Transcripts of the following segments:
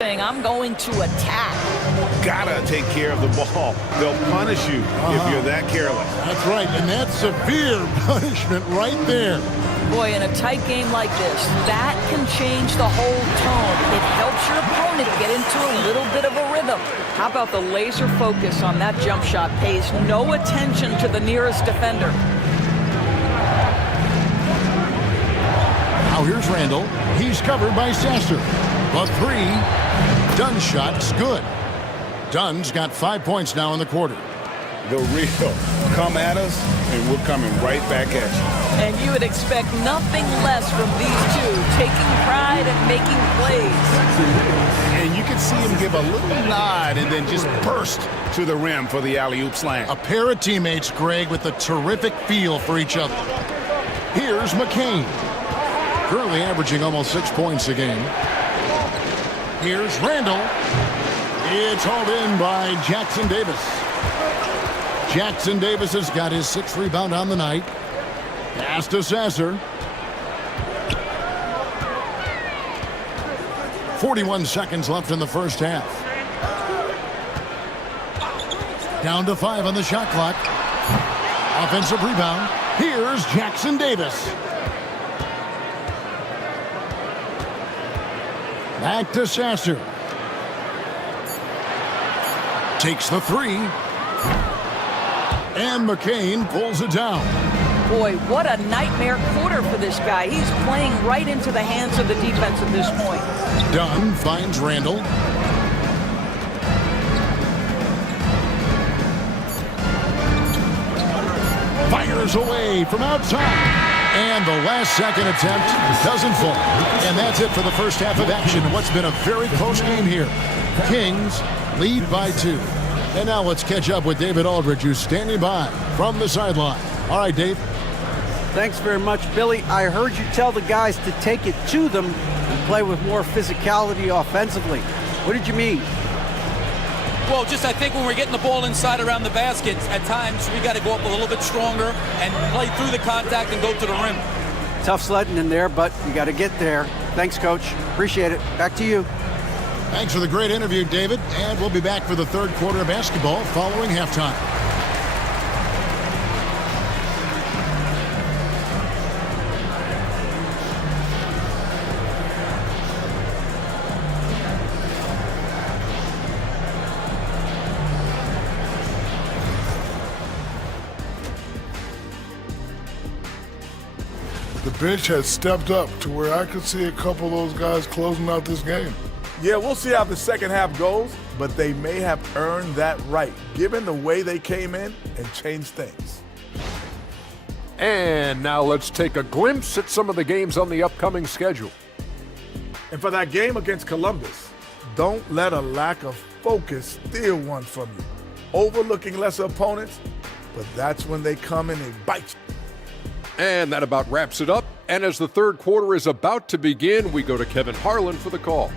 saying, I'm going to attack. Gotta take care of the ball. They'll punish you if you're that careless. That's right, and that's severe punishment right there. Boy, in a tight game like this, that can change the whole tone. It helps your opponent get into a little bit of a rhythm. How about the laser focus on that jump shot? Pays no attention to the nearest defender. Now here's Randall. He's covered by Sasser. The three. Dunn's shot's good. Dunn's got 5 points now in the quarter. The real come at us, and we're coming right back at you. And you would expect nothing less from these two, taking pride and making plays. And you can see him give a little nod and then just burst to the rim for the alley-oop slam. A pair of teammates, Greg, with a terrific feel for each other. Here's McCain. Currently averaging almost 6 points a game. Here's Randall. It's hauled in by Jackson Davis. Jackson Davis has got his 6th rebound on the night. Pass to Sasser. 41 seconds left in the first half. Down to 5 on the shot clock. Offensive rebound. Here's Jackson Davis. Back to Sasser. Takes the three. And McCain pulls it down. Boy, what a nightmare quarter for this guy. He's playing right into the hands of the defense at this point. Dunn finds Randall. Fires away from outside. And the last second attempt doesn't fall. And that's it for the first half of action. What's been a very close game here. Kings lead by 2. And now let's catch up with David Aldridge, who's standing by from the sideline. All right, Dave. Thanks very much, Billy. I heard you tell the guys to take it to them and play with more physicality offensively. What did you mean? Well, just I think when we're getting the ball inside around the baskets, at times we got to go up a little bit stronger and play through the contact and go to the rim. Tough sledding in there, but you got to get there. Thanks, Coach. Appreciate it. Back to you. Thanks for the great interview, David. And we'll be back for the third quarter of basketball following halftime. The bench has stepped up to where I could see a couple of those guys closing out this game. Yeah, we'll see how the second half goes, but they may have earned that right, given the way they came in and changed things. And now let's take a glimpse at some of the games on the upcoming schedule. And for that game against Columbus, don't let a lack of focus steal one from you. Overlooking lesser opponents, but that's when they come in and bite you. And that about wraps it up. And as the third quarter is about to begin, we go to Kevin Harlan for the call.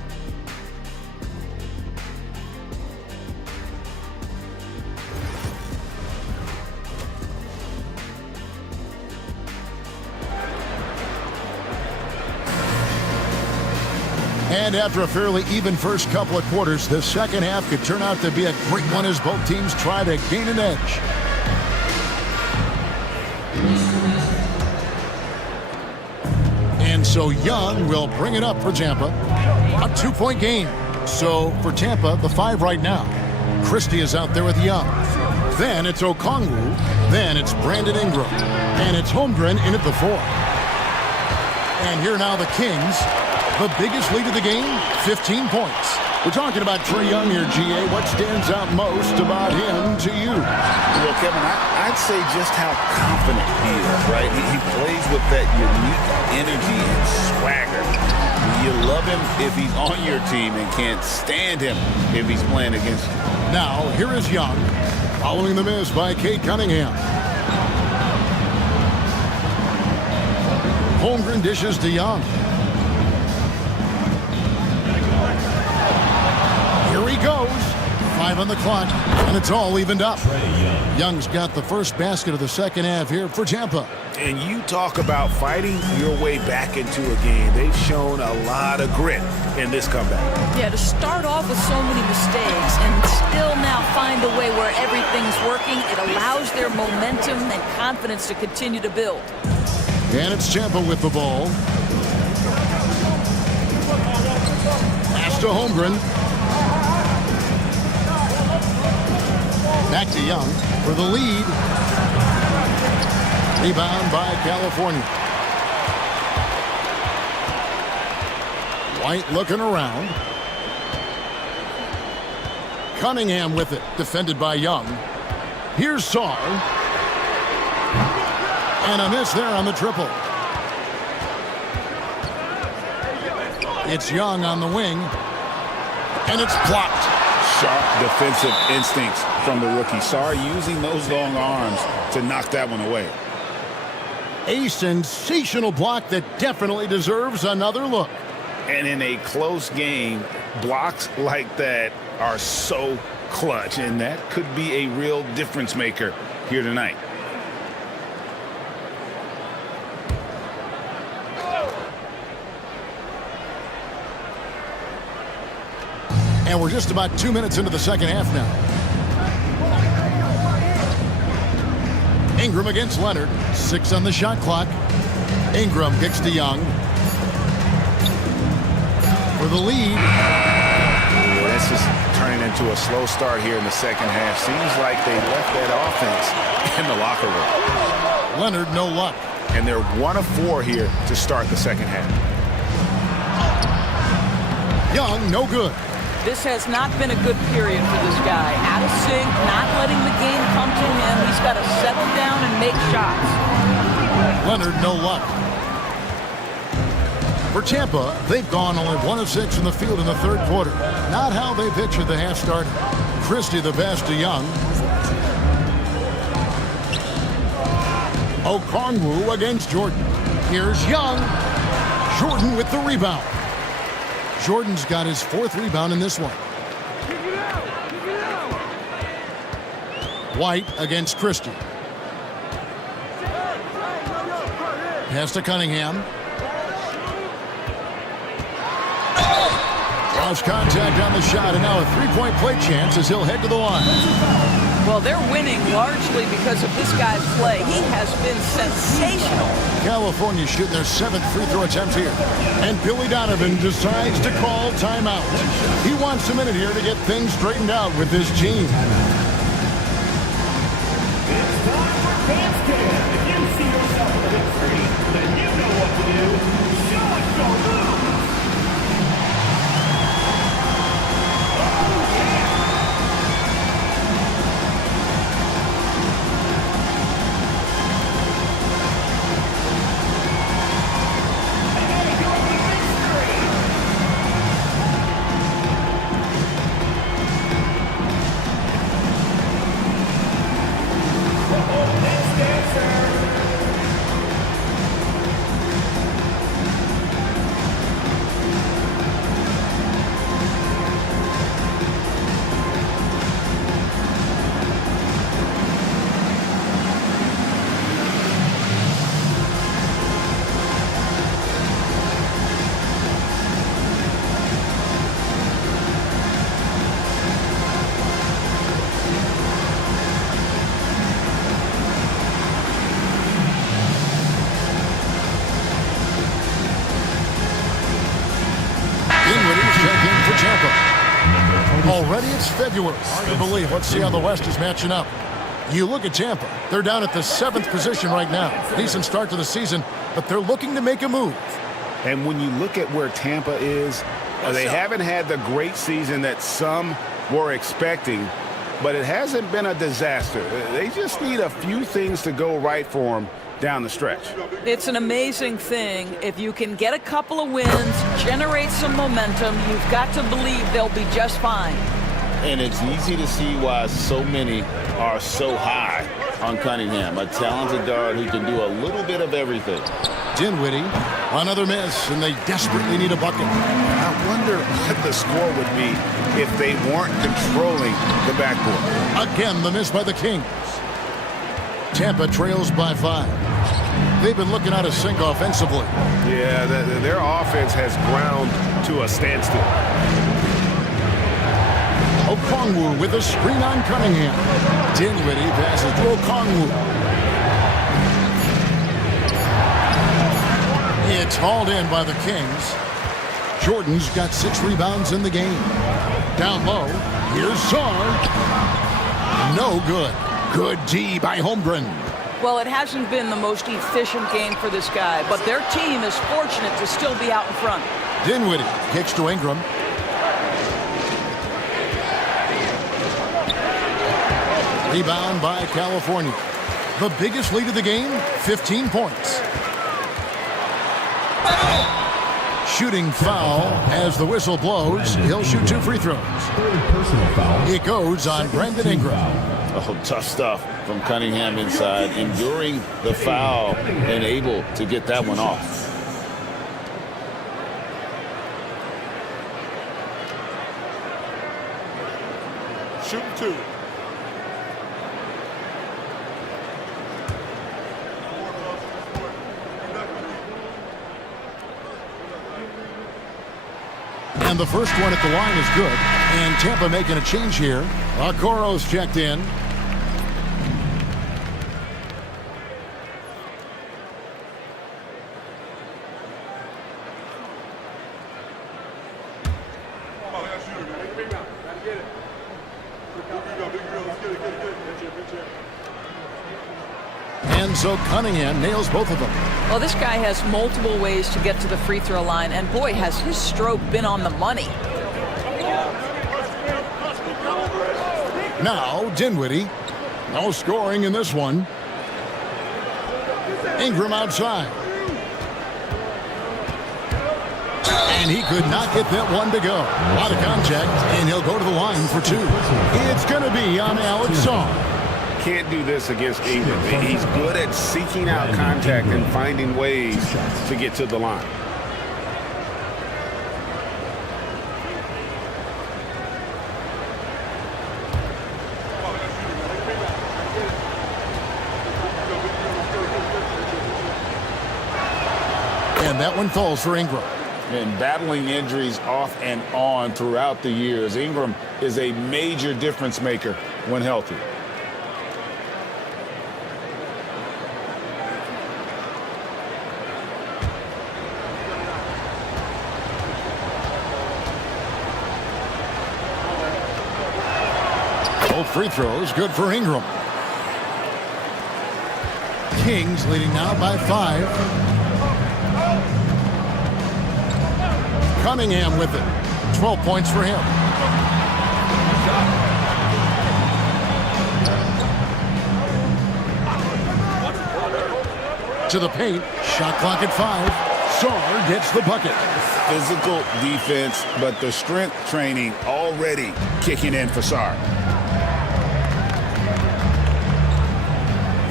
And after a fairly even first couple of quarters, the second half could turn out to be a great one as both teams try to gain an edge. And so Young will bring it up for Tampa. A 2-point game. So for Tampa, the 5 right now. Christie is out there with Young. Then it's Okongwu. Then it's Brandon Ingram. And it's Holmgren in at the 4. And here now the Kings. The biggest lead of the game, 15 points. We're talking about Trae Young here, GA. What stands out most about him to you? Well, Kevin, I'd say just how confident he is, right? He plays with that unique energy and swagger. You love him if he's on your team and can't stand him if he's playing against you. Now, here is Young, following the miss by Cade Cunningham. Holmgren dishes to Young. Here he goes. 5 on the clock, and it's all evened up. Young's got the first basket of the second half here for Tampa. And you talk about fighting your way back into a game. They've shown a lot of grit in this comeback. Yeah, to start off with so many mistakes and still now find a way where everything's working, it allows their momentum and confidence to continue to build. And it's Tampa with the ball. Pass to Holmgren. Back to Young for the lead. Rebound by California. White looking around. Cunningham with it, defended by Young. Here's Sarr. And a miss there on the triple. It's Young on the wing. And it's blocked. Sharp defensive instincts from the rookie. Sarr using those long arms to knock that one away. A sensational block that definitely deserves another look. And in a close game, blocks like that are so clutch, and that could be a real difference maker here tonight. And we're just about 2 minutes into the second half now. Ingram against Leonard. 6 on the shot clock. Ingram kicks to Young. For the lead. This is turning into a slow start here in the second half. Seems like they left that offense in the locker room. Leonard, no luck. And they're 1 of 4 here to start the second half. Young, no good. This has not been a good period for this guy. Out of sync, not letting the game come to him. He's got to settle down and make shots. Leonard, no luck. For Tampa, they've gone only 1 of 6 from the field in the third quarter. Not how they pictured the half started. Christie the best to Young. Okongwu against Jordan. Here's Young. Jordan with the rebound. Jordan's got his 4th rebound in this one. White against Christie. Pass to Cunningham. Lost contact on the shot, and now a 3-point play chance as he'll head to the line. Well, they're winning largely because of this guy's play. He has been sensational. California shooting their 7th free throw attempt here. And Billy Donovan decides to call timeout. He wants a minute here to get things straightened out with his team. It's time for basket. If you see yourself on the big screen, then you know what to do. Show us your moves. Already it's February. Hard to believe. Let's see how the West is matching up. You look at Tampa. They're down at the 7th position right now. Decent start to the season, but they're looking to make a move. And when you look at where Tampa is, they haven't had the great season that some were expecting, but it hasn't been a disaster. They just need a few things to go right for them down the stretch. It's an amazing thing. If you can get a couple of wins, generate some momentum, you've got to believe they'll be just fine. And it's easy to see why so many are so high on Cunningham, a talented guard who can do a little bit of everything. Dinwiddie, another miss, and they desperately need a bucket. I wonder what the score would be if they weren't controlling the backboard. Again, the miss by the Kings. Tampa trails by 5. They've been looking out of sync offensively. Yeah, their offense has ground to a standstill. Okongwu with a screen on Cunningham. Dinwiddie passes to Okongwu. It's hauled in by the Kings. Jordan's got 6 rebounds in the game. Down low, here's Sarr. No good. Good D by Holmgren. Well, it hasn't been the most efficient game for this guy, but their team is fortunate to still be out in front. Dinwiddie kicks to Ingram. Rebound by California. The biggest lead of the game, 15 points. Shooting foul as the whistle blows. He'll shoot 2 free throws. Personal foul. It goes on Brandon Ingram. Oh, tough stuff from Cunningham inside, enduring the foul and able to get that one off. Shooting 2. And the first one at the line is good. And Tampa making a change here. Okoro's checked in. And so Cunningham nails both of them. Well, this guy has multiple ways to get to the free throw line, and boy, has his stroke been on the money. Now Dinwiddie. No scoring in this one. Ingram outside. And he could not get that one to go. A lot of contact, and he'll go to the line for 2. It's going to be on Alex Sarr. Can't do this against Ingram. He's good at seeking out contact and finding ways to get to the line. And that one falls for Ingram. And battling injuries off and on throughout the years, Ingram is a major difference maker when healthy. Both free throws good for Ingram. Kings leading now by 5. Cunningham with it. 12 points for him. To the paint. Shot clock at 5. Sarr gets the bucket. Physical defense, but the strength training already kicking in for Sarr.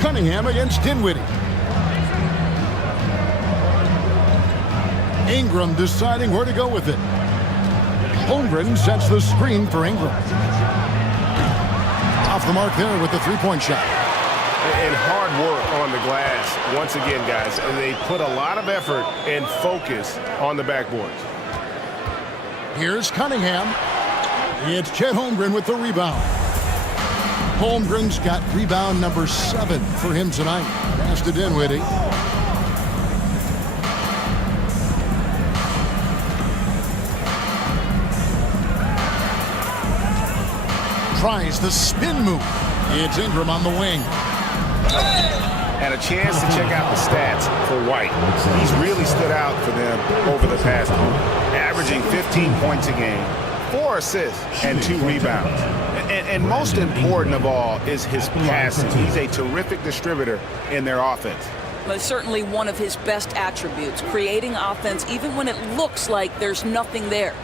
Cunningham against Dinwiddie. Ingram deciding where to go with it. Holmgren sets the screen for Ingram. Off the mark there with the 3-point shot. And hard work on the glass. Once again, guys, they put a lot of effort and focus on the backboards. Here's Cunningham. It's Chet Holmgren with the rebound. Holmgren's got rebound number 7 for him tonight. Pass to Dinwiddie. Tries the spin move. It's Ingram on the wing. And a chance to check out the stats for White. He's really stood out for them over the past week, averaging 15 points a game, 4 assists, and 2 rebounds. And most important of all is his passing. He's a terrific distributor in their offense. But it's certainly one of his best attributes, creating offense even when it looks like there's nothing there.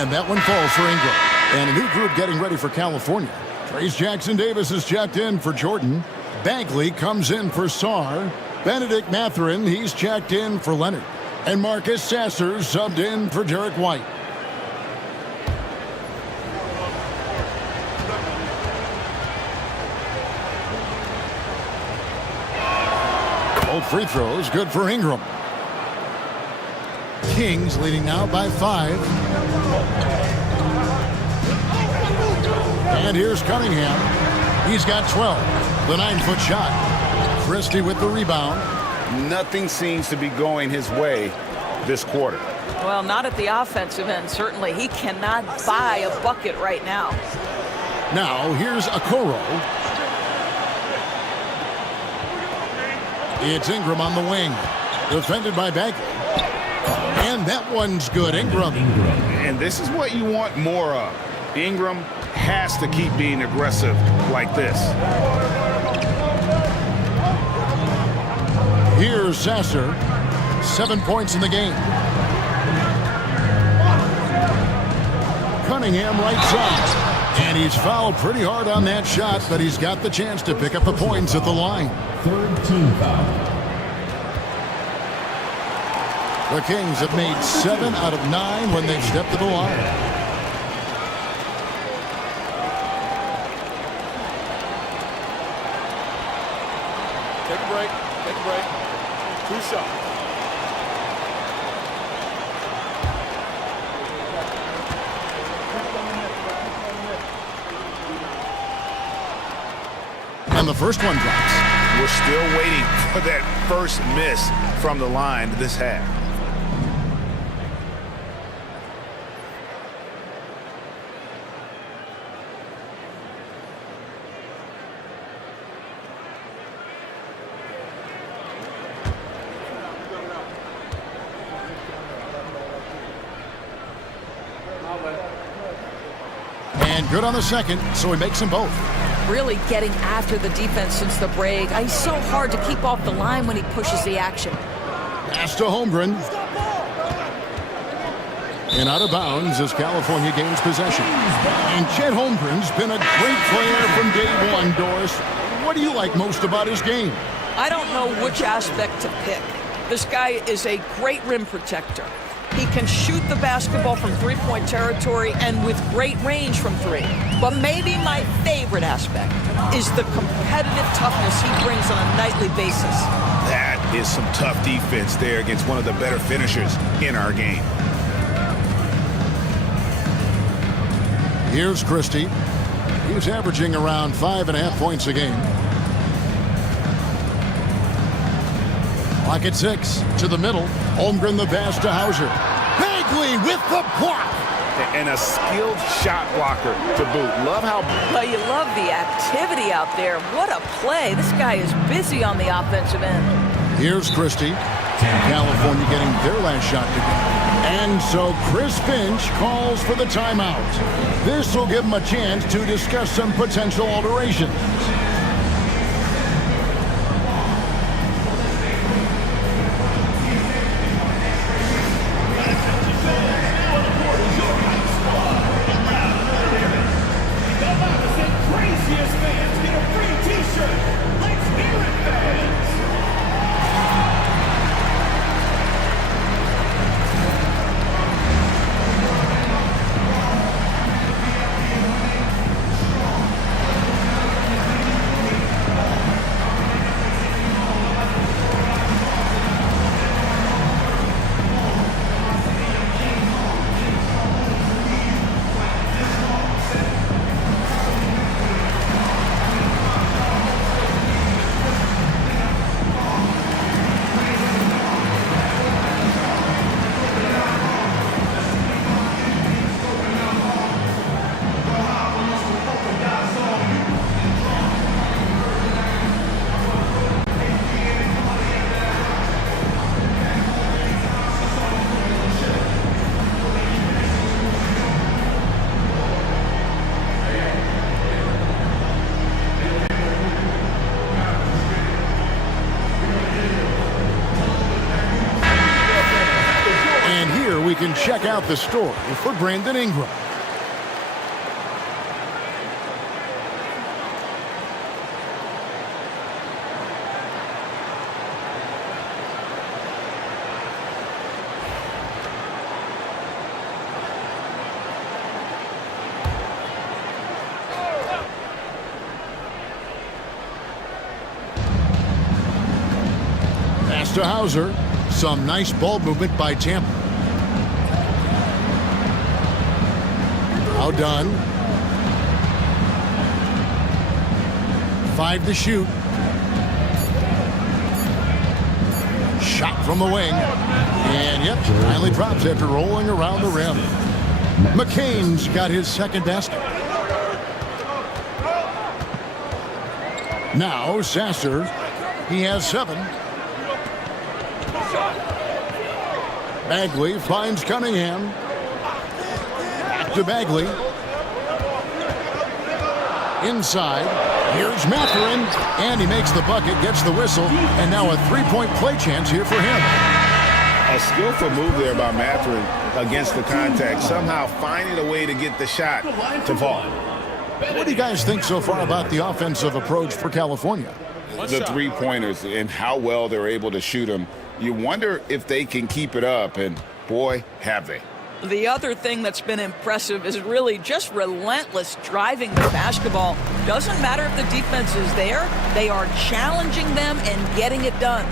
And that one falls for Ingram. And a new group getting ready for California. Trace Jackson-Davis is checked in for Jordan. Bagley comes in for Sarr. Benedict Mathurin, he's checked in for Leonard. And Marcus Sasser subbed in for Derek White. Both free throws good for Ingram. Kings leading now by 5. And here's Cunningham. He's got 12. The 9-foot shot. Christie with the rebound. Nothing seems to be going his way this quarter. Well, not at the offensive end, certainly. He cannot buy a bucket right now. Now, here's Okoro. It's Ingram on the wing. Defended by Bagley. And that one's good, Ingram. And this is what you want more of. Ingram has to keep being aggressive like this. Here's Sasser. 7 points in the game. Cunningham right side. And he's fouled pretty hard on that shot, but he's got the chance to pick up the points at the line. Third team foul. The Kings have made 7 out of 9 when they've stepped to the line. Take a break. Take a break. 2 shots. And the first one drops. We're still waiting for that first miss from the line this half. And good on the second, so he makes them both. Really getting after the defense since the break. He's so hard to keep off the line when he pushes the action. Pass to Holmgren. And out of bounds as California gains possession. And Chet Holmgren's been a great player from day one, Doris. What do you like most about his game? I don't know which aspect to pick. This guy is a great rim protector. He can shoot the basketball from three-point territory and with great range from 3. But maybe my favorite aspect is the competitive toughness he brings on a nightly basis. That is some tough defense there against one of the better finishers in our game. Here's Christie. He's averaging around 5.5 points a game. Clock at 6. To the middle. Holmgren the pass to Hauser. Bagley with the block. And a skilled shot blocker to boot. Love how... Well, you love the activity out there. What a play. This guy is busy on the offensive end. Here's Christie. California getting their last shot to go. And so Chris Finch calls for the timeout. This will give him a chance to discuss some potential alterations. And check out the story for Brandon Ingram. Pass to Hauser. Some nice ball movement by Tampa. Now done. 5 to shoot. Shot from the wing. And yep, finally drops after rolling around the rim. McCain's got his second basket. Now Sasser. He has 7. Bagley finds Cunningham. Back to Bagley. Inside. Here's Mathurin. And he makes the bucket, gets the whistle. And now a 3-point play chance here for him. A skillful move there by Mathurin against the contact. Somehow finding a way to get the shot to fall. What do you guys think so far about the offensive approach for California? The three-pointers and how well they're able to shoot them. You wonder if they can keep it up, and boy, have they. The other thing that's been impressive is really just relentless driving the basketball. Doesn't matter if the defense is there, they are challenging them and getting it done.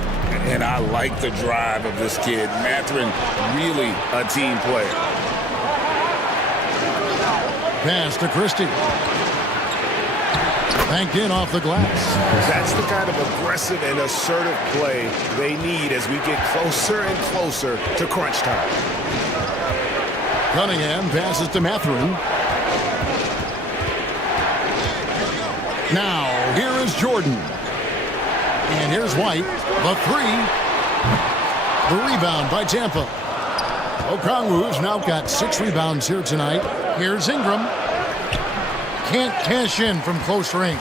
And I like the drive of this kid. Mathurin, really a team player. Pass to Christie. Banked in off the glass. That's the kind of aggressive and assertive play they need as we get closer and closer to crunch time. Cunningham passes to Mathurin. Now, here is Jordan. And here's White. The 3. The rebound by Tampa. Okongwu's now got 6 rebounds here tonight. Here's Ingram. Can't cash in from close range.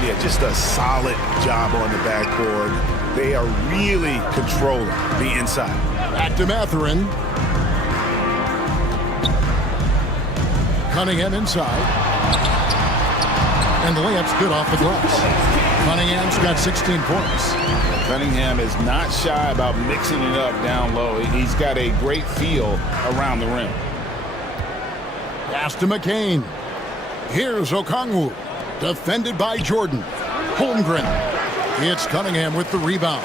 Yeah, just a solid job on the backboard. They are really controlling the inside. Back to Mathurin. Cunningham inside. And the layup's good off the glass. Cunningham's got 16 points. Cunningham is not shy about mixing it up down low. He's got a great feel around the rim. Pass to McCain. Here's Okongwu. Defended by Jordan. Holmgren. It's Cunningham with the rebound.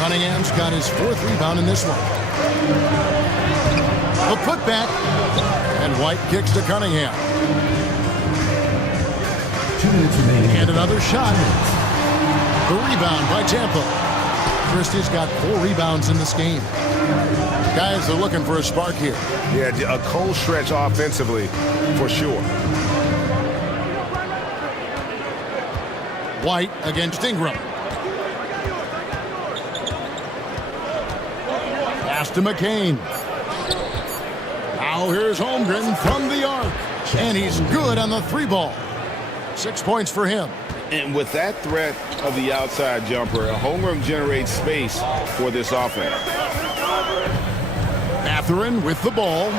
Cunningham's got his 4th rebound in this one. A putback. And White kicks to Cunningham. 2 minutes remaining. And another shot. The rebound by Tampa. Christie's got 4 rebounds in this game. Guys are looking for a spark here. Yeah, a cold stretch offensively for sure. White against Ingram. Pass to McCain. Now here's Holmgren from the arc. And he's good on the 3 ball. 6 points for him. And with that threat of the outside jumper, Holmgren generates space for this offense. Mathurin with the ball.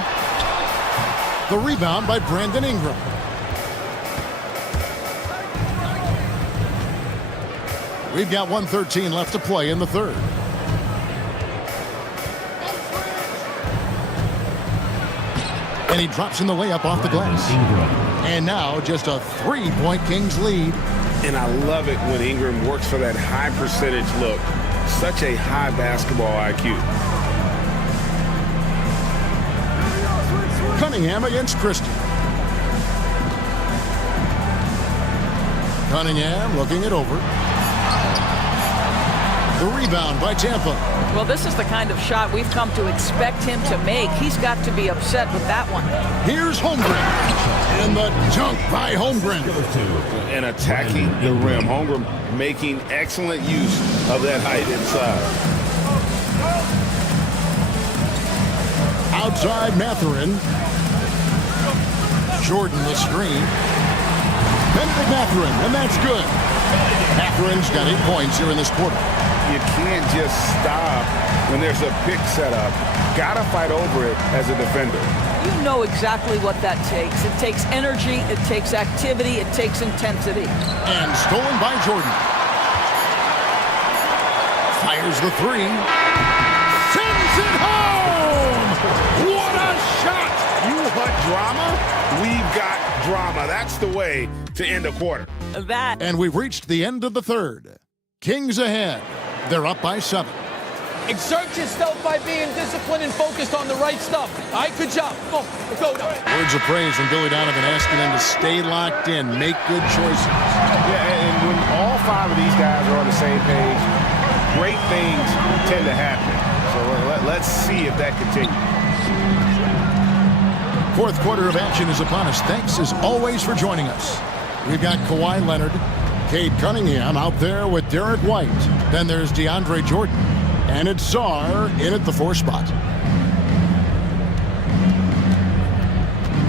The rebound by Brandon Ingram. We've got 1:13 left to play in the 3rd. And he drops in the layup off the glass. And now just a 3-point Kings lead. And I love it when Ingram works for that high percentage look. Such a high basketball IQ. Cunningham against Christie. Cunningham looking it over. The rebound by Tampa. Well, this is the kind of shot we've come to expect him to make. He's got to be upset with that one. Here's Holmgren. And the dunk by Holmgren. And attacking the rim. Holmgren making excellent use of that height inside. Outside Mathurin. Jordan the screen. Benedict Mathurin, and that's good. Mathurin's got 8 points here in this quarter. You can't just stop when there's a pick set up. Got to fight over it as a defender. You know exactly what that takes. It takes energy, it takes activity, it takes intensity. And stolen by Jordan. Fires the three. Sends it home! What a shot! You want drama? We've got drama. That's the way to end a quarter. And we've reached the end of the third. Kings ahead. They're up by 7. Exert yourself by being disciplined and focused on the right stuff. All right, good job. Go. Words of praise from Billy Donovan asking them to stay locked in, make good choices. Yeah, and when all 5 of these guys are on the same page, great things tend to happen. So let's see if that continues. Fourth quarter of action is upon us. Thanks as always for joining us. We've got Kawhi Leonard, Cade Cunningham out there with Derek White. Then there's DeAndre Jordan. And it's Sarr in at the 4 spot.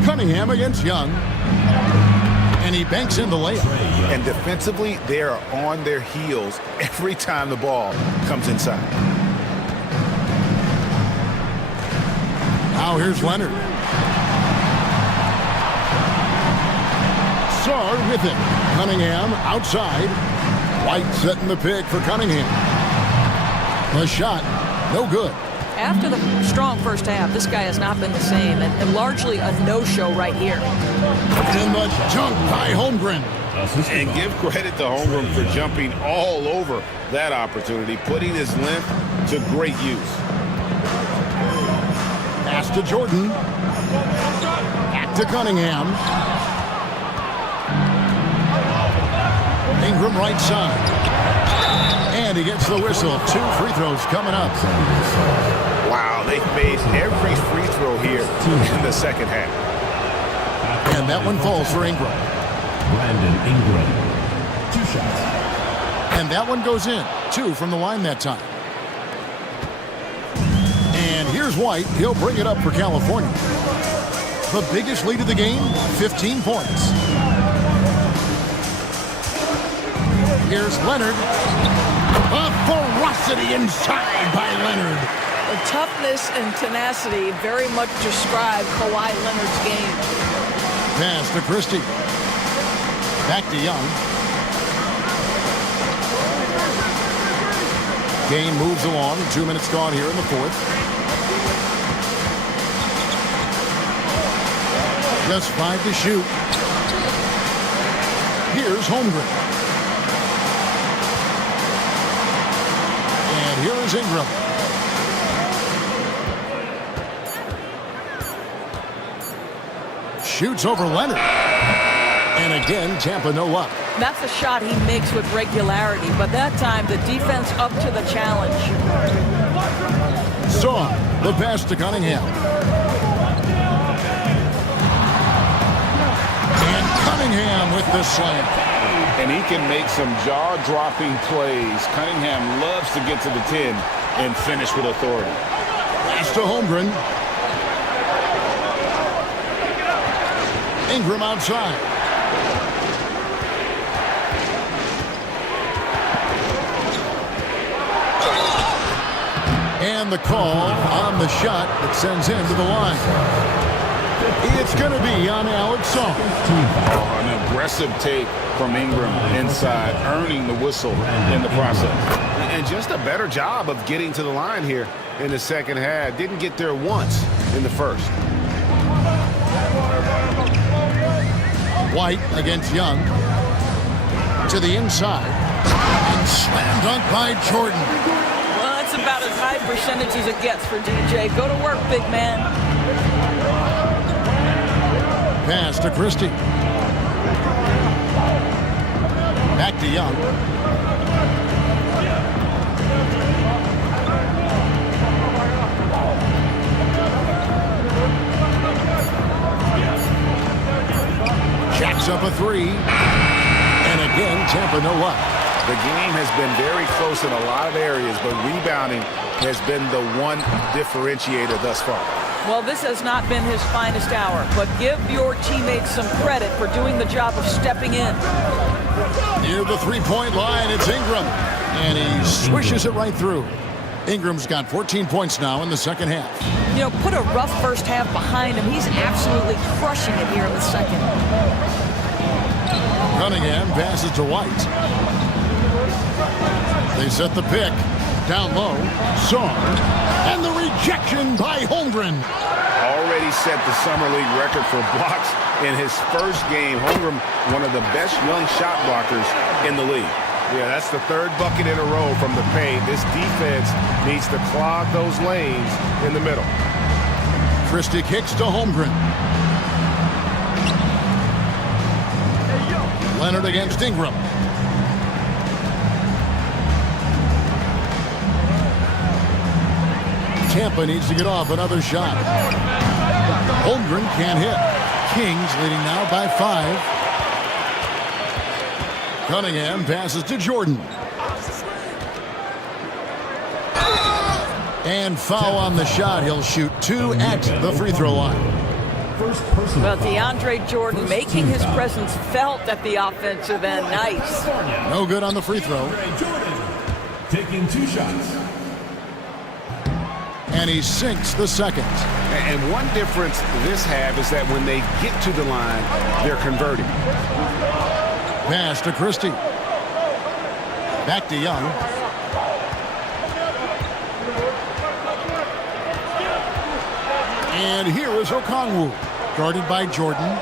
Cunningham against Young. And he banks in the layup. And defensively, they are on their heels every time the ball comes inside. Now here's Leonard. Sarr with it. Cunningham outside. White setting the pick for Cunningham. The shot, no good. After the strong first half, this guy has not been the same, and largely a no-show right here. In the dunk by Holmgren. And give credit to Holmgren for jumping all over that opportunity, putting his length to great use. Pass to Jordan. Back to Cunningham. Ingram right side. And he gets the whistle. 2 free throws coming up. Wow, they've made every free throw here in the second half. And that one falls for Ingram. Brandon Ingram. 2 shots. And that one goes in. 2 from the line that time. And here's White. He'll bring it up for California. The biggest lead of the game, 15 points. Here's Leonard. A ferocity inside by Leonard. The toughness and tenacity very much describe Kawhi Leonard's game. Pass to Christie. Back to Young. Game moves along. 2 minutes gone here in the fourth. Just 5 to shoot. Here's Holmgren. And here is Ingram. Shoots over Leonard. And again, Tampa no luck. That's a shot he makes with regularity, but that time the defense up to the challenge. Saw the pass to Cunningham. And Cunningham with the slam. And he can make some jaw-dropping plays. Cunningham loves to get to the 10 and finish with authority. Pass to Holmgren. Ingram outside. And the call on the shot that sends him to the line. It's going to be on Alex Saw. An aggressive take from Ingram inside, earning the whistle in the process. And just a better job of getting to the line here in the second half. Didn't get there once in the first. White against Young. To the inside. And slam dunk by Jordan. Well, that's about as high percentage as it gets for DJ. Go to work, big man. Pass to Christie. Back to Young. Jacks up a 3. And again, Tampa no luck. The game has been very close in a lot of areas, but rebounding has been the one differentiator thus far. Well, this has not been his finest hour, but give your teammates some credit for doing the job of stepping in. Near the three-point line, it's Ingram. And he swishes it right through. Ingram's got 14 points now in the second half. You know, put a rough first half behind him. He's absolutely crushing it here in the second. Cunningham passes to White. They set the pick. Down low. Saw. And the rejection by Holmgren. Already set the Summer League record for blocks in his first game. Holmgren, one of the best young shot blockers in the league. Yeah, that's the third bucket in a row from the paint. This defense needs to clog those lanes in the middle. Christie kicks to Holmgren. Leonard against Ingram. Tampa needs to get off another shot. Holmgren can't hit. Kings leading now by 5. Cunningham passes to Jordan. And foul on the shot. He'll shoot 2 at the free throw line. Well, DeAndre Jordan making his presence felt at the offensive end. Nice. No good on the free throw. Taking 2 shots. And he sinks the second. And one difference this half is that when they get to the line, they're converting. Pass to Christie. Back to Young. And here is Okongwu, guarded by Jordan.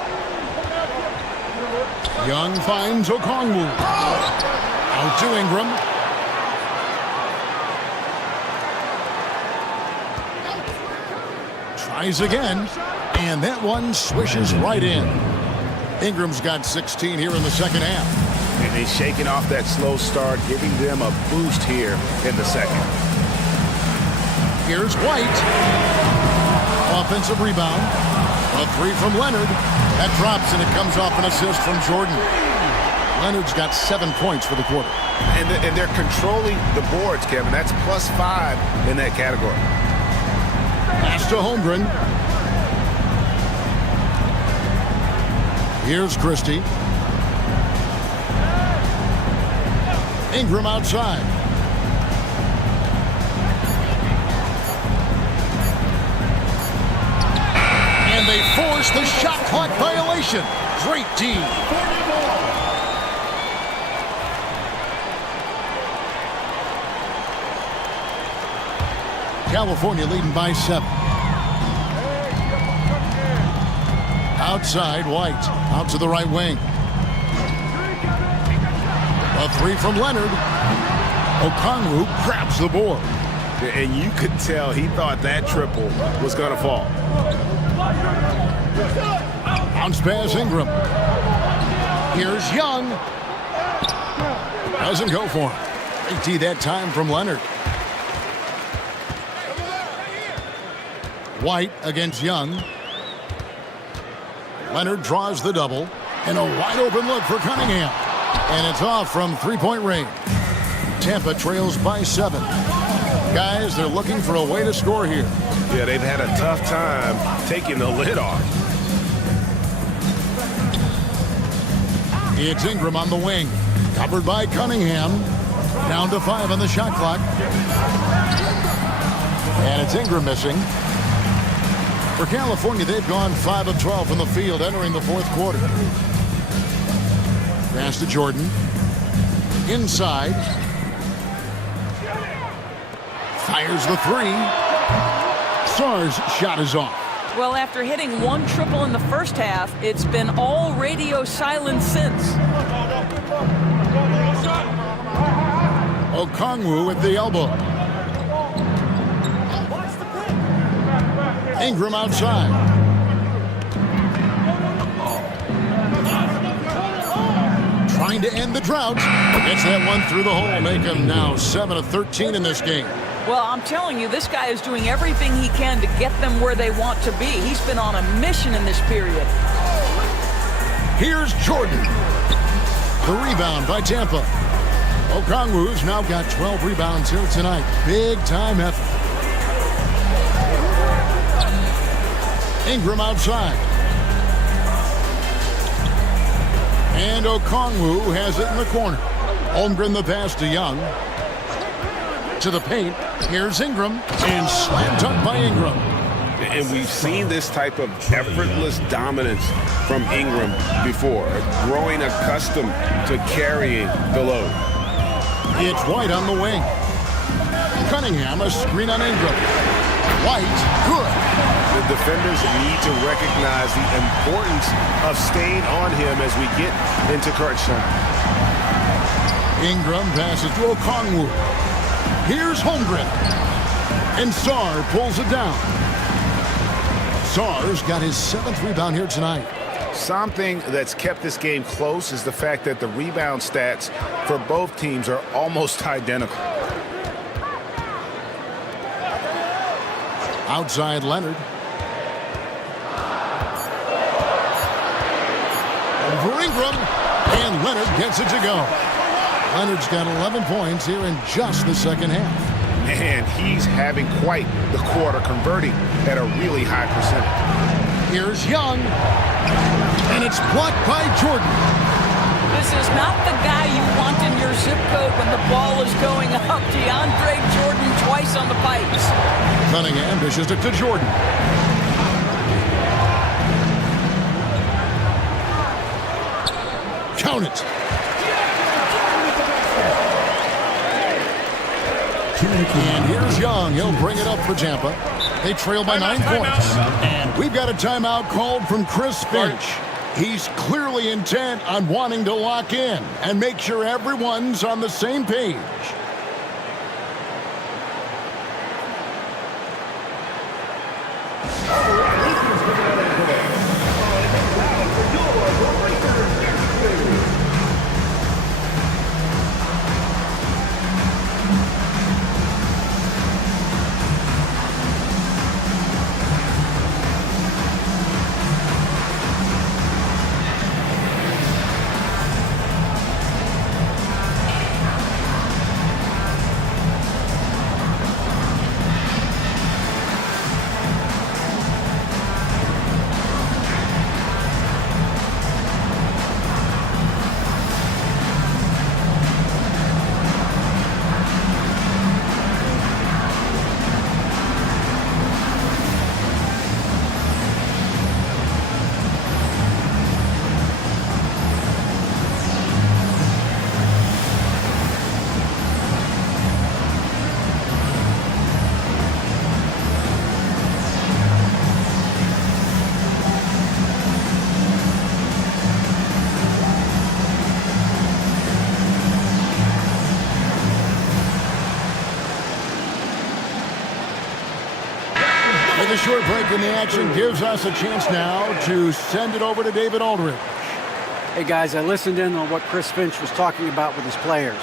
Young finds Okongwu. Out to Ingram. Tries again, and that one swishes right in. Ingram's got 16 here in the second half. And he's shaking off that slow start, giving them a boost here in the second. Here's White. Offensive rebound. A 3 from Leonard. That drops, and it comes off an assist from Jordan. Leonard's got 7 points for the quarter. And they're controlling the boards, Kevin. That's +5 in that category. Pass to Holmgren. Here's Christie. Ingram outside. And they force the shot clock violation. Great D. California leading by 7. Outside, White. Out to the right wing. A 3 from Leonard. Okongwu grabs the board. And you could tell he thought that triple was going to fall. Bounce pass Ingram. Here's Young. Doesn't go for him. Great D that time from Leonard. White against Young. Leonard draws the double. And a wide open look for Cunningham. And it's off from 3-point range. Tampa trails by 7. Guys, they're looking for a way to score here. Yeah, they've had a tough time taking the lid off. It's Ingram on the wing. Covered by Cunningham. Down to 5 on the shot clock. And it's Ingram missing. For California, they've gone 5 of 12 from the field entering the fourth quarter. Pass to Jordan. Inside. Fires the 3. Sarr's shot is off. Well, after hitting 1 triple in the first half, it's been all radio silence since. Okongwu with the elbow. Ingram outside. Trying to end the drought. Gets that one through the hole. Make him now 7 of 13 in this game. Well, I'm telling you, this guy is doing everything he can to get them where they want to be. He's been on a mission in this period. Here's Jordan. The rebound by Tampa. Okongwu's now got 12 rebounds here tonight. Big time effort. Ingram outside. And Okongwu has it in the corner. Holmgren the pass to Young. To the paint. Here's Ingram. And slam dunk by Ingram. And we've seen this type of effortless dominance from Ingram before, growing accustomed to carrying the load. It's White on the wing. Cunningham, a screen on Ingram. White, good. The defenders need to recognize the importance of staying on him as we get into crunch time. Ingram passes to Okongwu. Here's Holmgren. And Sarr pulls it down. Sarr's got his 7th rebound here tonight. Something that's kept this game close is the fact that the rebound stats for both teams are almost identical. Outside Leonard. Over Ingram. And Leonard gets it to go. Leonard's got 11 points here in just the second half. Man, he's having quite the quarter, converting at a really high percentage. Here's Young. And it's blocked by Jordan. This is not the guy you want in your zip code when the ball is going up. DeAndre Jordan twice on the pipes. Cunningham dishes it to Jordan. Count it. And here's Young. He'll bring it up for Tampa. They trail by 9 points. And we've got a timeout called from Chris Finch. He's clearly intent on wanting to lock in and make sure everyone's on the same page. The short break in the action gives us a chance now to send it over to David Aldridge. Hey, guys, I listened in on what Chris Finch was talking about with his players.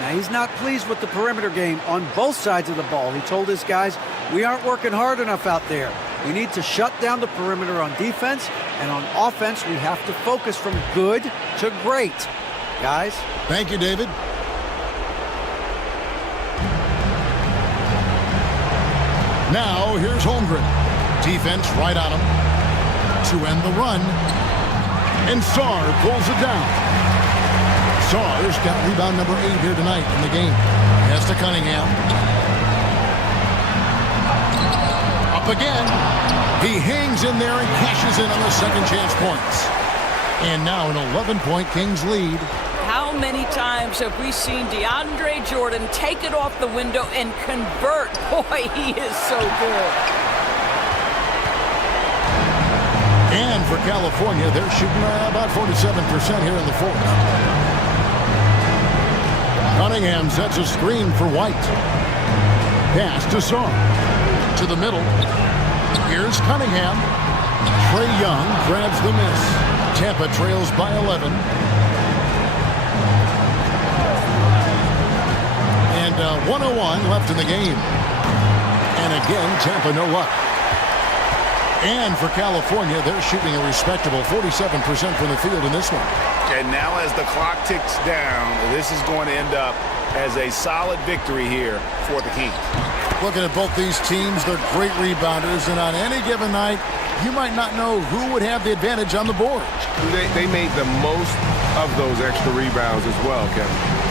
Now, he's not pleased with the perimeter game on both sides of the ball. He told his guys, we aren't working hard enough out there. We need to shut down the perimeter on defense, and on offense, we have to focus from good to great. Guys? Thank you, David. Now, here's Holmgren. Defense right on him to end the run. And Sarr pulls it down. Sarr's got rebound number 8 here tonight in the game. Pass to Cunningham. Up again. He hangs in there and cashes in on the second chance points. And now an 11-point Kings lead. How many times have we seen DeAndre Jordan take it off the window and convert? Boy, he is so good. And for California, they're shooting about 47% here in the fourth. Cunningham sets a screen for White. Pass to Sarr. To the middle. Here's Cunningham. Trae Young grabs the miss. Tampa trails by 11. And 1:01 left in the game. And again, Tampa no luck. And for California, they're shooting a respectable 47% from the field in this one. And now as the clock ticks down, this is going to end up as a solid victory here for the Kings. Looking at both these teams, they're great rebounders, and on any given night, you might not know who would have the advantage on the board. They made the most of those extra rebounds as well, Kevin.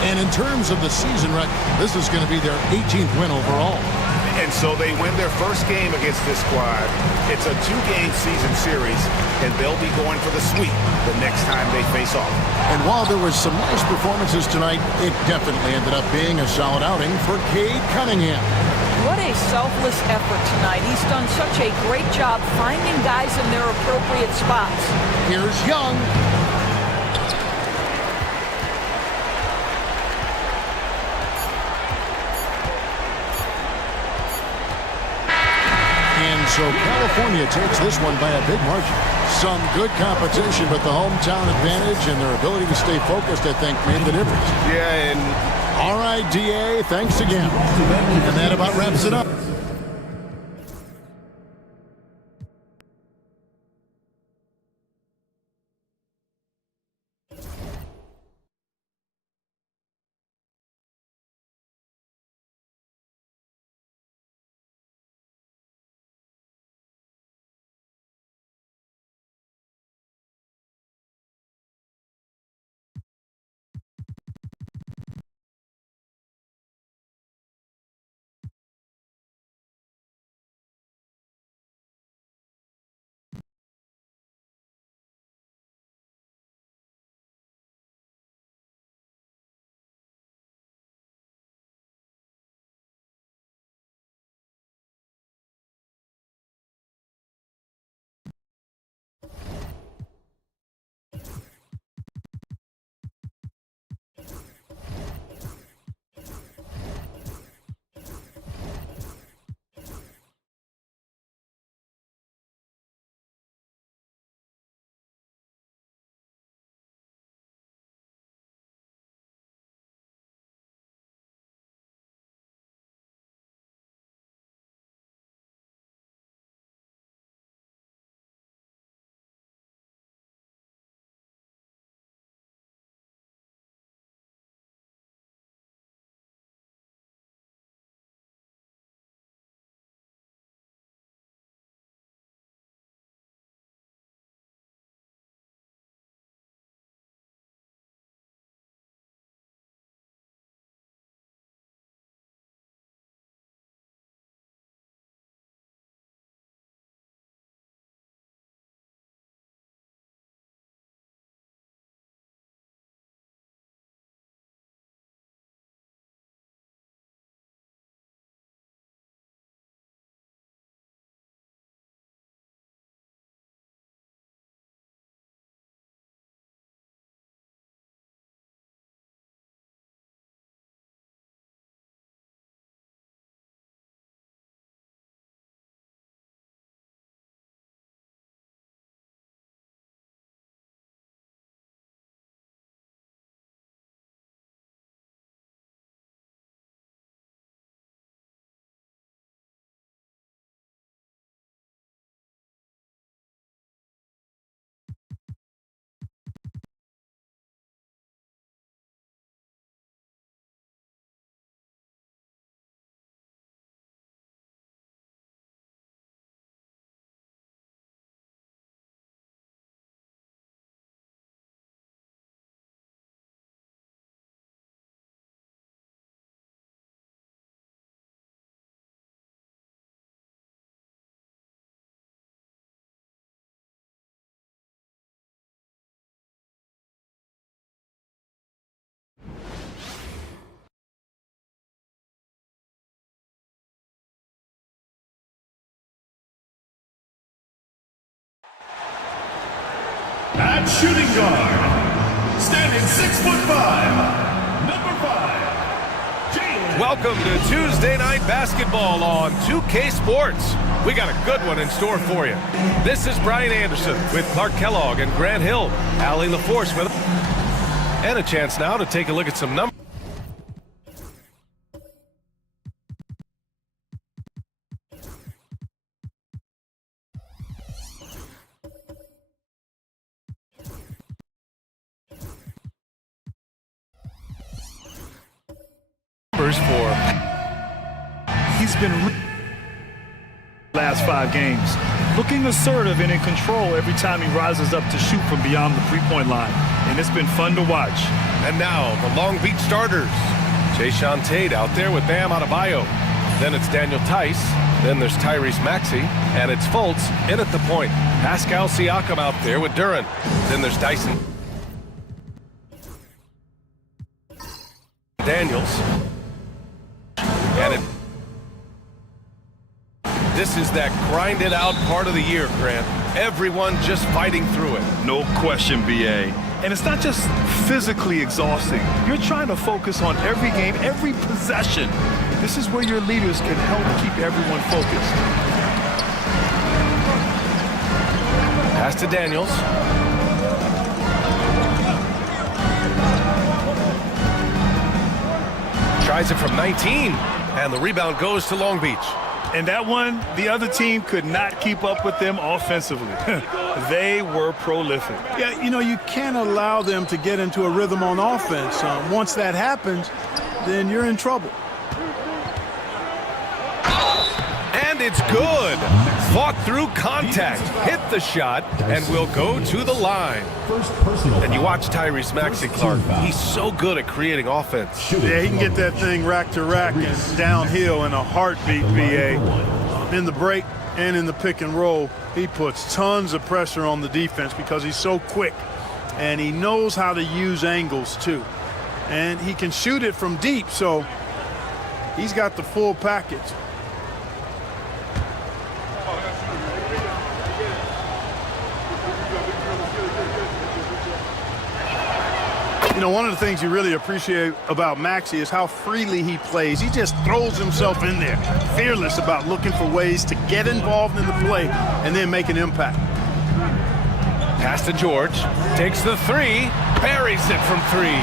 And in terms of the season record, this is going to be their 18th win overall. And so they win their first game against this squad. It's a 2-game season series, and they'll be going for the sweep the next time they face off. And while there was some nice performances tonight, it definitely ended up being a solid outing for Cade Cunningham. What a selfless effort tonight. He's done such a great job finding guys in their appropriate spots. Here's Young. And so California takes this one by a big margin. Some good competition, but the hometown advantage and their ability to stay focused, I think, made the difference. Yeah, and all right, DA, thanks again. And that about wraps it up. At shooting guard, standing 6'5", number 5, Jalen. Welcome to Tuesday Night Basketball on 2K Sports. We got a good one in store for you. This is Brian Anderson with Clark Kellogg and Grant Hill, Allie LaForce with and a chance now to take a look at some numbers. For He's been last 5 games. looking assertive and in control every time he rises up to shoot from beyond the three-point line. And it's been fun to watch. And now, the Long Beach starters. Jayshawn Tate out there with Bam Adebayo. Then it's Daniel Tice. Then there's Tyrese Maxey. And it's Fultz in at the point. Pascal Siakam out there with Duren. Then there's Dyson Daniels. And this is that grinded out part of the year, Grant. Everyone just fighting through it. No question, B.A. And it's not just physically exhausting. You're trying to focus on every game, every possession. This is where your leaders can help keep everyone focused. Pass to Daniels. Tries it from 19, and the rebound goes to Long Beach. And that one, the other team could not keep up with them offensively. They were prolific. Yeah, you know, you can't allow them to get into a rhythm on offense. Once that happens, then you're in trouble. And it's good. Fought through contact, hit the shot, and will go to the line. And you watch Tyrese Maxey, Clark. He's so good at creating offense. Yeah, he can get that thing rack to rack and downhill in a heartbeat, B.A. In the break and in the pick and roll, he puts tons of pressure on the defense because he's so quick. And he knows how to use angles, too. And he can shoot it from deep, so he's got the full package. You know, one of the things you really appreciate about Maxey is how freely he plays. He just throws himself in there, fearless about looking for ways to get involved in the play and then make an impact. Pass to George, takes the three, buries it from three.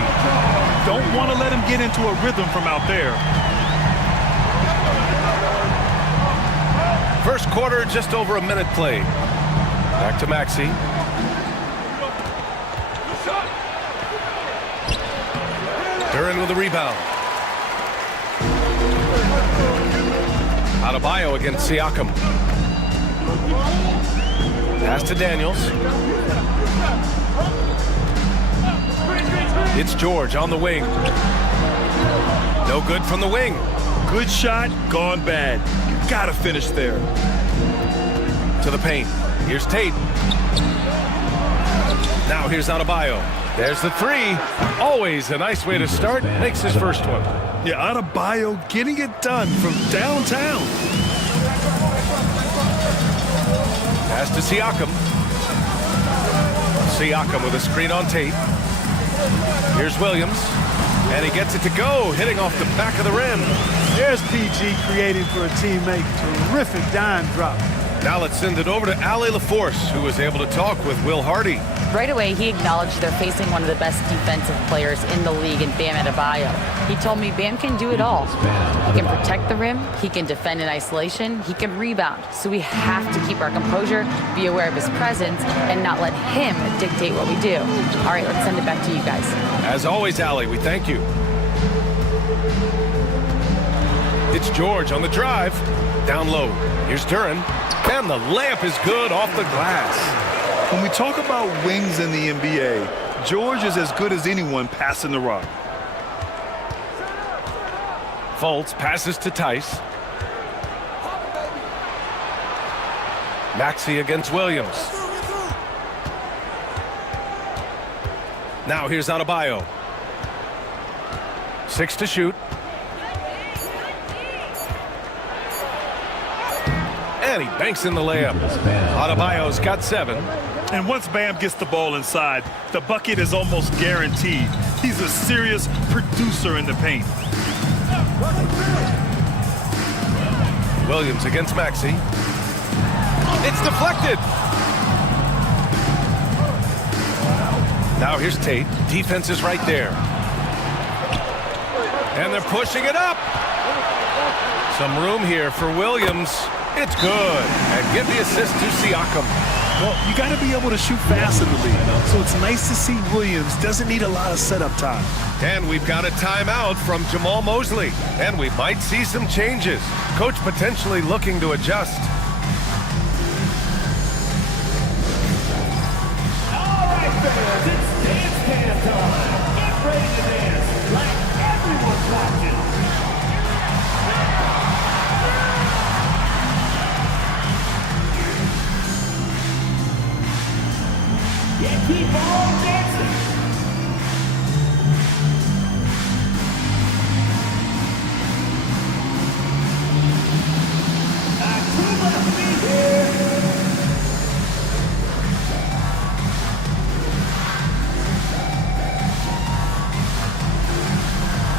Don't want to let him get into a rhythm from out there. First quarter, just over a minute played. Back to Maxey. Duren with the rebound. Adebayo against Siakam. Pass to Daniels. It's George on the wing. No good from the wing. Good shot, gone bad. You gotta finish there. To the paint. Here's Tate. Now here's Adebayo. There's the three. Always a nice way to start. Makes his first one. Yeah, Adebayo getting it done from downtown. Pass to Siakam. Siakam with a screen on Tate. Here's Williams. And he gets it to go, hitting off the back of the rim. There's PG creating for a teammate. Terrific dime drop. Now let's send it over to Allie LaForce, who was able to talk with Will Hardy. Right away, he acknowledged they're facing one of the best defensive players in the league in Bam Adebayo. He told me Bam can do it all. He can protect the rim, he can defend in isolation, he can rebound. So we have to keep our composure, be aware of his presence, and not let him dictate what we do. All right, let's send it back to you guys. As always, Allie, we thank you. It's George on the drive. Down low. Here's Duren. And the layup is good off the glass. When we talk about wings in the NBA, George is as good as anyone passing the rock. Fultz passes to Tice. Maxey against Williams. Now here's Adebayo. 6 to shoot. And he banks in the layup. Adebayo's got 7. And once Bam gets the ball inside, the bucket is almost guaranteed. He's a serious producer in the paint. Williams against Maxey. It's deflected. Now here's Tate. Defense is right there. And they're pushing it up. Some room here for Williams. It's good. And give the assist to Siakam. Well, you got to be able to shoot fast in the league. So it's nice to see Williams doesn't need a lot of setup time. And we've got a timeout from Jamal Mosley. And we might see some changes. Coach potentially looking to adjust. and keep on dancing. Too much to be here.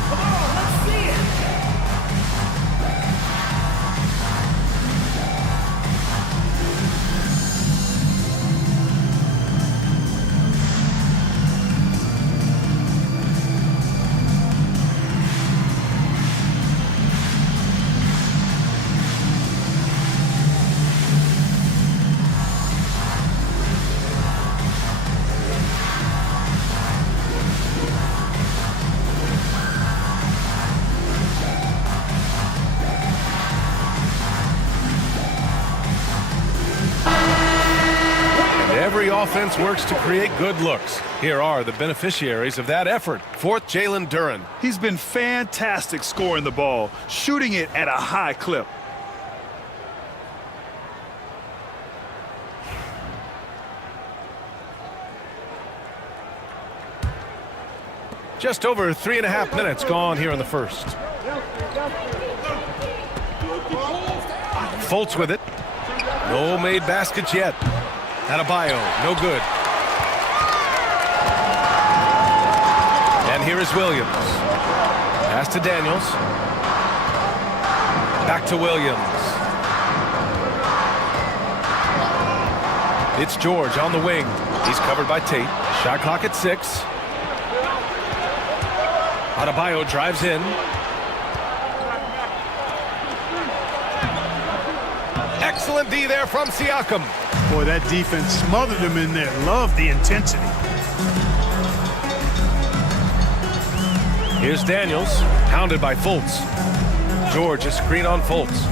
Come on, let's see it. Every offense works to create good looks. Here are the beneficiaries of that effort. Fourth, Jalen Duren. He's been fantastic scoring the ball, shooting it at a high clip. Just over 3.5 minutes gone here in the first. Fultz with it. No made baskets yet. Adebayo, no good. And here is Williams. Pass to Daniels. Back to Williams. It's George on the wing. He's covered by Tate. Shot clock at 6. Adebayo drives in. Excellent D there from Siakam. Boy, that defense smothered him in there. Love the intensity. Here's Daniels, pounded by Fultz. George, a screen on Fultz.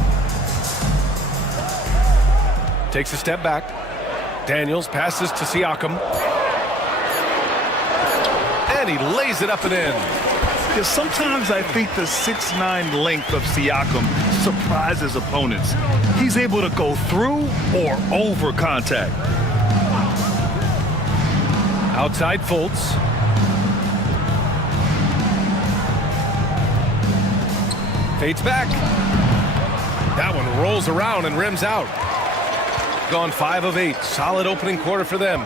Takes a step back. Daniels passes to Siakam. And he lays it up and in. Yeah, sometimes I think the 6'9" length of Siakam surprises opponents. He's able to go through or over contact. Outside Fultz. Fades back. That one rolls around and rims out. Gone 5 of 8. Solid opening quarter for them.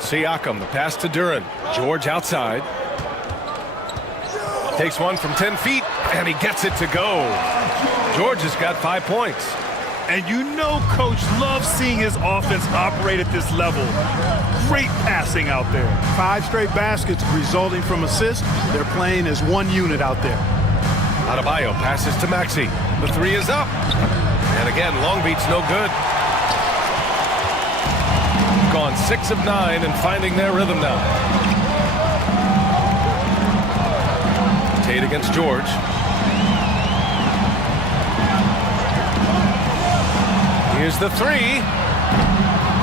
Siakam, the pass to Duren. George outside. Takes one from 10 feet, and he gets it to go. George has got 5 points. And you know Coach loves seeing his offense operate at this level. Great passing out there. 5 straight baskets resulting from assists. They're playing as one unit out there. Adebayo passes to Maxey. The 3 is up. And again, Long Beach no good. Gone 6 of 9 and finding their rhythm now. Tate against George. Here's the 3.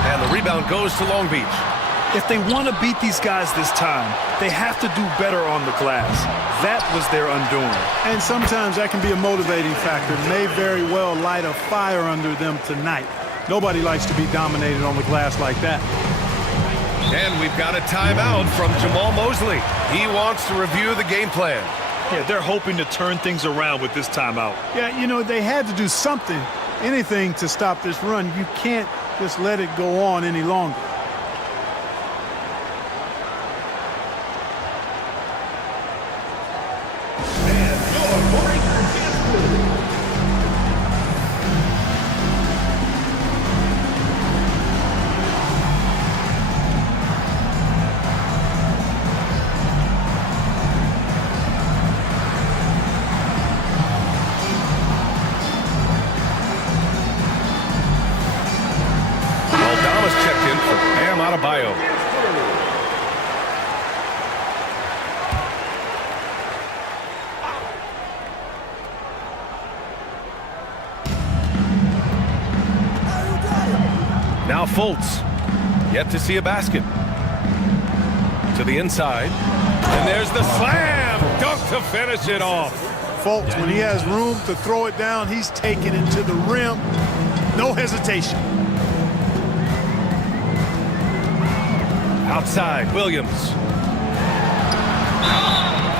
And the rebound goes to Long Beach. If they want to beat these guys this time, they have to do better on the glass. That was their undoing. And sometimes that can be a motivating factor. May very well light a fire under them tonight. Nobody likes to be dominated on the glass like that. And we've got a timeout from Jamal Mosley. He wants to review the game plan. Yeah, they're hoping to turn things around with this timeout. Yeah, you know, they had to do something, anything to stop this run. You can't just let it go on any longer. Adebayo. Now Fultz, yet to see a basket. To the inside, and there's the slam dunk to finish it off. Fultz, when he has room to throw it down, he's taking it to the rim. No hesitation. Outside, Williams.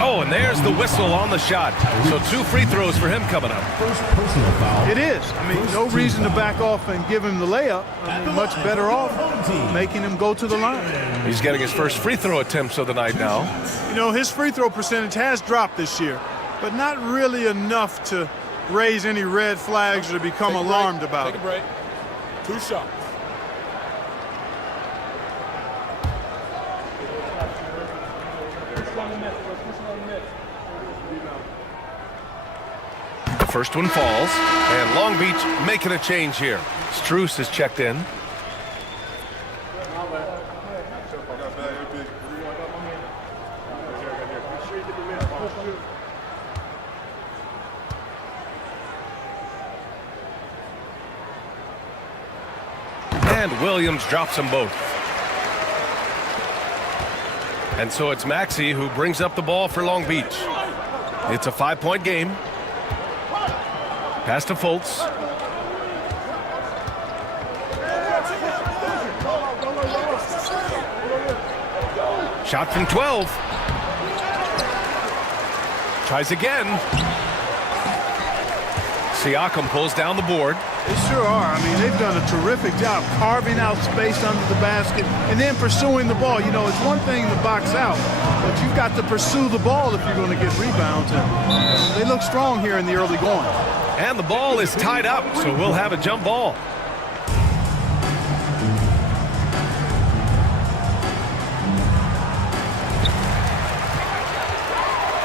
Oh, and there's the whistle on the shot. So 2 free throws for him coming up. It is. I mean, no reason to back off and give him the layup. I mean, much better off making him go to the line. He's getting his first free throw attempts of the night now. You know, his free throw percentage has dropped this year, but not really enough to raise any red flags or to become alarmed about it. Take a break. 2 shots. The first one falls, and Long Beach making a change here. Strus is checked in. And Williams drops them both. And so it's Maxey who brings up the ball for Long Beach. It's a 5-point game. Pass to Fultz. Shot from 12. Tries again. Siakam pulls down the board. They sure are. I mean, they've done a terrific job carving out space under the basket and then pursuing the ball. You know, it's one thing to box out, but you've got to pursue the ball if you're going to get rebounds. And they look strong here in the early going. And the ball is tied up, so we'll have a jump ball.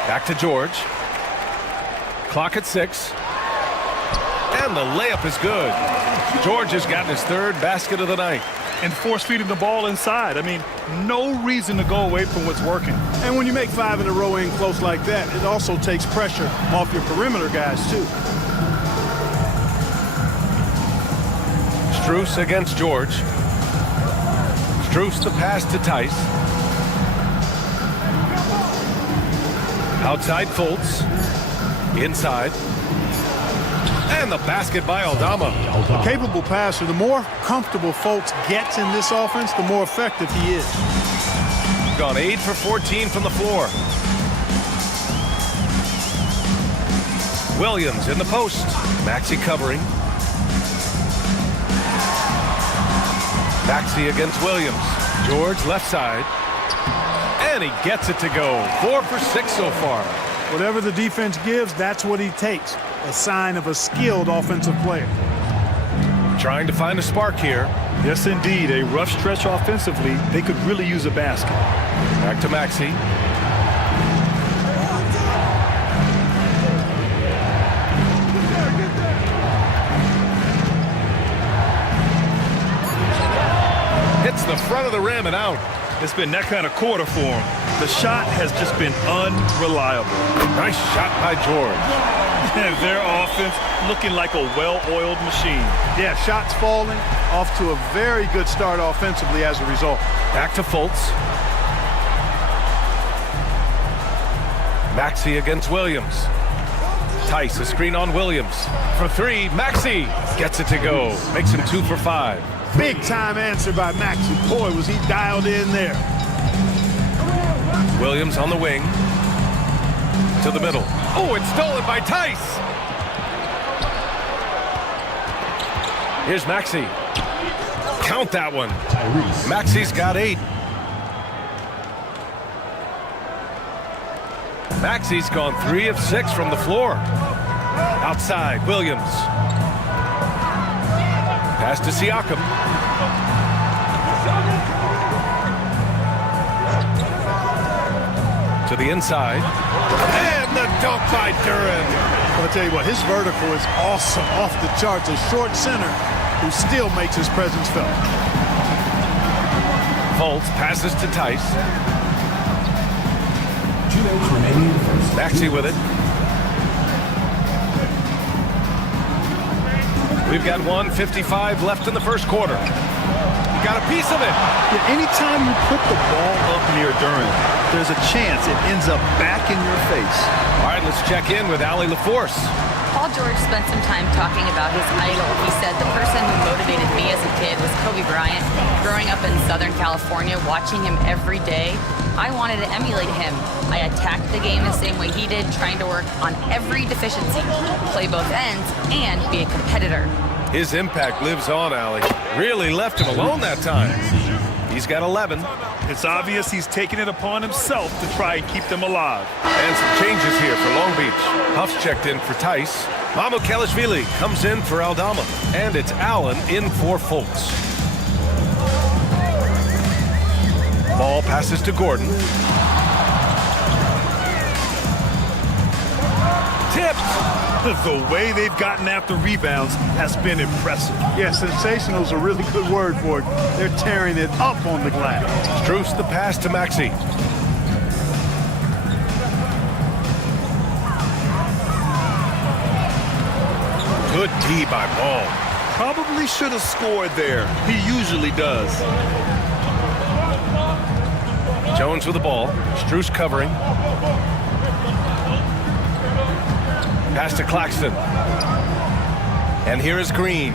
Back to George. Clock at 6. And the layup is good. George has gotten his 3rd basket of the night. And force-feeding the ball inside. I mean, no reason to go away from what's working. And when you make 5 in a row in close like that, it also takes pressure off your perimeter guys, too. Strus against George. Strus the pass to Tice. Outside Fultz. Inside. And the basket by Aldama. A capable passer, the more comfortable Fultz gets in this offense, the more effective he is. Gone 8 for 14 from the floor. Williams in the post. Maxey covering. Maxey against Williams. George left side. And he gets it to go. 4 for 6 so far. Whatever the defense gives, that's what he takes. A sign of a skilled offensive player. Trying to find a spark here. Yes, indeed. A rough stretch offensively. They could really use a basket. Back to Maxey. Hits the front of the rim and out. It's been that kind of quarter for him. The shot has just been unreliable. Nice shot by George. Their offense looking like a well-oiled machine. Yeah, shots falling, off to a very good start offensively as a result. Back to Fultz. Maxey against Williams. Tice, a screen on Williams. For 3, Maxey gets it to go. Makes him 2 for 5. Big time answer by Maxey. Boy, was he dialed in there. Williams on the wing. To the middle. Oh, it's stolen by Tice. Here's Maxey. Count that one. Maxey's got 8. Maxey's gone 3 of 6 from the floor. Outside, Williams. Pass to Siakam. To the inside. And the dunk by Duran. I'll tell you what, his vertical is awesome, off the charts. A short center who still makes his presence felt. Fultz passes to Tice. Maxey with it. We've got 1:55 left in the first quarter. You got a piece of it. Yeah, anytime you put the ball up near Duran, there's a chance it ends up back in your face. All right, let's check in with Allie LaForce. Paul George spent some time talking about his idol. He said, the person who motivated me as a kid was Kobe Bryant. Growing up in Southern California, watching him every day, I wanted to emulate him. I attacked the game the same way he did, trying to work on every deficiency, play both ends, and be a competitor. His impact lives on, Allie. Really left him alone that time. He's got 11. It's obvious he's taking it upon himself to try and keep them alive. And some changes here for Long Beach. Huff's checked in for Tice. Mamukelashvili comes in for Aldama. And it's Allen in for Fultz. Ball passes to Gordon. Tipped. The way they've gotten after rebounds has been impressive. Yeah, sensational is a really good word for it. They're tearing it up on the glass. Strus the pass to Maxey. Good D by Ball. Probably should have scored there. He usually does. Jones with the ball. Strus covering. Pass to Claxton. And here is Green.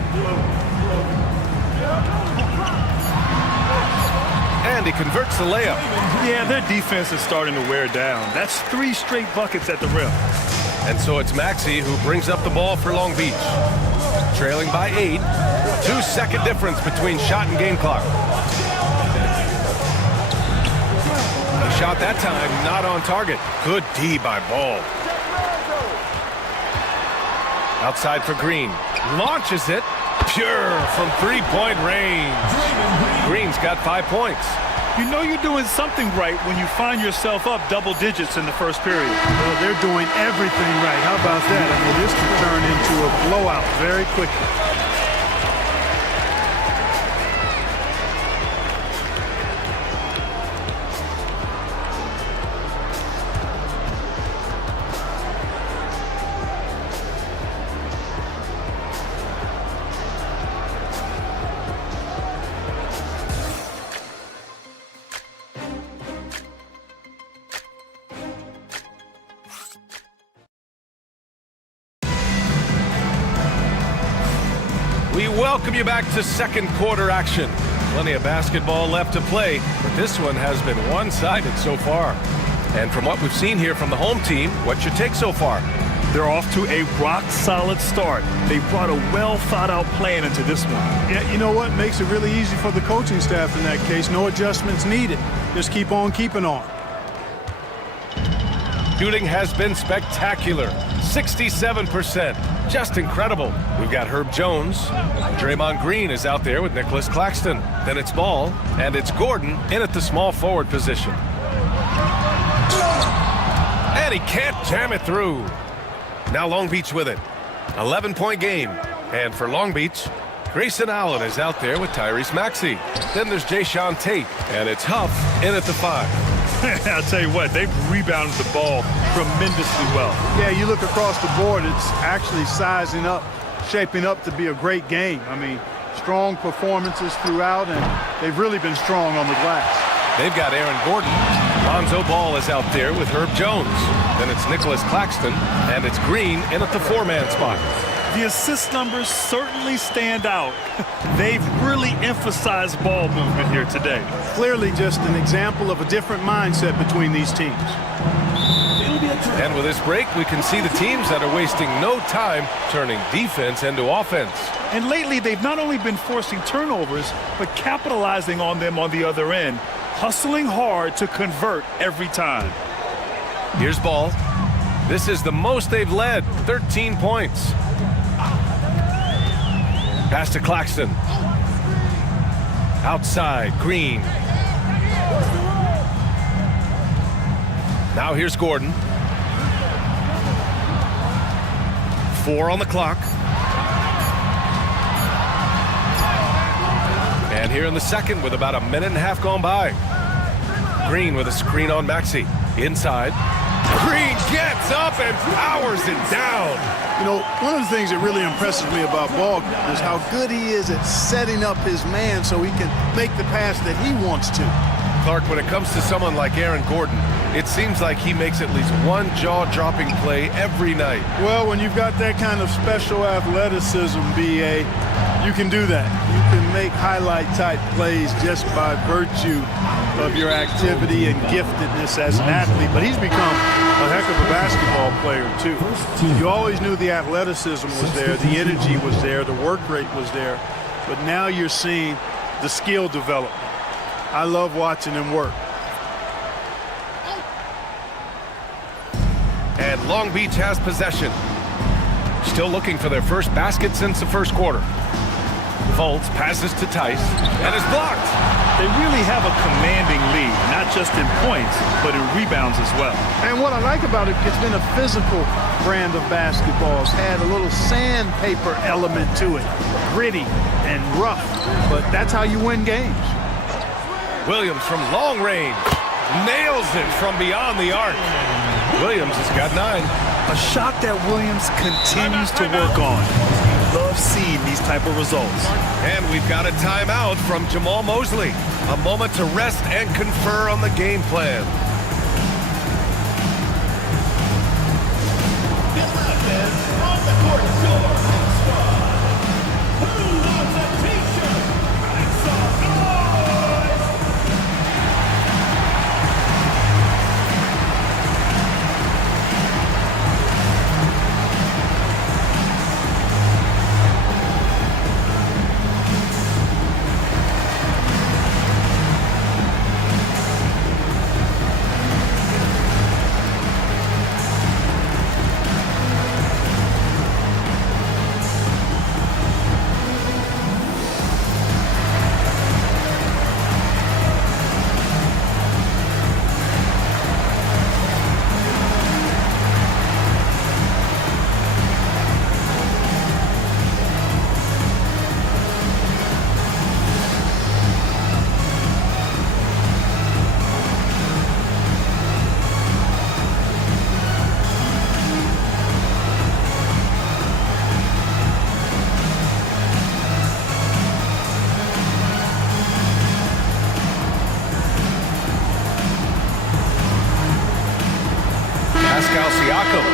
And he converts the layup. Yeah, their defense is starting to wear down. That's 3 straight buckets at the rim. And so it's Maxey who brings up the ball for Long Beach. Trailing by 8. 2-second difference between shot and game clock. He shot that time, not on target. Good D by Ball. Outside for Green. Launches it. Pure from 3-point range. Green's got 5 points. You know you're doing something right when you find yourself up double digits in the first period. Well, they're doing everything right. How about that? I mean, this could turn into a blowout very quickly. We welcome you back to second quarter action. Plenty of basketball left to play, but this one has been one-sided so far. And from what we've seen here from the home team, what's your take so far? They're off to a rock-solid start. They brought a well-thought-out plan into this one. Yeah, you know what? Makes it really easy for the coaching staff in that case. No adjustments needed. Just keep on keeping on. Shooting has been spectacular. 67%. Just incredible. We've got Herb Jones. Draymond Green is out there with Nicholas Claxton. Then it's Ball, and it's Gordon in at the small forward position. And he can't jam it through. Now Long Beach with it. 11-point game. And for Long Beach, Grayson Allen is out there with Tyrese Maxey. Then there's Jayshawn Tate, and it's Huff in at the 5. I'll tell you what, they've rebounded the ball tremendously well. Yeah, you look across the board, it's actually sizing up, shaping up to be a great game. I mean, strong performances throughout, and they've really been strong on the glass. They've got Aaron Gordon. Lonzo Ball is out there with Herb Jones. Then it's Nicholas Claxton, and it's Green in at the 4-man spot. The assist numbers certainly stand out. They've really emphasized ball movement here today. Clearly just an example of a different mindset between these teams. And with this break, we can see the teams that are wasting no time turning defense into offense. And lately, they've not only been forcing turnovers, but capitalizing on them on the other end, hustling hard to convert every time. Here's Ball. This is the most they've led, 13 points. Pass to Claxton. Outside, Green. Now here's Gordon. 4 on the clock. And here in the second with about a minute and a half gone by. Green with a screen on Maxey. Inside. Green gets up and powers it down. You know, one of the things that really impresses me about Ball is how good he is at setting up his man so he can make the pass that he wants to. Clark, when it comes to someone like Aaron Gordon, it seems like he makes at least one jaw-dropping play every night. Well, when you've got that kind of special athleticism, B.A., you can do that. can make highlight-type plays just by virtue of your activity and giftedness as an athlete, but he's become a heck of a basketball player, too. You always knew the athleticism was there, the energy was there, the work rate was there, but now you're seeing the skill development. I love watching him work. And Long Beach has possession. Still looking for their first basket since the first quarter. Fultz passes to Tice and is blocked. They really have a commanding lead, not just in points, but in rebounds as well. And what I like about it, it's been a physical brand of basketball. It's had a little sandpaper element to it, gritty and rough, but that's how you win games. Williams from long range nails it from beyond the arc. Williams has got 9. A shot that Williams continues to work on. Love seeing these type of results. And we've got a timeout from Jamal Mosley. A moment to rest and confer on the game plan. On the court, score. Who wants a t-shirt? Make some noise!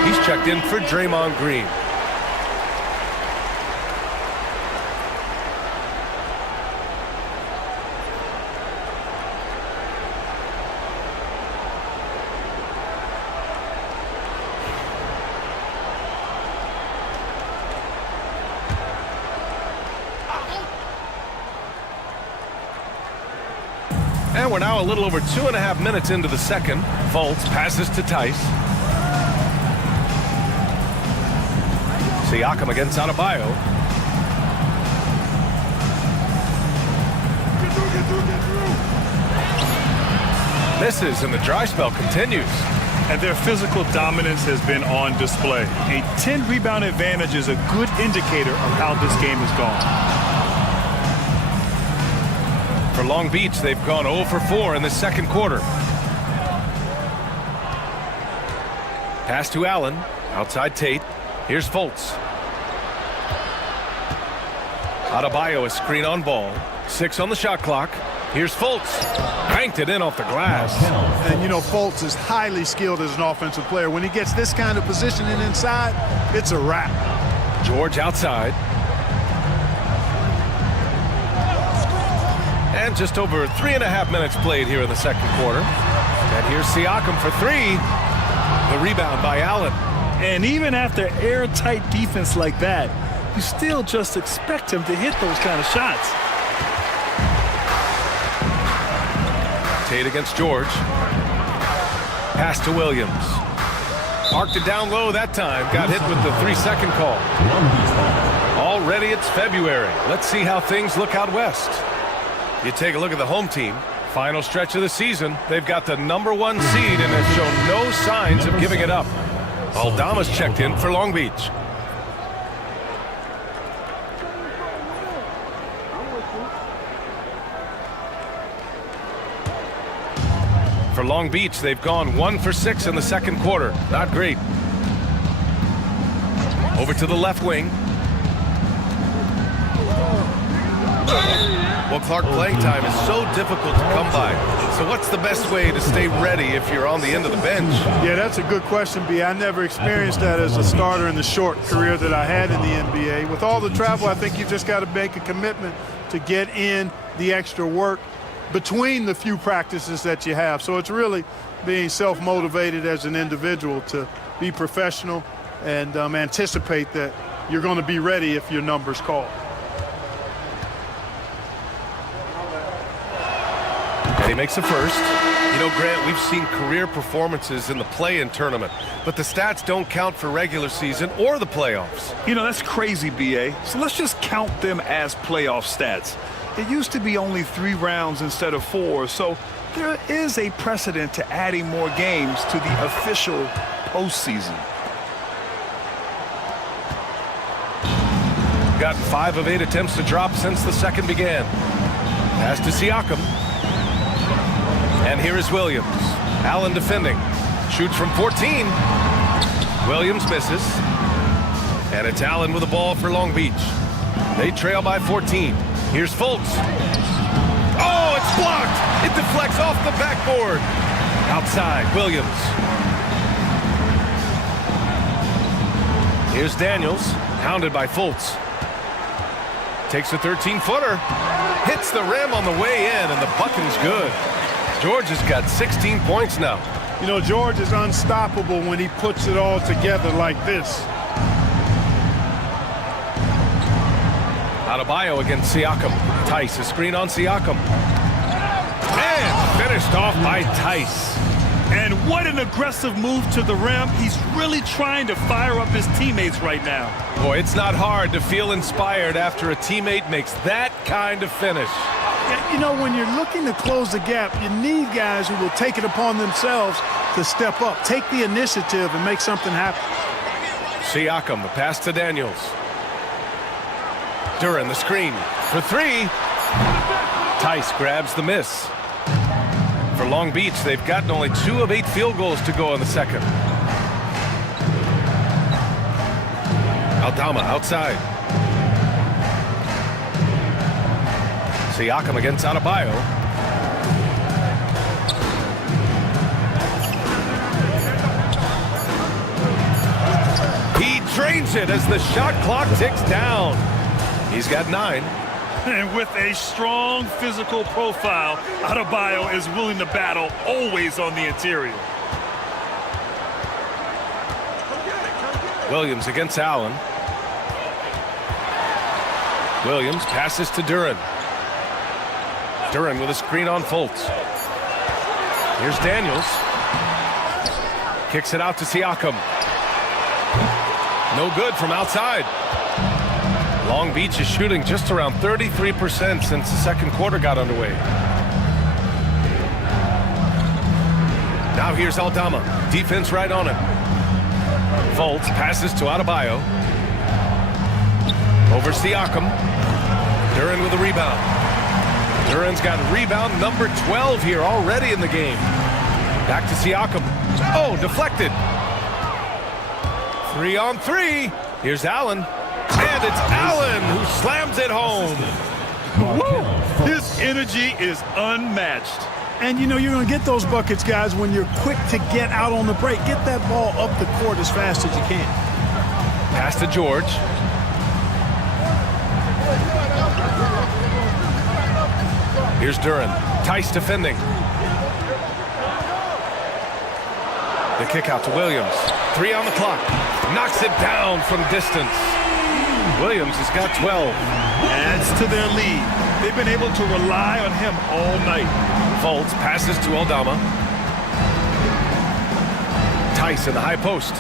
He's checked in for Draymond Green. And we're now a little over 2.5 minutes into the second. Fultz passes to Tice. Siakam against Adebayo. Misses and the dry spell continues. And their physical dominance has been on display. A 10-rebound advantage is a good indicator of how this game has gone. For Long Beach, they've gone 0 for 4 in the second quarter. Pass to Allen. Outside Tate. Here's Fultz. Adebayo, a screen on ball. 6 on the shot clock. Here's Fultz. Banked it in off the glass. And, you know, Fultz is highly skilled as an offensive player. When he gets this kind of positioning inside, it's a wrap. George outside. And just over 3.5 minutes played here in the second quarter. And here's Siakam for 3. The rebound by Allen. And even after airtight defense like that, you still just expect him to hit those kind of shots. Tate against George. Pass to Williams. Arced it down low that time. Got hit with the 3-second call. Already it's February. Let's see how things look out west. You take a look at the home team. Final stretch of the season. They've got the #1 seed and have shown no signs of giving it up. Aldama's checked in for Long Beach. For Long Beach, they've gone 1 for 6 in the second quarter. Not great. Over to the left wing. Well, Clark, playing time is so difficult to come by. So what's the best way to stay ready if you're on the end of the bench? Yeah, that's a good question, B. I never experienced that as a starter in the short career that I had in the NBA. With all the travel, I think you've just got to make a commitment to get in the extra work between the few practices that you have. So it's really being self-motivated as an individual to be professional and anticipate that you're going to be ready if your number's called. And he makes a first. You know, Grant, we've seen career performances in the play-in tournament, but the stats don't count for regular season or the playoffs. You know, that's crazy, B.A. So let's just count them as playoff stats. It used to be only 3 rounds instead of 4, so there is a precedent to adding more games to the official postseason. Gotten 5 of 8 attempts to drop since the second began. Pass to Siakam. And here is Williams. Allen defending. Shoots from 14. Williams misses. And it's Allen with the ball for Long Beach. They trail by 14. Here's Fultz. Oh, it's blocked. It deflects off the backboard. Outside, Williams. Here's Daniels, hounded by Fultz. Takes a 13-footer. Hits the rim on the way in, and the bucket is good. George has got 16 points now. You know, George is unstoppable when he puts it all together like this. Adebayo against Siakam. Tice, a screen on Siakam. And finished off by Tice. And what an aggressive move to the rim. He's really trying to fire up his teammates right now. Boy, it's not hard to feel inspired after a teammate makes that kind of finish. You know, when you're looking to close the gap, you need guys who will take it upon themselves to step up, take the initiative, and make something happen. Siakam, the pass to Daniels. Duren, the screen for 3. Tice grabs the miss. For Long Beach, they've gotten only 2 of 8 field goals to go in the second. Aldama outside. Siakam against Adebayo. He drains it as the shot clock ticks down. He's got 9. And with a strong physical profile, Adebayo is willing to battle, always on the interior. Williams against Allen. Williams passes to Duren. Duren with a screen on Fultz. Here's Daniels. Kicks it out to Siakam. No good from outside. Long Beach is shooting just around 33% since the second quarter got underway. Now here's Aldama. Defense right on him. Fultz passes to Adebayo. Over Siakam. Duren with a rebound. Duren's got rebound number 12 here already in the game. Back to Siakam. Oh, deflected. 3 on 3. Here's Allen. And it's Allen who slams it home. Woo! His energy is unmatched. And, you know, you're going to get those buckets, guys, when you're quick to get out on the break. Get that ball up the court as fast as you can. Pass to George. Here's Duren. Tice defending. The kick out to Williams. 3 on the clock. Knocks it down from distance. Williams has got 12. Adds to their lead. They've been able to rely on him all night. Fultz passes to Aldama. Tice in the high post.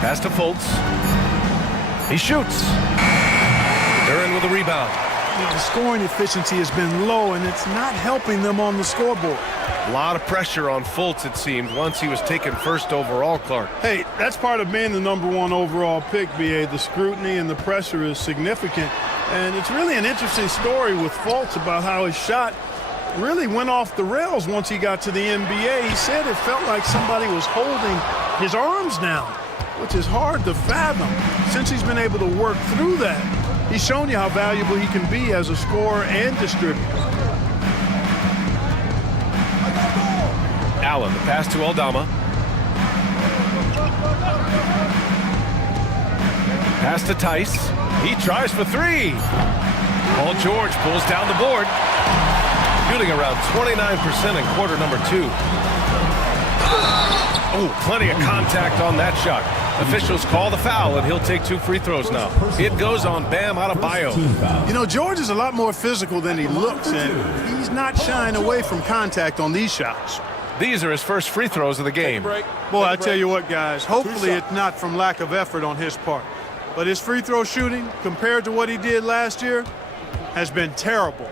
Pass to Fultz. He shoots. Duren with a rebound. The scoring efficiency has been low, and it's not helping them on the scoreboard. A lot of pressure on Fultz, it seemed, once he was taken first overall, Clark. Hey, that's part of being the #1 overall pick, B.A. The scrutiny and the pressure is significant. And it's really an interesting story with Fultz about how his shot really went off the rails once he got to the NBA. He said it felt like somebody was holding his arms down, which is hard to fathom. Since he's been able to work through that, he's shown you how valuable he can be as a scorer and distributor. Allen, the pass to Aldama. Pass to Tice. He tries for three. Paul George pulls down the board. Shooting around 29% in quarter number 2. Oh, plenty of contact on that shot. Officials call the foul, and he'll take 2 free throws now. It goes on Bam Adebayo. You know, George is a lot more physical than he looks, and he's not shying away from contact on these shots. These are his first free throws of the game. Boy, I tell you what, guys, hopefully it's not from lack of effort on his part. But his free throw shooting, compared to what he did last year, has been terrible.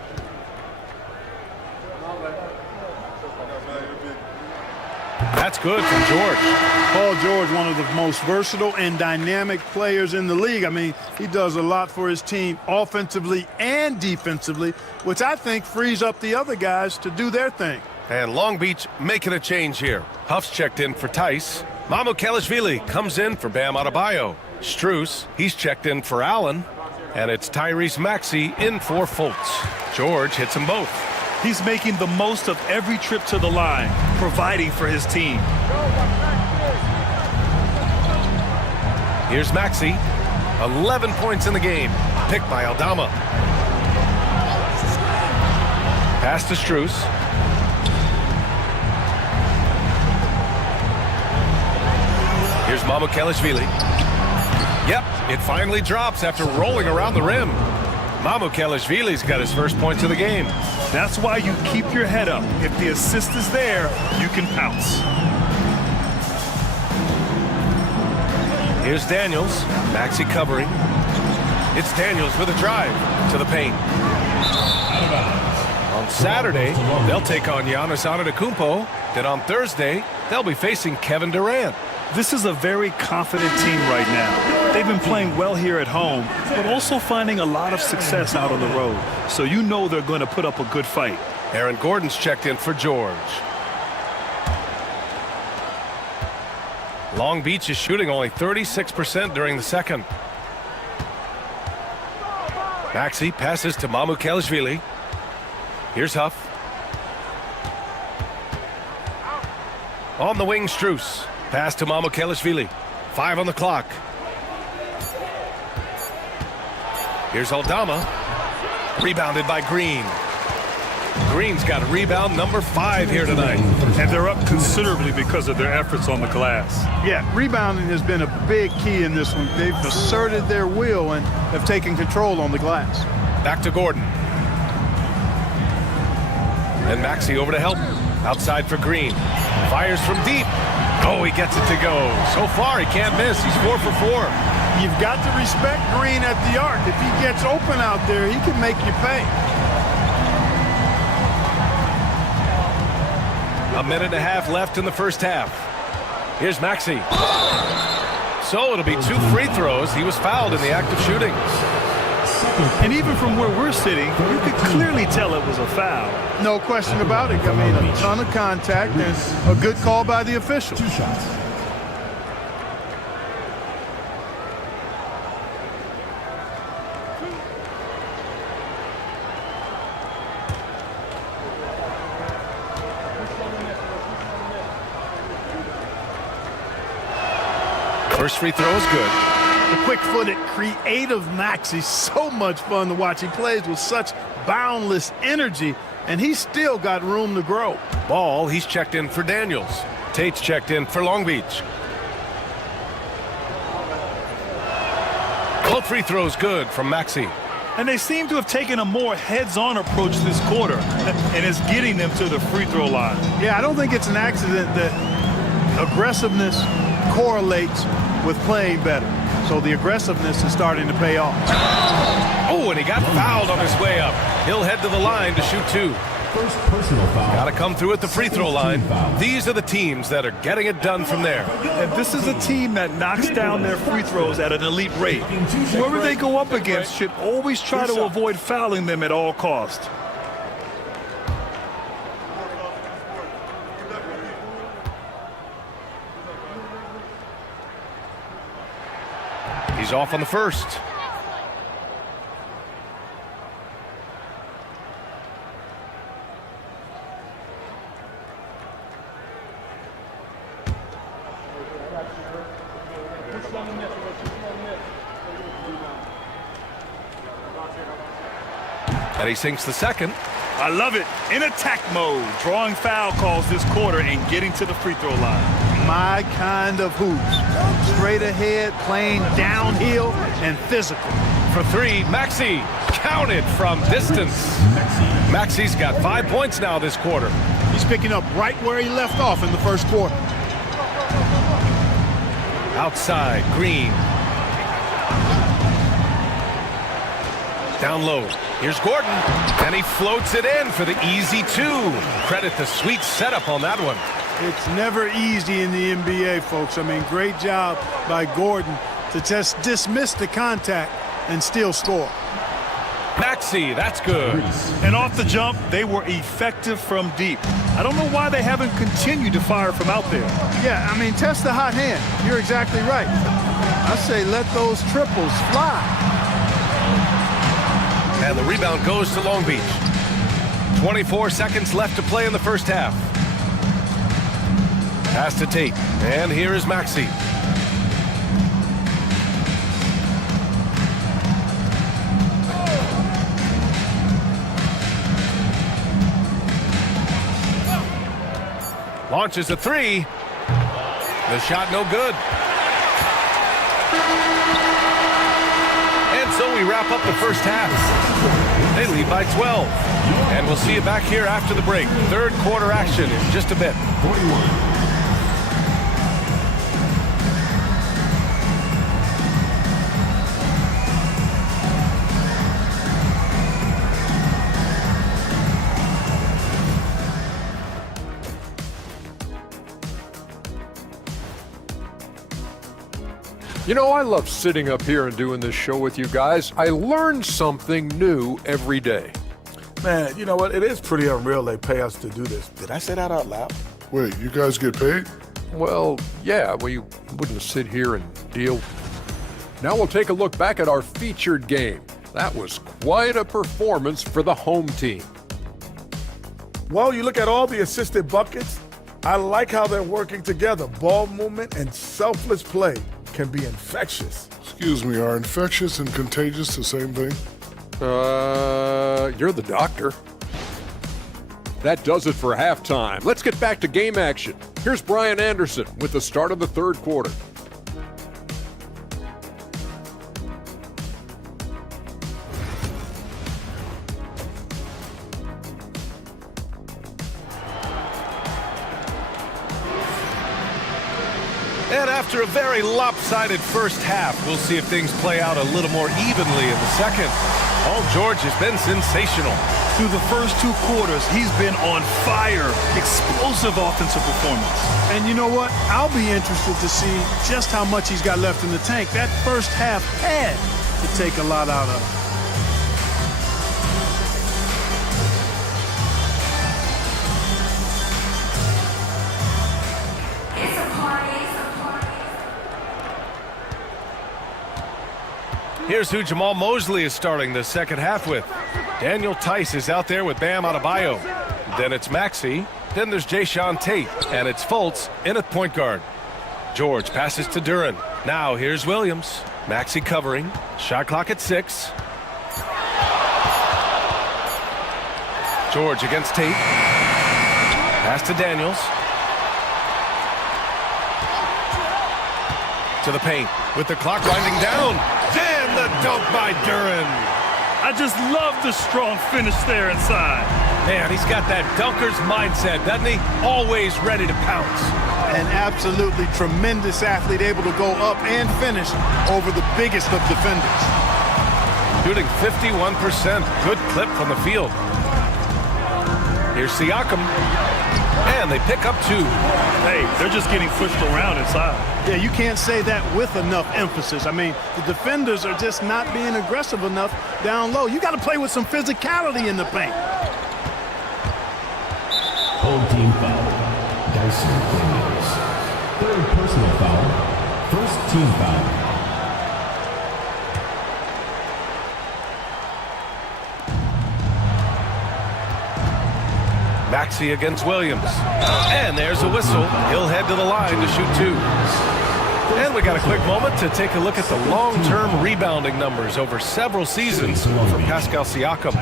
That's good from George. Paul George, one of the most versatile and dynamic players in the league. I mean, he does a lot for his team offensively and defensively, which I think frees up the other guys to do their thing. And Long Beach making a change here. Huff's checked in for Tice. Mamukelashvili comes in for Bam Adebayo. Strus, he's checked in for Allen. And it's Tyrese Maxey in for Fultz. George hits them both. He's making the most of every trip to the line, providing for his team. Here's Maxey. 11 points in the game. Picked by Aldama. Pass to Strus. Here's Mamukelashvili. Yep, it finally drops after rolling around the rim. Mamukelashvili's got his first points of the game. That's why you keep your head up. If the assist is there, you can pounce. Here's Daniels. Maxey covering. It's Daniels with a drive to the paint. On Saturday, they'll take on Giannis Antetokounmpo. Then on Thursday, they'll be facing Kevin Durant. This is a very confident team right now. They've been playing well here at home, but also finding a lot of success out on the road. So you know they're going to put up a good fight. Aaron Gordon's checked in for George. Long Beach is shooting only 36% during the second. Maxey passes to Mamukelashvili. Here's Huff. On the wing, Strus. Pass to Mamukelashvili. 5 on the clock. Here's Aldama. Rebounded by Green. Green's got a rebound number 5 here tonight. And they're up considerably because of their efforts on the glass. Yeah, rebounding has been a big key in this one. They've asserted their will and have taken control on the glass. Back to Gordon. And Maxey over to help. Outside for Green. Fires from deep. Oh, he gets it to go. So far, he can't miss. He's 4 for 4. You've got to respect Green at the arc. If he gets open out there, he can make you pay. A minute and a half left in the first half. Here's Maxey. So it'll be 2 free throws. He was fouled in the act of shooting. And even from where we're sitting, you could clearly tell it was a foul. No question about it. I mean, a ton of contact and a good call by the official. 2 shots. First free throw is good. The quick-footed, creative Maxey, so much fun to watch. He plays with such boundless energy, and he's still got room to grow. Ball, he's checked in for Daniels. Tate's checked in for Long Beach. Both free throws good from Maxey. And they seem to have taken a more heads-on approach this quarter, and it's getting them to the free throw line. Yeah, I don't think it's an accident that aggressiveness correlates with playing better. So the aggressiveness is starting to pay off. Oh, and he got fouled on his way up. He'll head to the line to shoot 2. First personal foul. Got to come through at the free throw line. These are the teams that are getting it done from there. And this is a team that knocks down their free throws at an elite rate. Whoever they go up against should always try to avoid fouling them at all costs. He's off on the first. And he sinks the second. I love it. In attack mode, drawing foul calls this quarter and getting to the free throw line. My kind of hoops. Straight ahead, playing downhill, and physical. For three, Maxey counted from distance. Maxey's got 5 points now this quarter. He's picking up right where he left off in the first quarter. Outside, Green. Down low. Here's Gordon. And he floats it in for the easy two. Credit the sweet setup on that one. It's never easy in the NBA, folks. I mean, great job by Gordon to just dismiss the contact and still score. Maxey, that's good. And off the jump, they were effective from deep. I don't know why they haven't continued to fire from out there. Yeah, I mean, test the hot hand. You're exactly right. I say let those triples fly. And the rebound goes to Long Beach. 24 seconds left to play in the first half. Pass to Tate. And here is Maxey. Launches a three. The shot no good. And so we wrap up the first half. They lead by 12. And we'll see you back here after the break. Third quarter action in just a bit. 41. You know, I love sitting up here and doing this show with you guys. I learn something new every day. Man, you know what? It is pretty unreal they pay us to do this. Did I say that out loud? Wait, you guys get paid? Well, yeah, we wouldn't sit here and deal. Now we'll take a look back at our featured game. That was quite a performance for the home team. Well, you look at all the assisted buckets. I like how they're working together. Ball movement and selfless play can be infectious. Excuse me, are infectious and contagious the same thing? You're the doctor. That does it for halftime. Let's get back to game action. Here's Brian Anderson with the start of the third quarter. And after a very lopsided first half, we'll see if things play out a little more evenly in the second. Paul George has been sensational. Through the first two quarters, he's been on fire. Explosive offensive performance. And you know what? I'll be interested to see just how much he's got left in the tank. That first half had to take a lot out of. Here's who Jamal Mosley is starting the second half with. Daniel Tice is out there with Bam Adebayo. Then it's Maxey. Then there's Jayshawn Tate. And it's Fultz in at point guard. George passes to Duren. Now here's Williams. Maxey covering. Shot clock at 6. George against Tate. Pass to Daniels. To the paint with the clock winding down. And the dunk by Duren. I just love the strong finish there inside. Man, he's got that dunker's mindset, doesn't he? Always ready to pounce. An absolutely tremendous athlete, able to go up and finish over the biggest of defenders. Shooting 51%. Good clip from the field. Here's Siakam. And they pick up 2. Hey, they're just getting pushed around inside. Yeah, you can't say that with enough emphasis. I mean, the defenders are just not being aggressive enough down low. You got to play with some physicality in the paint. Home team foul. Dyson Daniels. Third personal foul. First team foul. Maxey against Williams. And there's a whistle. He'll head to the line to shoot 2. And we got a quick moment to take a look at the long-term rebounding numbers over several seasons for Pascal Siakam.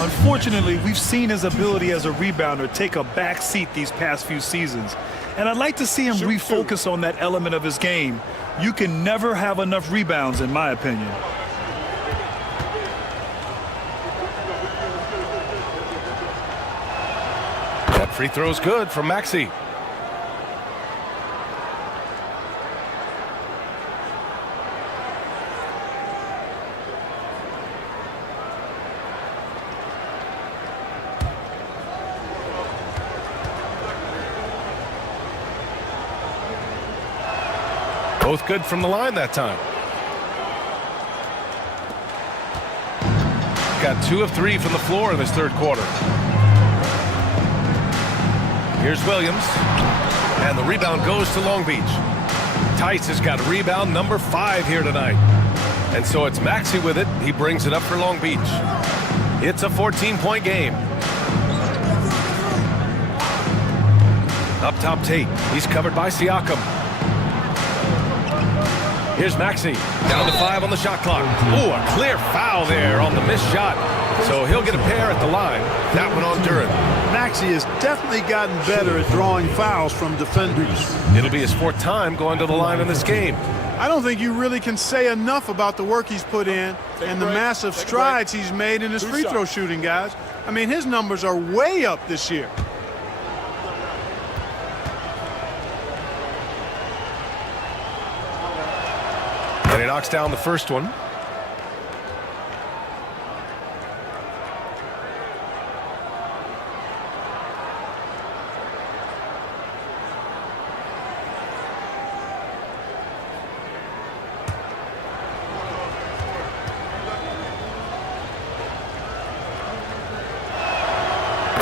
Unfortunately, we've seen his ability as a rebounder take a back seat these past few seasons. And I'd like to see him refocus on that element of his game. You can never have enough rebounds, in my opinion. That free throw's good from Maxey. Both good from the line that time. Got 2 of 3 from the floor in this third quarter. Here's Williams. And the rebound goes to Long Beach. Tice has got rebound number 5 here tonight. And so it's Maxey with it. He brings it up for Long Beach. It's a 14-point game. Up top, Tate. He's covered by Siakam. Here's Maxey, down to 5 on the shot clock. Ooh, a clear foul there on the missed shot. So he'll get a pair at the line. That one on Duran. Maxey has definitely gotten better at drawing fouls from defenders. It'll be his 4th time going to the line in this game. I don't think you really can say enough about the work he's put in and the massive strides he's made in his free throw shooting, guys. I mean, his numbers are way up this year. And he knocks down the first one.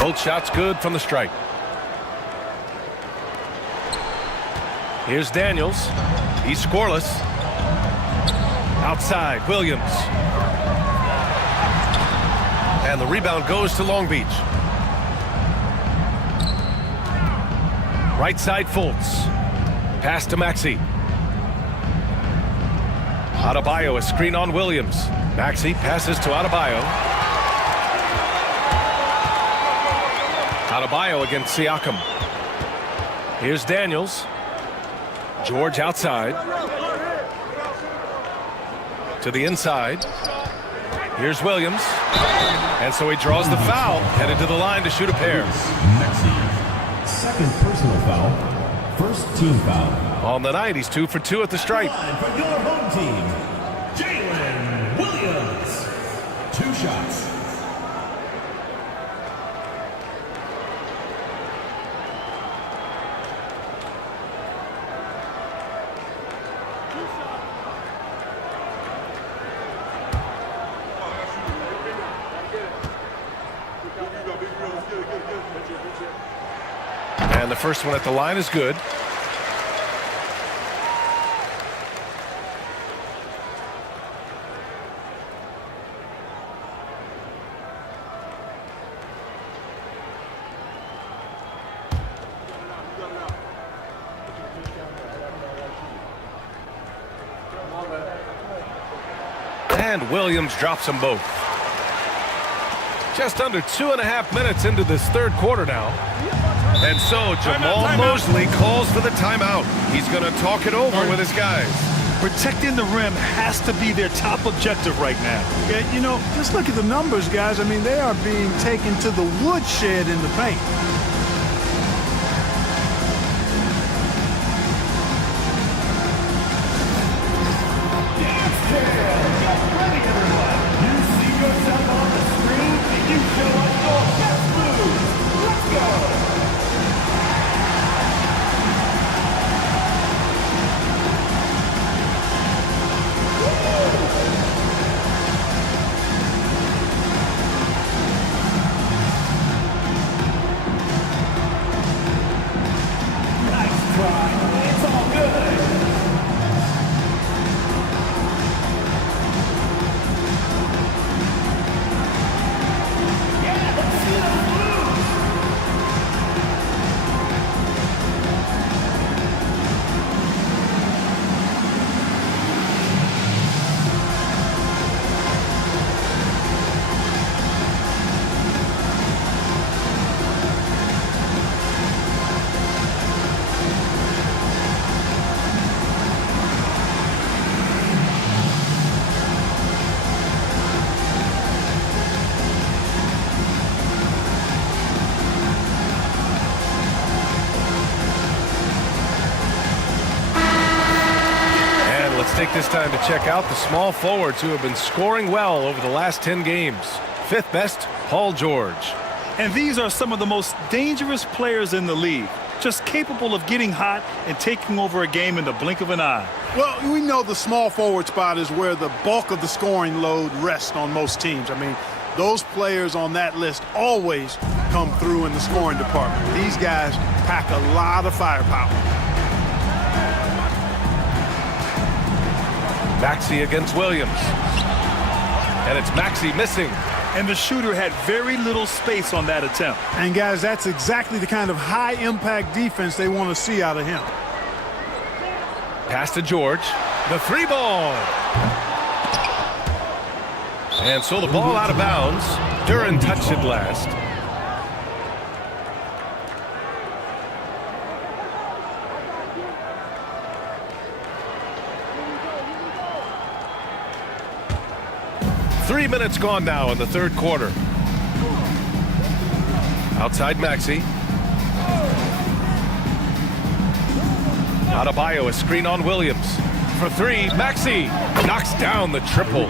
Both shots good from the stripe. Here's Daniels. He's scoreless. Outside, Williams. And the rebound goes to Long Beach. Right side, Fultz. Pass to Maxey. Adebayo, a screen on Williams. Maxey passes to Adebayo. Adebayo against Siakam. Here's Daniels. George outside. To the inside. Here's Williams. And so he draws the foul, headed to the line to shoot a pair. Second personal foul. First team foul. On the night, he's 2 for 2 at the stripe. For your home team, Jalen Williams. 2 shots. And the first one at the line is good. And Williams drops them both. Just under 2.5 minutes into this third quarter now. And so Jamal Mosley calls for the timeout. He's going to talk it over with his guys. Protecting the rim has to be their top objective right now. Yeah, you know, just look at the numbers, guys. I mean, they are being taken to the woodshed in the paint. Let's take this time to check out the small forwards who have been scoring well over the last 10 games. Fifth best, Paul George. And these are some of the most dangerous players in the league. Just capable of getting hot and taking over a game in the blink of an eye. Well, we know the small forward spot is where the bulk of the scoring load rests on most teams. I mean, those players on that list always come through in the scoring department. These guys pack a lot of firepower. Maxey against Williams. And it's Maxey missing. And the shooter had very little space on that attempt. And guys, that's exactly the kind of high-impact defense they want to see out of him. Pass to George. The 3-ball. And so the ball out of bounds. Duren touched it last. Three minutes gone now in the third quarter. Outside Maxey. Adebayo, a screen on Williams. For three, Maxey knocks down the triple.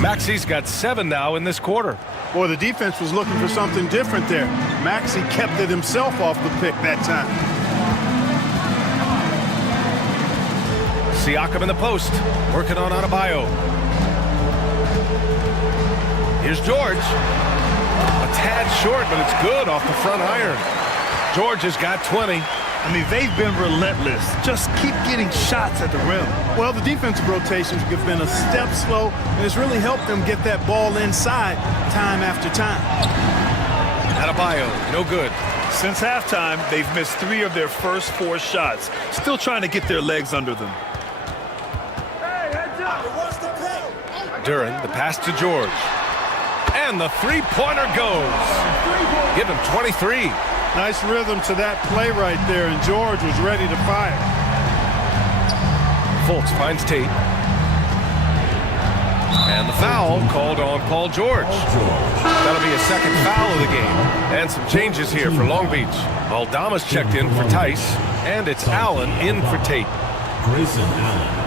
Maxey's got 7 now in this quarter. Boy, the defense was looking for something different there. Maxey kept it himself off the pick that time. Siakam in the post, working on Adebayo. Here's George. A tad short, but it's good off the front iron. George has got 20. I mean, they've been relentless. Just keep getting shots at the rim. Well, the defensive rotations have been a step slow, and it's really helped them get that ball inside time after time. Adebayo, no good. Since halftime, they've missed 3 of their first 4 shots. Still trying to get their legs under them. Duren, the pass to George. And the three-pointer goes. Give him 23. Nice rhythm to that play right there, and George was ready to fire. Fultz finds Tate. And the foul called on Paul George. That'll be a second foul of the game. And some changes here for Long Beach. Aldama's checked in for Tice, and it's Allen in for Tate. Grayson Allen.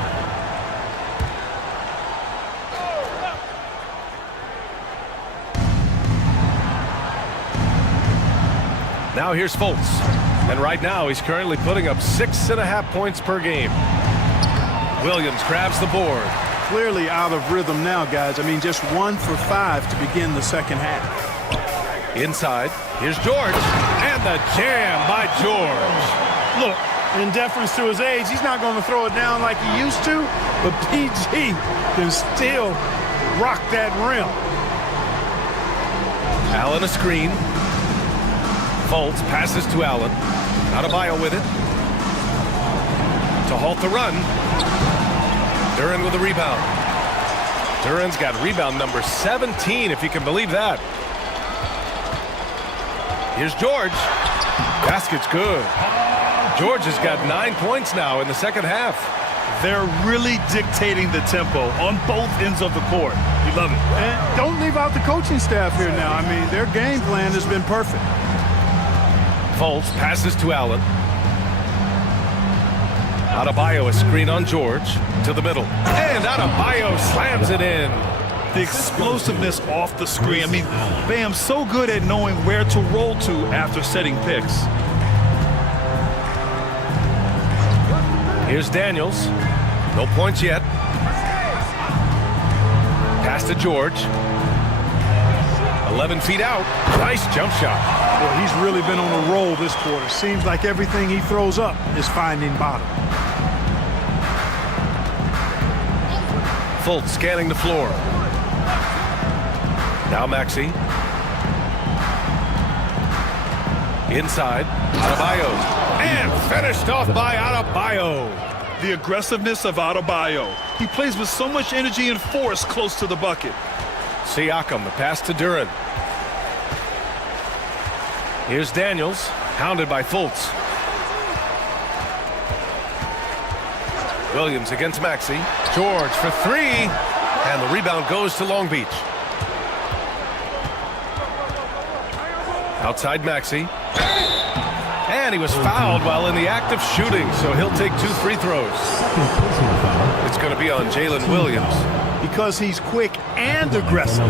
Now here's Fultz. And right now he's currently putting up 6.5 points per game. Williams grabs the board. Clearly out of rhythm now, guys. I mean, just 1 for 5 to begin the second half. Inside, here's George. And the jam by George. Look, in deference to his age, he's not going to throw it down like he used to, but PG can still rock that rim. Allen a screen. Fultz passes to Allen. Adebayo with it. To halt the run. Duren with a rebound. Duren's got rebound number 17, if you can believe that. Here's George. Basket's good. George has got 9 points now in the second half. They're really dictating the tempo on both ends of the court. You love it. And don't leave out the coaching staff here now. I mean, their game plan has been perfect. Fultz passes to Allen. Adebayo a screen on George to the middle. And Adebayo slams it in. The explosiveness off the screen. I mean, Bam's so good at knowing where to roll to after setting picks. Here's Daniels. No points yet. Pass to George. 11 feet out. Nice jump shot. Well, he's really been on a roll this quarter. Seems like everything he throws up is finding bottom. Fultz scanning the floor. Now Maxey. Inside. Adebayo. And finished off by Adebayo. The aggressiveness of Adebayo. He plays with so much energy and force close to the bucket. Siakam, the pass to Duren. Here's Daniels, hounded by Fultz. Williams against Maxey. George for 3. And the rebound goes to Long Beach. Outside Maxey. And he was fouled while in the act of shooting, so he'll take 2 free throws. It's going to be on Jalen Williams. Because he's quick and aggressive,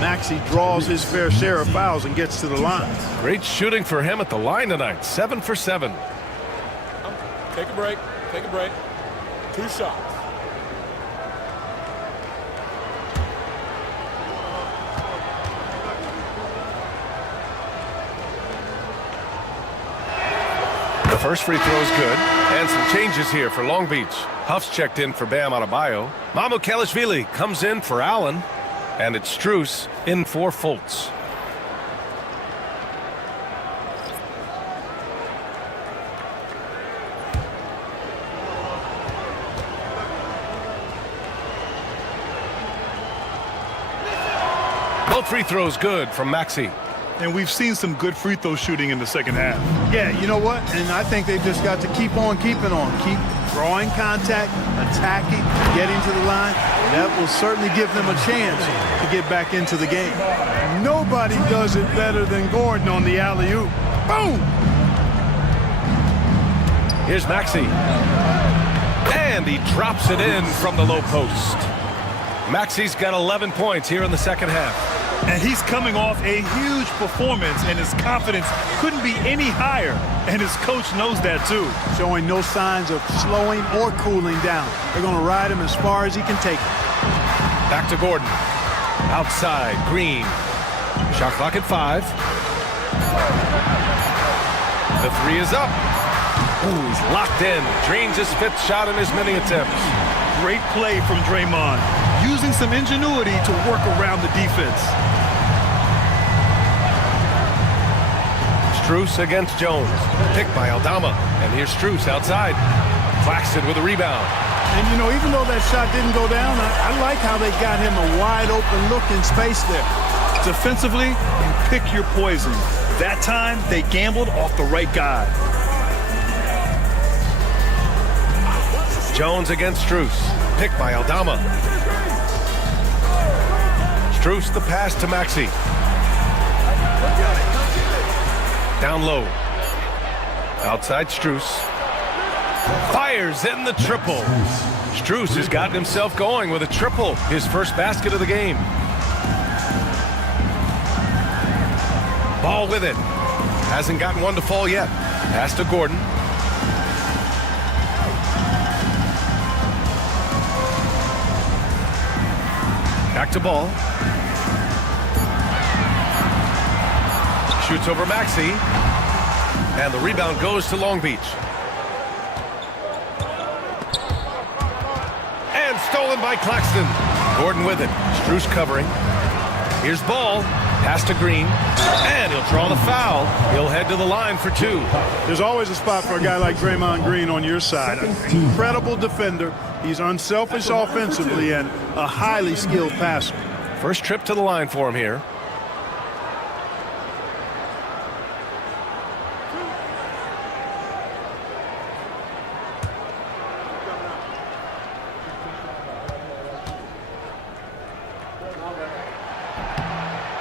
Maxey draws his fair share of fouls and gets to the line. Great shooting for him at the line tonight. 7 for 7. Take a break. Take a break. 2 shots. The first free throw is good. And some changes here for Long Beach. Huff's checked in for Bam Adebayo. Mamukelashvili comes in for Allen. And it's Strus in for Fultz. Both free throws good from Maxey. And we've seen some good free throw shooting in the second half. Yeah, you know what? And I think they've just got to keep on keeping on. Keep drawing contact, attacking, getting to the line. That will certainly give them a chance to get back into the game. Nobody does it better than Gordon on the alley-oop. Boom! Here's Maxey. And he drops it in from the low post. Maxey's got 11 points here in the second half. And he's coming off a huge performance, and his confidence couldn't be any higher. And his coach knows that, too. Showing no signs of slowing or cooling down. They're going to ride him as far as he can take it. Back to Gordon. Outside, Green. Shot clock at 5. The 3 is up. Ooh, he's locked in. Drains his 5th shot in as many attempts. Great play from Draymond, using some ingenuity to work around the defense. Strus against Jones. Picked by Aldama. And here's Strus outside. Claxton with a rebound. And, you know, even though that shot didn't go down, I like how they got him a wide-open look in space there. Defensively, you pick your poison. That time, they gambled off the right guy. Jones against Strus. Picked by Aldama. Strus the pass to Maxey. Down low. Outside Strus. Fires in the triple. Strus has gotten himself going with a triple. His first basket of the game. Ball with it. Hasn't gotten one to fall yet. Pass to Gordon. Back to Ball. Shoots over Maxey. And the rebound goes to Long Beach. And stolen by Claxton. Gordon with it. Strus covering. Here's Ball. Pass to Green. And he'll draw the foul. He'll head to the line for 2. There's always a spot for a guy like Draymond Green on your side. An incredible defender. He's unselfish offensively and a highly skilled passer. First trip to the line for him here.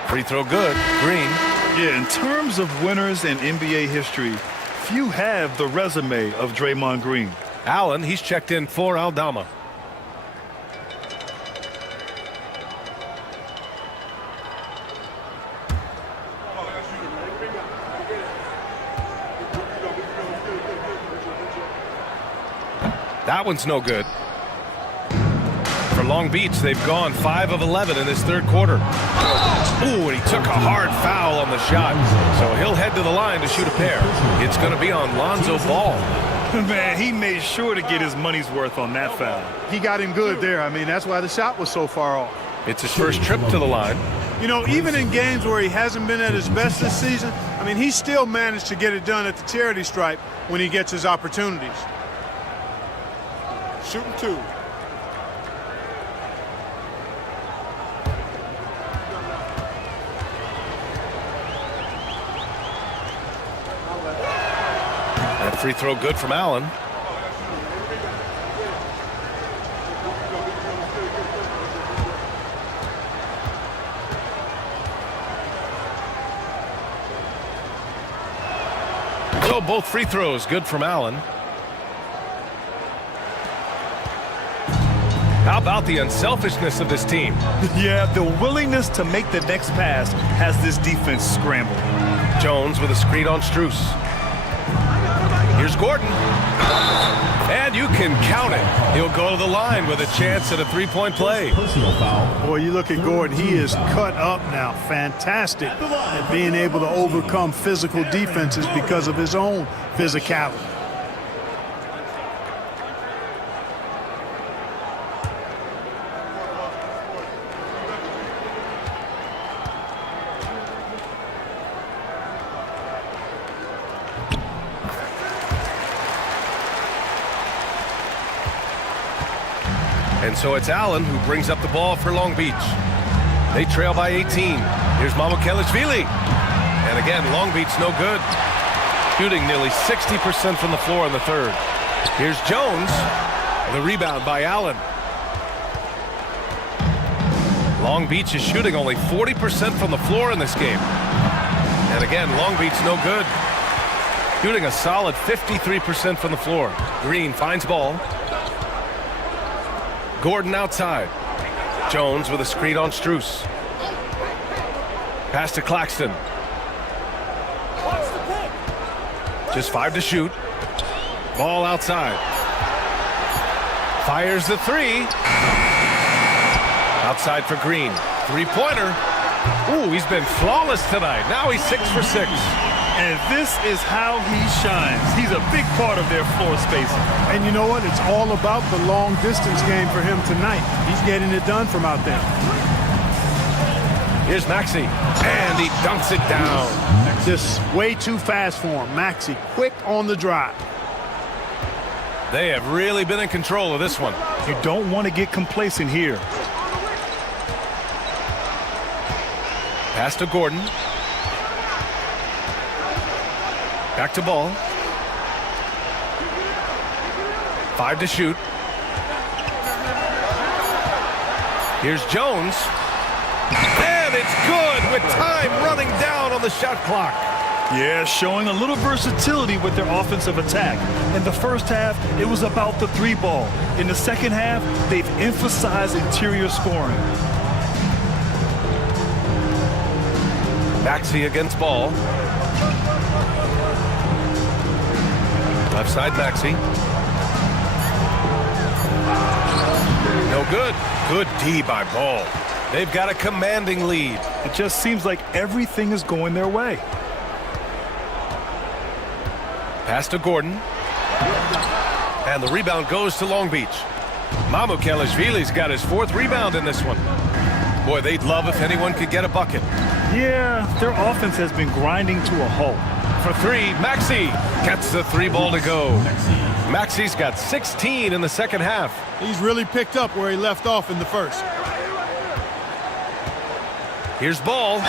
Free throw good. Green. Yeah, in terms of winners in NBA history, few have the resume of Draymond Green. Allen, he's checked in for Aldama. That one's no good. For Long Beach, they've gone 5 of 11 in this third quarter. Ooh, and he took a hard foul on the shot. So he'll head to the line to shoot a pair. It's going to be on Lonzo Ball. Man, he made sure to get his money's worth on that foul. He got him good there. I mean, that's why the shot was so far off. It's his first trip to the line. You know, even in games where he hasn't been at his best this season, I mean, he still managed to get it done at the charity stripe when he gets his opportunities. Shooting 2. That free throw good from Allen. So both free throws good from Allen. How about the unselfishness of this team? Yeah, the willingness to make the next pass has this defense scrambled. Jones with a screen on Strus. Here's Gordon. And you can count it. He'll go to the line with a chance at a three-point play. Personal foul. Boy, you look at Gordon. He is cut up now. Fantastic at being able to overcome physical defenses because of his own physicality. And so it's Allen who brings up the ball for Long Beach. They trail by 18. Here's Mamukelashvili. And again, Long Beach no good. Shooting nearly 60% from the floor in the third. Here's Jones. The rebound by Allen. Long Beach is shooting only 40% from the floor in this game. And again, Long Beach no good. Shooting a solid 53% from the floor. Green finds ball. Gordon outside. Jones with a screen on Strus. Pass to Claxton. Just 5 to shoot. Ball outside. Fires the three. Outside for Green. Three-pointer. Ooh, he's been flawless tonight. Now he's 6 for 6. And this is how he shines. He's a big part of their floor spacing. And you know what? It's all about the long distance game for him tonight. He's getting it done from out there. Here's Maxey. And he dunks it down. Just way too fast for him. Maxey, quick on the drive. They have really been in control of this one. You don't want to get complacent here. Pass to Gordon. Back to ball. 5 to shoot. Here's Jones. And it's good with time running down on the shot clock. Yeah, showing a little versatility with their offensive attack. In the first half, it was about the three ball. In the second half, they've emphasized interior scoring. Maxey against ball. Left side Maxey. No good. Good D by Ball. They've got a commanding lead. It just seems like everything is going their way. Pass to Gordon. And the rebound goes to Long Beach. Mamukelashvili's got his 4th rebound in this one. Boy, they'd love if anyone could get a bucket. Yeah, their offense has been grinding to a halt. For 3, Maxey gets the 3 ball to go. Maxey's got 16 in the second half. He's really picked up where he left off in the first. Here's Ball.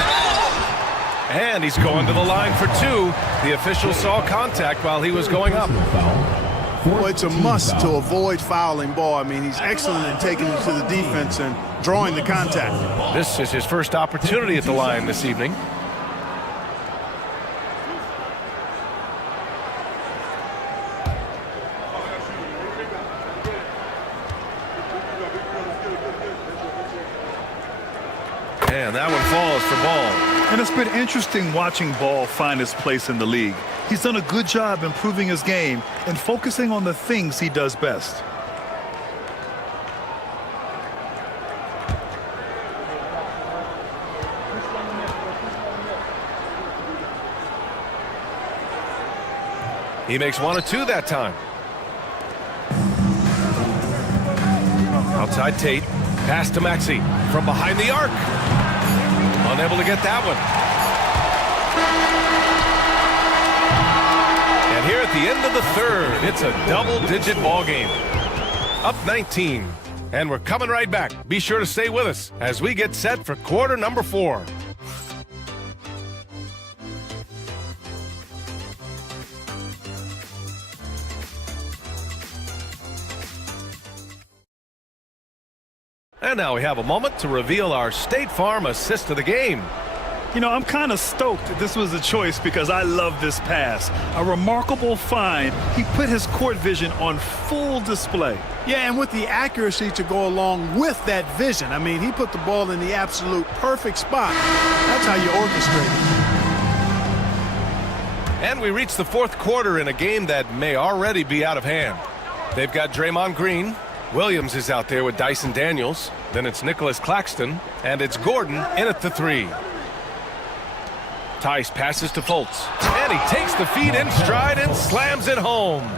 And he's going to the line for 2. The official saw contact while he was going up. Well, it's a must to avoid fouling Ball. I mean, he's excellent in taking it to the defense and drawing the contact. This is his first opportunity at the line this evening. And that one falls for Ball. And it's been interesting watching Ball find his place in the league. He's done a good job improving his game and focusing on the things he does best. He makes 1 of 2 that time. Outside Tate. Pass to Maxey from behind the arc. Unable to get that one. And here at the end of the third, it's a double-digit ball game. Up 19. And we're coming right back. Be sure to stay with us as we get set for quarter number 4. And now we have a moment to reveal our State Farm assist of the game. You know, I'm kind of stoked that this was a choice because I love this pass. A remarkable find. He put his court vision on full display. Yeah, and with the accuracy to go along with that vision. I mean, he put the ball in the absolute perfect spot. That's how you orchestrate it. And we reach the fourth quarter in a game that may already be out of hand. They've got Draymond Green. Williams is out there with Dyson Daniels. Then it's Nicholas Claxton. And it's Gordon in at the 3. Tice passes to Fultz. And he takes the feed in stride and slams it home.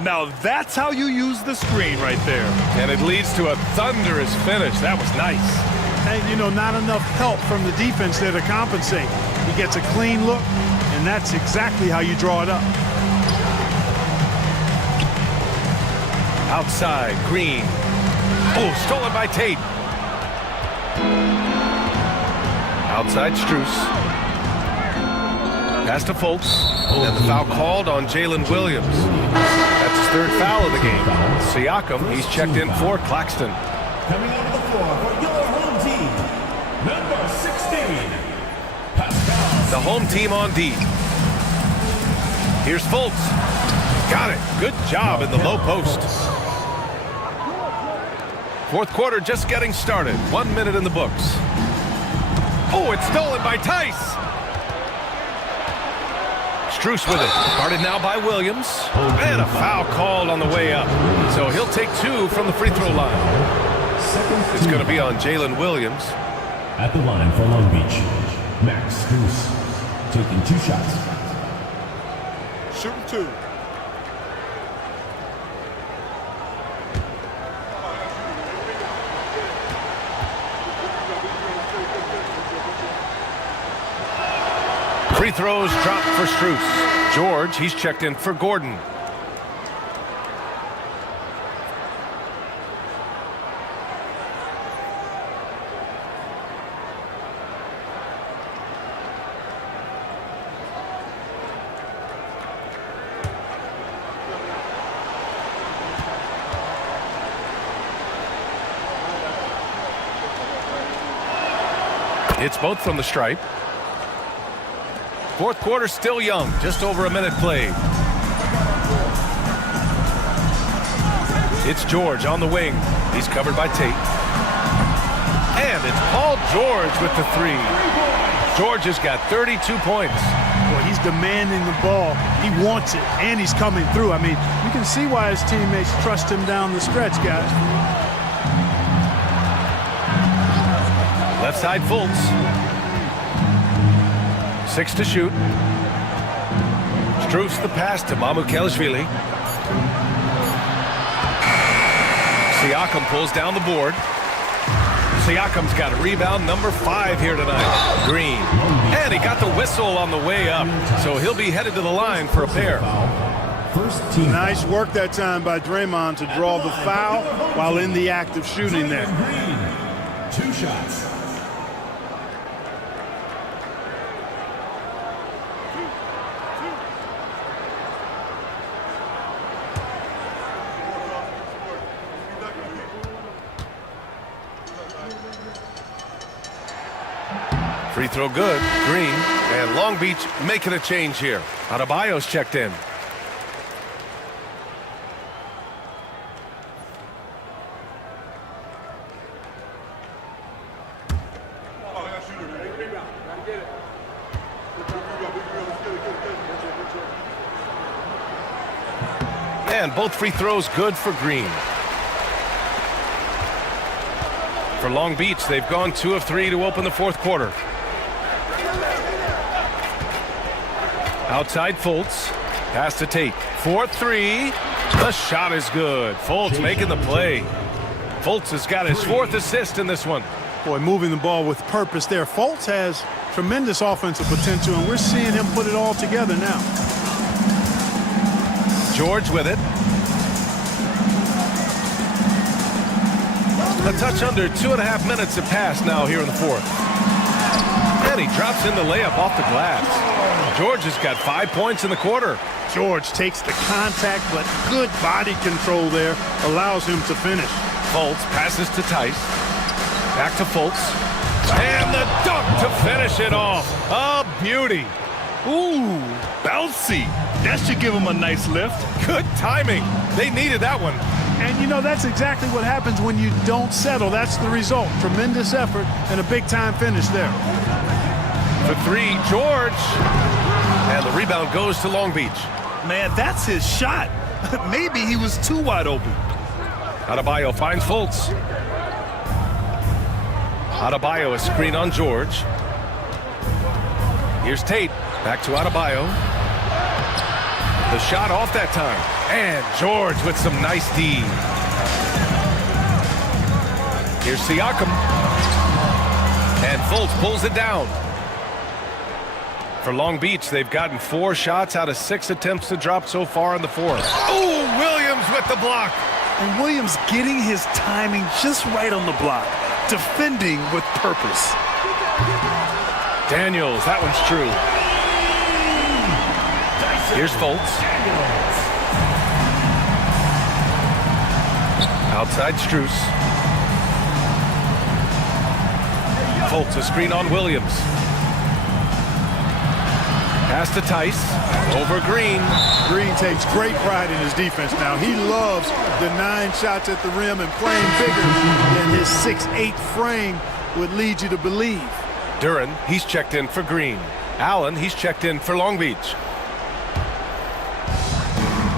Now that's how you use the screen right there. And it leads to a thunderous finish. That was nice. And, you know, not enough help from the defense there to compensate. He gets a clean look, and that's exactly how you draw it up. Outside, Green. Oh, stolen by Tate. Outside, Strus. Pass to Fultz. And the foul called on Jalen Williams. That's his 3rd foul of the game. Siakam, he's checked in for Claxton. Coming onto the floor for your home team, number 16, Pascal. The home team on D. Here's Fultz. Got it. Good job in the low post. Fourth quarter just getting started. 1 minute in the books. Oh, it's stolen by Tice. Strus with it. Guarded now by Williams. And a foul called on the way up. So he'll take 2 from the free throw line. It's going to be on Jalen Williams. At the line for Long Beach, Max Strus taking 2 shots. Shooting 2. Free throws dropped for Strus. George, he's checked in for Gordon. It's both from the stripe. Fourth quarter still young, just over a minute played. It's George on the wing. He's covered by Tate. And it's Paul George with the 3. George has got 32 points. Boy, he's demanding the ball. He wants it, and he's coming through. I mean, you can see why his teammates trust him down the stretch, guys. Left side, Fultz. 6 to shoot. Strus the pass to Mamukelashvili. Siakam pulls down the board. Siakam's got a rebound, number 5 here tonight. Green. And he got the whistle on the way up, so he'll be headed to the line for a pair. Nice work that time by Draymond to draw the foul while in the act of shooting there. 2 shots. Free throw good. Green. And Long Beach making a change here. Adebayo's checked in. And both free throws good for Green. For Long Beach, they've gone 2 of 3 to open the fourth quarter. Outside Fultz. Pass to Tate. 4-3. The shot is good. Fultz making the play. Fultz has got his 4th assist in this one. Boy, moving the ball with purpose there. Fultz has tremendous offensive potential, and we're seeing him put it all together now. George with it. A touch under 2.5 minutes have passed now here in the fourth. And he drops in the layup off the glass. George has got 5 points in the quarter. George takes the contact, but good body control there allows him to finish. Fultz passes to Tice. Back to Fultz. And the dunk to finish it off. A beauty. Ooh, bouncy. That should give him a nice lift. Good timing. They needed that one. And, you know, that's exactly what happens when you don't settle. That's the result. Tremendous effort and a big-time finish there. For three, George. And the rebound goes to Long Beach. Man, that's his shot. Maybe he was too wide open. Adebayo finds Fultz. Adebayo, a screen on George. Here's Tate. Back to Adebayo. The shot off that time. And George with some nice D. Here's Siakam. And Fultz pulls it down. For Long Beach, they've gotten 4 shots out of 6 attempts to drop so far in the fourth. Oh, Williams with the block. And Williams getting his timing just right on the block. Defending with purpose. Daniels, that one's true. Here's Fultz. Outside Strus. Fultz, a screen on Williams. Pass to Tice. Over Green. Green takes great pride in his defense now. He loves the 9 shots at the rim and playing bigger than his 6'8" frame would lead you to believe. Duren, he's checked in for Green. Allen, he's checked in for Long Beach.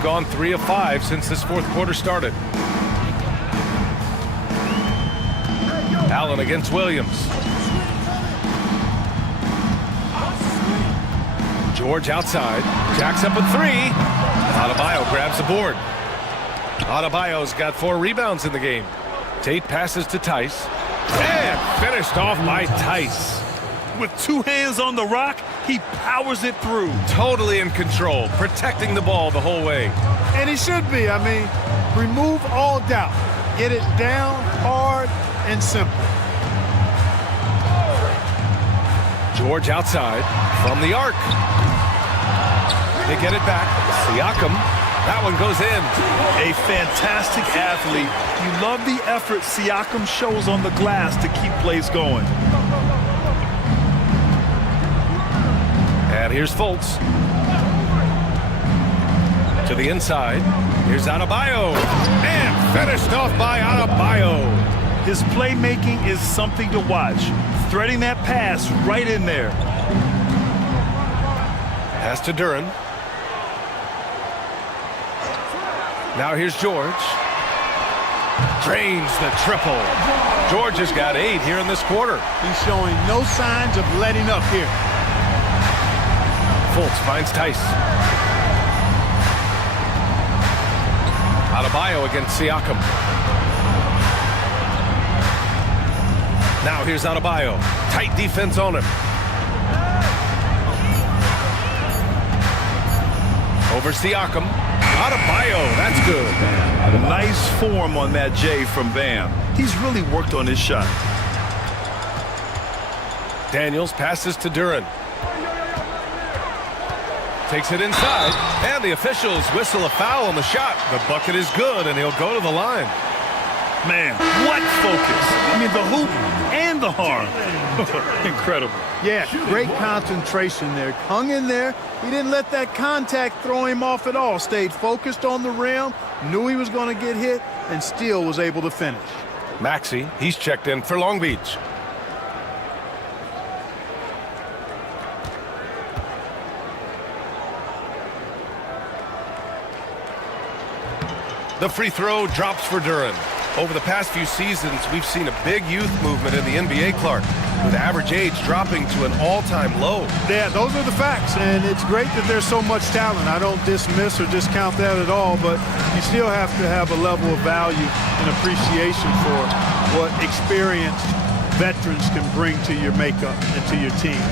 Gone 3 of 5 since this fourth quarter started. Allen against Williams. George outside. Jacks up a 3. Adebayo grabs the board. Adebayo's got 4 rebounds in the game. Tate passes to Tice. And finished off by Tice. With 2 hands on the rock, he powers it through. Totally in control, protecting the ball the whole way. And he should be. I mean, remove all doubt. Get it down, hard, and simple. George outside from the arc. They get it back. Siakam. That one goes in. A fantastic athlete. You love the effort Siakam shows on the glass to keep plays going. And here's Fultz. To the inside. Here's Adebayo. And finished off by Adebayo. His playmaking is something to watch. Threading that pass right in there. Pass to Duren. Now here's George. Drains the triple. George has got 8 here in this quarter. He's showing no signs of letting up here. Fultz finds Tice. Adebayo against Siakam. Now here's Adebayo. Tight defense on him. Over Siakam. Adebayo, that's good. Nice form on that J from Bam. He's really worked on his shot. Daniels passes to Duren. Takes it inside, and the officials whistle a foul on the shot. The bucket is good, and he'll go to the line. Man, what focus. I mean, the hoop and the harm. Incredible. Yeah, great concentration there. Hung in there. He didn't let that contact throw him off at all. Stayed focused on the rim, knew he was going to get hit, and still was able to finish. Maxey, he's checked in for Long Beach. The free throw drops for Duren. Over the past few seasons, we've seen a big youth movement in the NBA, Clark, with average age dropping to an all-time low. Yeah, those are the facts, and it's great that there's so much talent. I don't dismiss or discount that at all, but you still have to have a level of value and appreciation for what experienced veterans can bring to your makeup and to your team.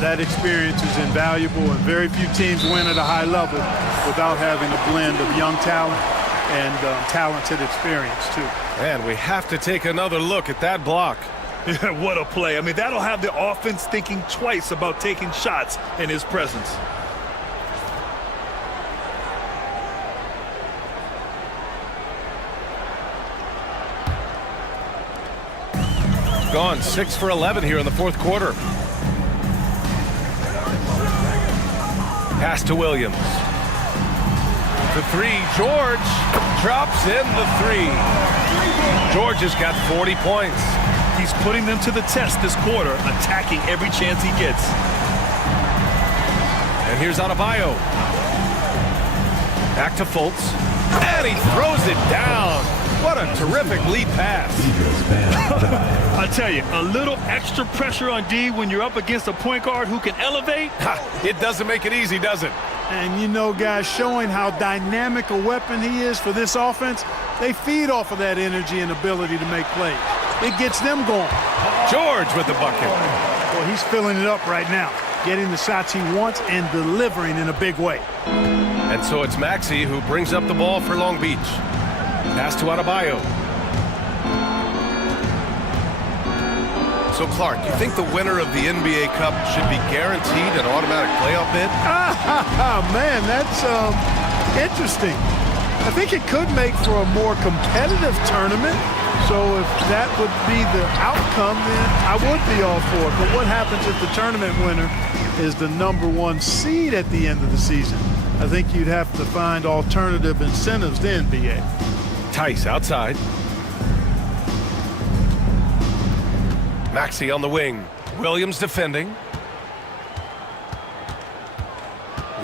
That experience is invaluable, and very few teams win at a high level without having a blend of young talent and talented experience, too. And we have to take another look at that block. Yeah, what a play. I mean, that'll have the offense thinking twice about taking shots in his presence. They've gone 6 for 11 here in the fourth quarter. Pass to Williams. The three, George drops in the three. George has got 40 points. He's putting them to the test this quarter, attacking every chance he gets. And here's Adebayo. Back to Fultz. And he throws it down. What a terrific lead pass. I tell you, a little extra pressure on D when you're up against a point guard who can elevate. It doesn't make it easy, does it? And you know, guys, showing how dynamic a weapon he is for this offense, they feed off of that energy and ability to make plays. It gets them going. George with the bucket. Well, he's filling it up right now, getting the shots he wants and delivering in a big way. And so it's Maxey who brings up the ball for Long Beach. Pass to Adebayo. So, Clark, you think the winner of the NBA Cup should be guaranteed an automatic playoff bid? Man, that's interesting. I think it could make for a more competitive tournament. So if that would be the outcome, then I would be all for it. But what happens if the tournament winner is the #1 seed at the end of the season? I think you'd have to find alternative incentives then, B.A. Tice outside. Maxey on the wing. Williams defending.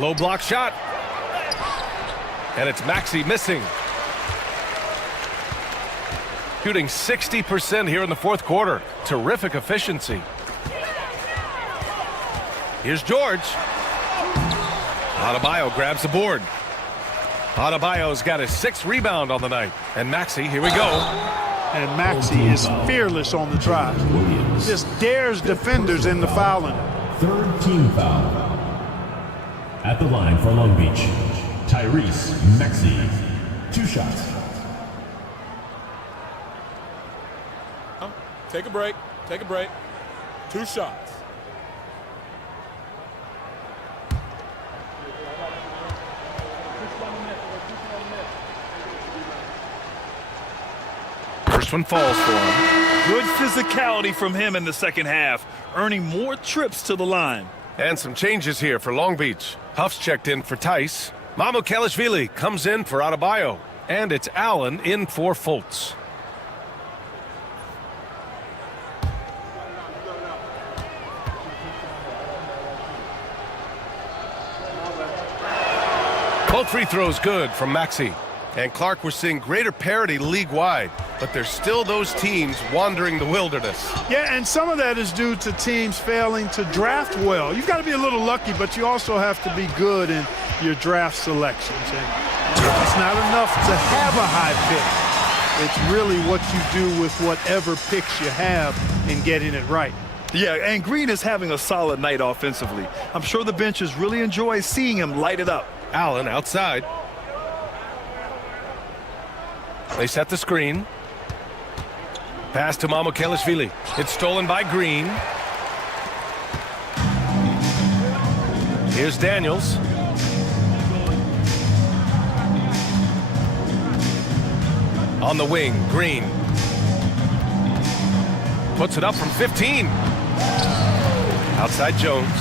Low block shot. And it's Maxey missing. Shooting 60% here in the fourth quarter. Terrific efficiency. Here's George. Adebayo grabs the board. Adebayo's got his 6th rebound on the night. And Maxey, here we go. And Maxey is fearless on the drive. Just dares defenders into fouling. 3rd team foul. At the line for Long Beach, Tyrese Maxey. 2 shots. Take a break. Take a break. 2 shots. First one falls for him. Good physicality from him in the second half, earning more trips to the line. And some changes here for Long Beach. Huff's checked in for Tice. Mamukelashvili comes in for Adebayo. And it's Allen in for Fultz. Both free throws good from Maxey. And Clark, we're seeing greater parity league-wide, but there's still those teams wandering the wilderness. Yeah, and some of that is due to teams failing to draft well. You've got to be a little lucky, but you also have to be good in your draft selections. And it's not enough to have a high pick. It's really what you do with whatever picks you have in getting it right. Yeah, and Green is having a solid night offensively. I'm sure the benches really enjoy seeing him light it up. Allen outside. They set the screen. Pass to Mamukelashvili. It's stolen by Green. Here's Daniels. On the wing, Green. Puts it up from 15. Outside Jones.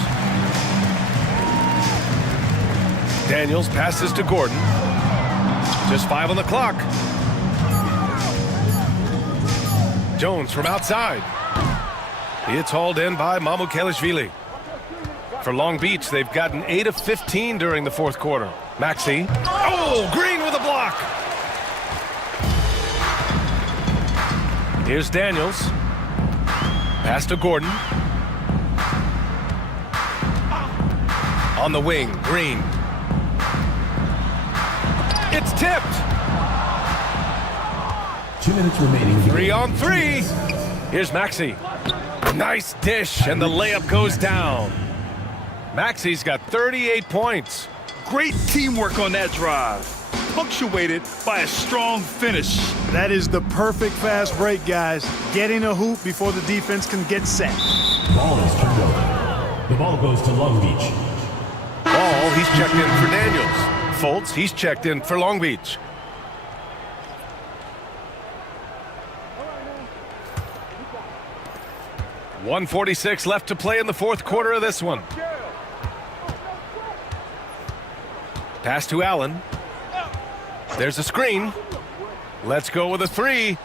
Daniels passes to Gordon. Just 5 on the clock. Jones from outside. It's hauled in by Mamukelashvili. For Long Beach, they've gotten 8 of 15 during the fourth quarter. Maxey. Oh, Green with a block. Here's Daniels. Pass to Gordon. On the wing, Green. It's tipped. 2 minutes remaining. 3 on 3. Here's Maxey. Nice dish, and the layup goes down. Maxey's got 38 points. Great teamwork on that drive, punctuated by a strong finish. That is the perfect fast break, guys. Getting a hoop before the defense can get set. Ball is turned over. The ball goes to Long Beach. Ball, he's checked in for Daniels. Fultz, he's checked in for Long Beach. 1:46 left to play in the fourth quarter of this one. Pass to Allen. There's a screen. Let's go with a three.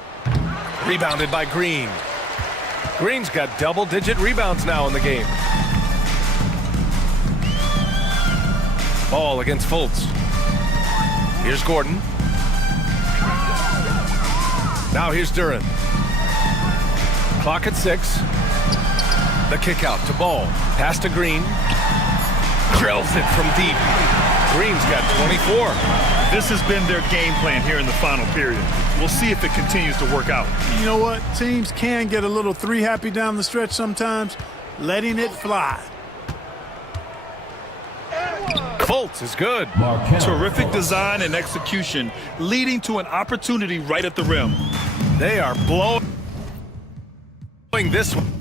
Rebounded by Green. Green's got double-digit rebounds now in the game. Ball against Fultz. Here's Gordon. Now here's Duran. Clock at 6. The kick out to Ball. Pass to Green. Drills it from deep. Green's got 24. This has been their game plan here in the final period. We'll see if it continues to work out. You know what? Teams can get a little three happy down the stretch sometimes, letting it fly. Fultz is good. Terrific design and execution, leading to an opportunity right at the rim. They are blowing this one.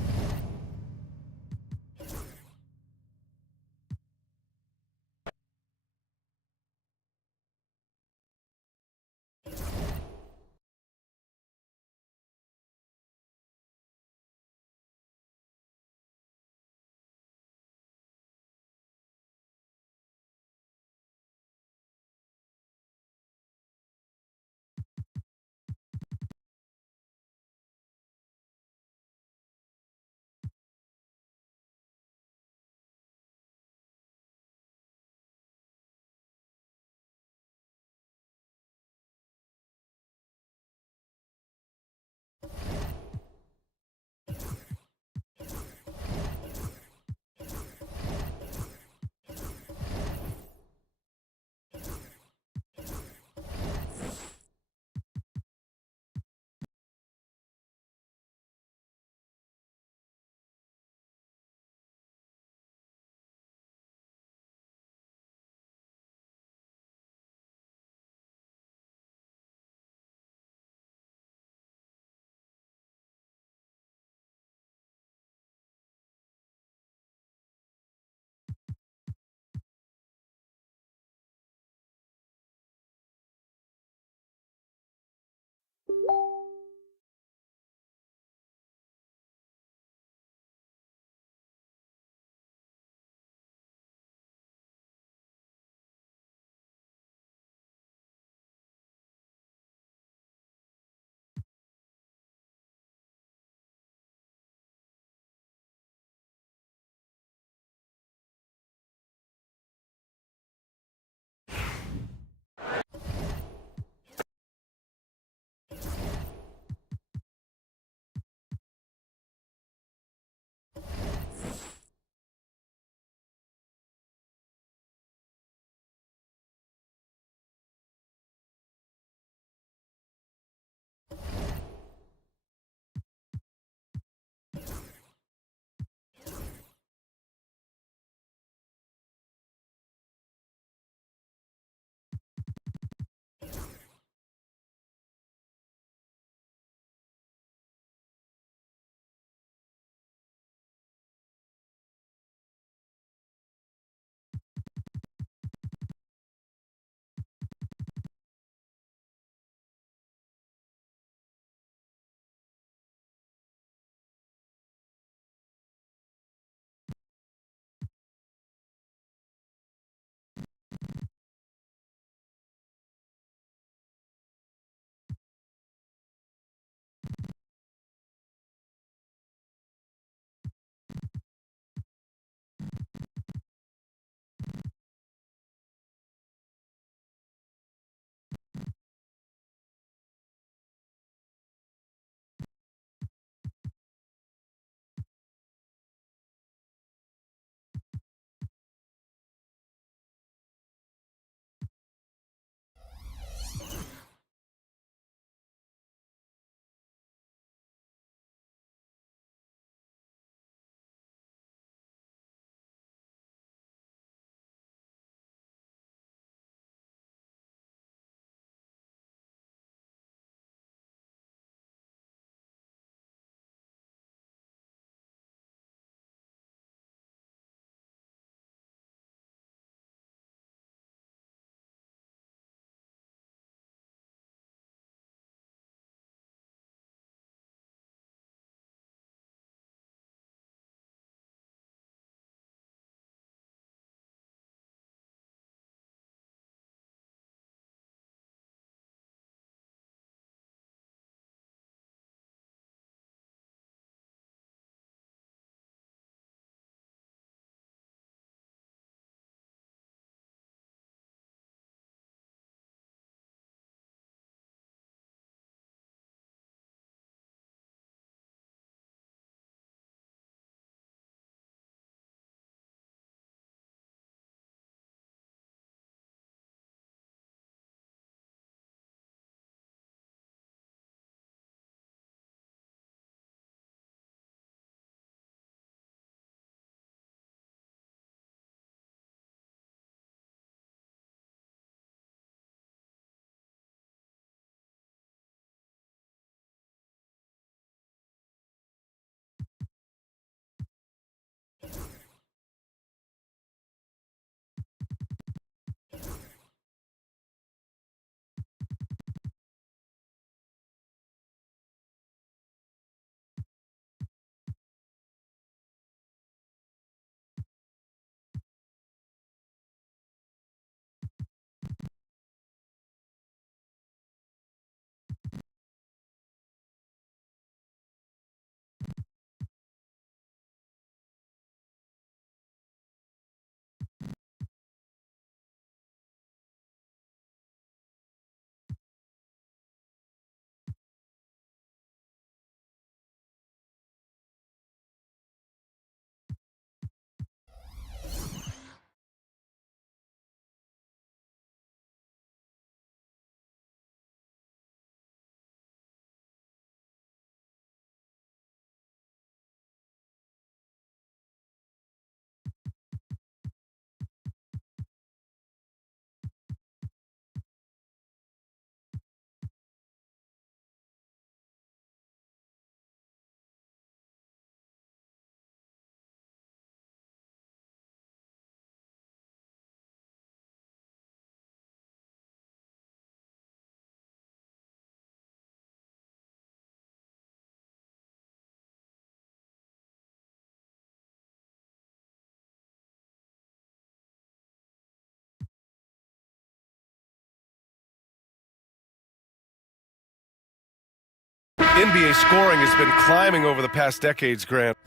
NBA scoring has been climbing over the past decades, Grant.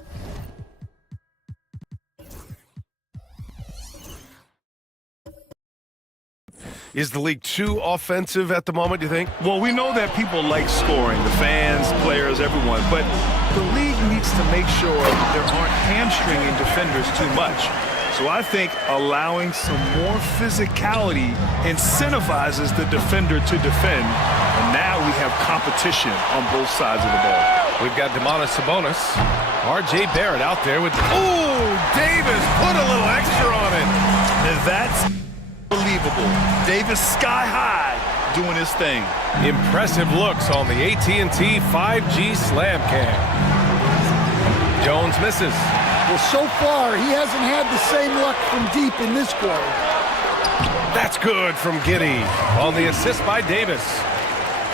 Is the league too offensive at the moment, do you think? Well, we know that people like scoring, the fans, players, everyone, but the league needs to make sure there aren't hamstringing defenders too much. So I think allowing some more physicality incentivizes the defender to defend, and now we have competition on both sides of the ball. We've got Domantas Sabonis. R.J. Barrett out there with... Ooh, Davis put a little extra on it. And that's unbelievable. Davis sky high doing his thing. Impressive looks on the AT&T 5G Slam Cam. Jones misses. Well, so far, he hasn't had the same luck from deep in this quarter. That's good from Giddey on the assist by Davis.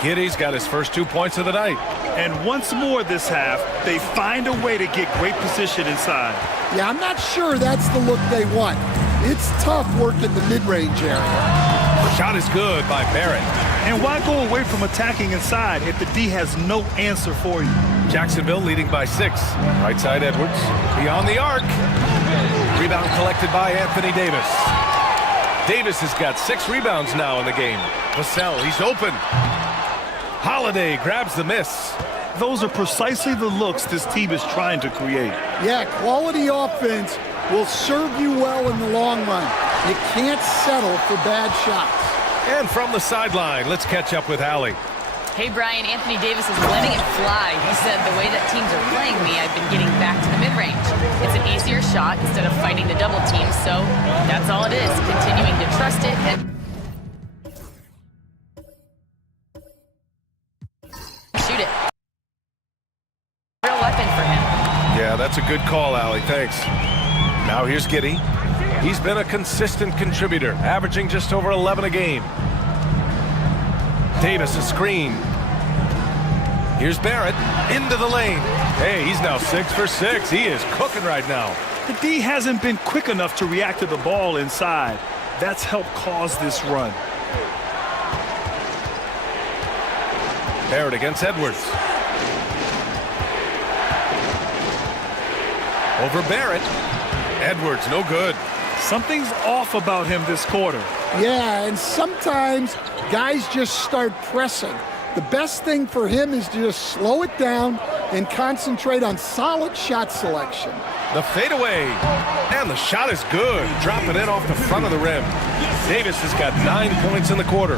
Giddey's got his first 2 points of the night. And once more this half, they find a way to get great position inside. Yeah, I'm not sure that's the look they want. It's tough working the mid-range area. Shot is good by Barrett. And why go away from attacking inside if the D has no answer for you? Jacksonville leading by 6. Right side Edwards. Beyond the arc. Rebound collected by Anthony Davis. Davis has got 6 rebounds now in the game. Vassell, he's open. Holiday grabs the miss. Those are precisely the looks this team is trying to create. Yeah, quality offense will serve you well in the long run. You can't settle for bad shots. And from the sideline, let's catch up with Allie. Hey, Brian, Anthony Davis is letting it fly. He said, the way that teams are playing me, I've been getting back to the mid-range. It's an easier shot instead of fighting the double team, so that's all it is, continuing to trust it and shoot it. Real weapon for him. Yeah, that's a good call, Allie. Thanks. Now here's Giddey. He's been a consistent contributor, averaging just over 11 a game. Davis a screen. Here's Barrett into the lane. Hey, he's now 6 for 6. He is cooking right now. The D hasn't been quick enough to react to the ball inside. That's helped cause this run. Barrett against Edwards. Over Barrett. Edwards, no good. Something's off about him this quarter. Yeah, and sometimes guys just start pressing. The best thing for him is to just slow it down and concentrate on solid shot selection. The fadeaway, and the shot is good. Dropping in off the front of the rim. Davis has got 9 points in the quarter.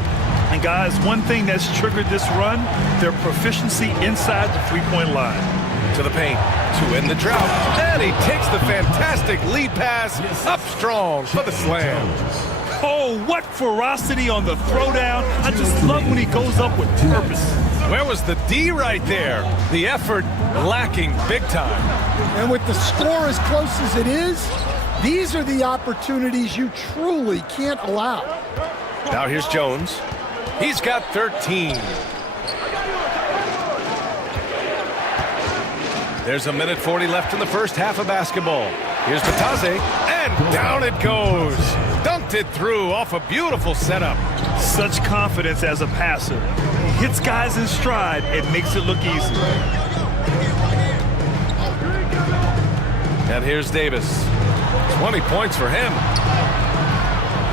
And guys, one thing that's triggered this run, their proficiency inside the three-point line. To the paint, to end the drought, and he takes the fantastic lead pass up strong for the slam. Oh, what ferocity on the throwdown. I just love when he goes up with purpose. Where was the D right there? The effort lacking big time. And with the score as close as it is, these are the opportunities you truly can't allow. Now here's Jones. He's got 13. There's a minute 40 left in the first half of basketball. Here's Batase, and down it goes. Dunked it through off a beautiful setup. Such confidence as a passer. He hits guys in stride and makes it look easy. And here's Davis. 20 points for him.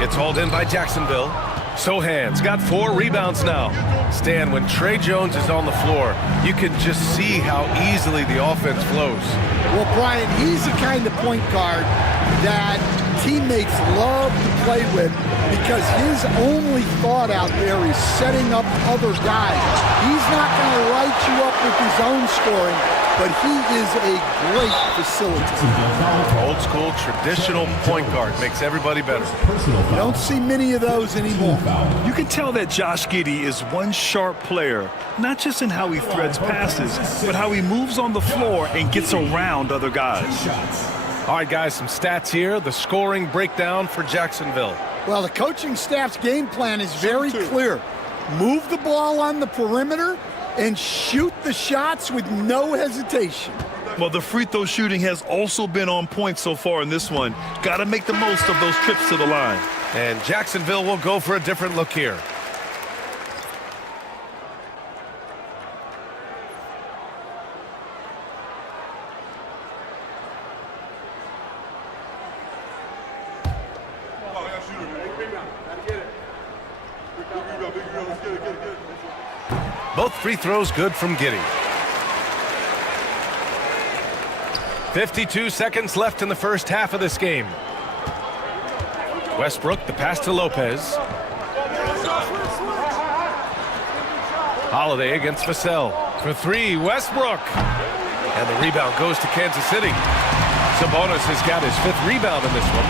It's hauled in by Jacksonville. Sohan's got 4 rebounds now. Stan, when Trey Jones is on the floor, you can just see how easily the offense flows. Well, Brian, he's the kind of point guard that teammates love to play with because his only thought out there is setting up other guys. He's not going to light you up with his own scoring, but he is a great facilitator. Old school, traditional point guard makes everybody better. You don't see many of those anymore. You can tell that Josh Giddey is one sharp player, not just in how he threads passes, but how he moves on the floor and gets around other guys. All right, guys, some stats here. The scoring breakdown for Jacksonville. Well, the coaching staff's game plan is very clear. Move the ball on the perimeter and shoot the shots with no hesitation. Well, the free throw shooting has also been on point so far in this one. Got to make the most of those trips to the line. And Jacksonville will go for a different look here. Both free throws good from Giddey. 52 seconds left in the first half of this game. Westbrook, the pass to Lopez. Holiday against Vassell. For three, Westbrook. And the rebound goes to Kansas City. Sabonis has got his 5th rebound in this one.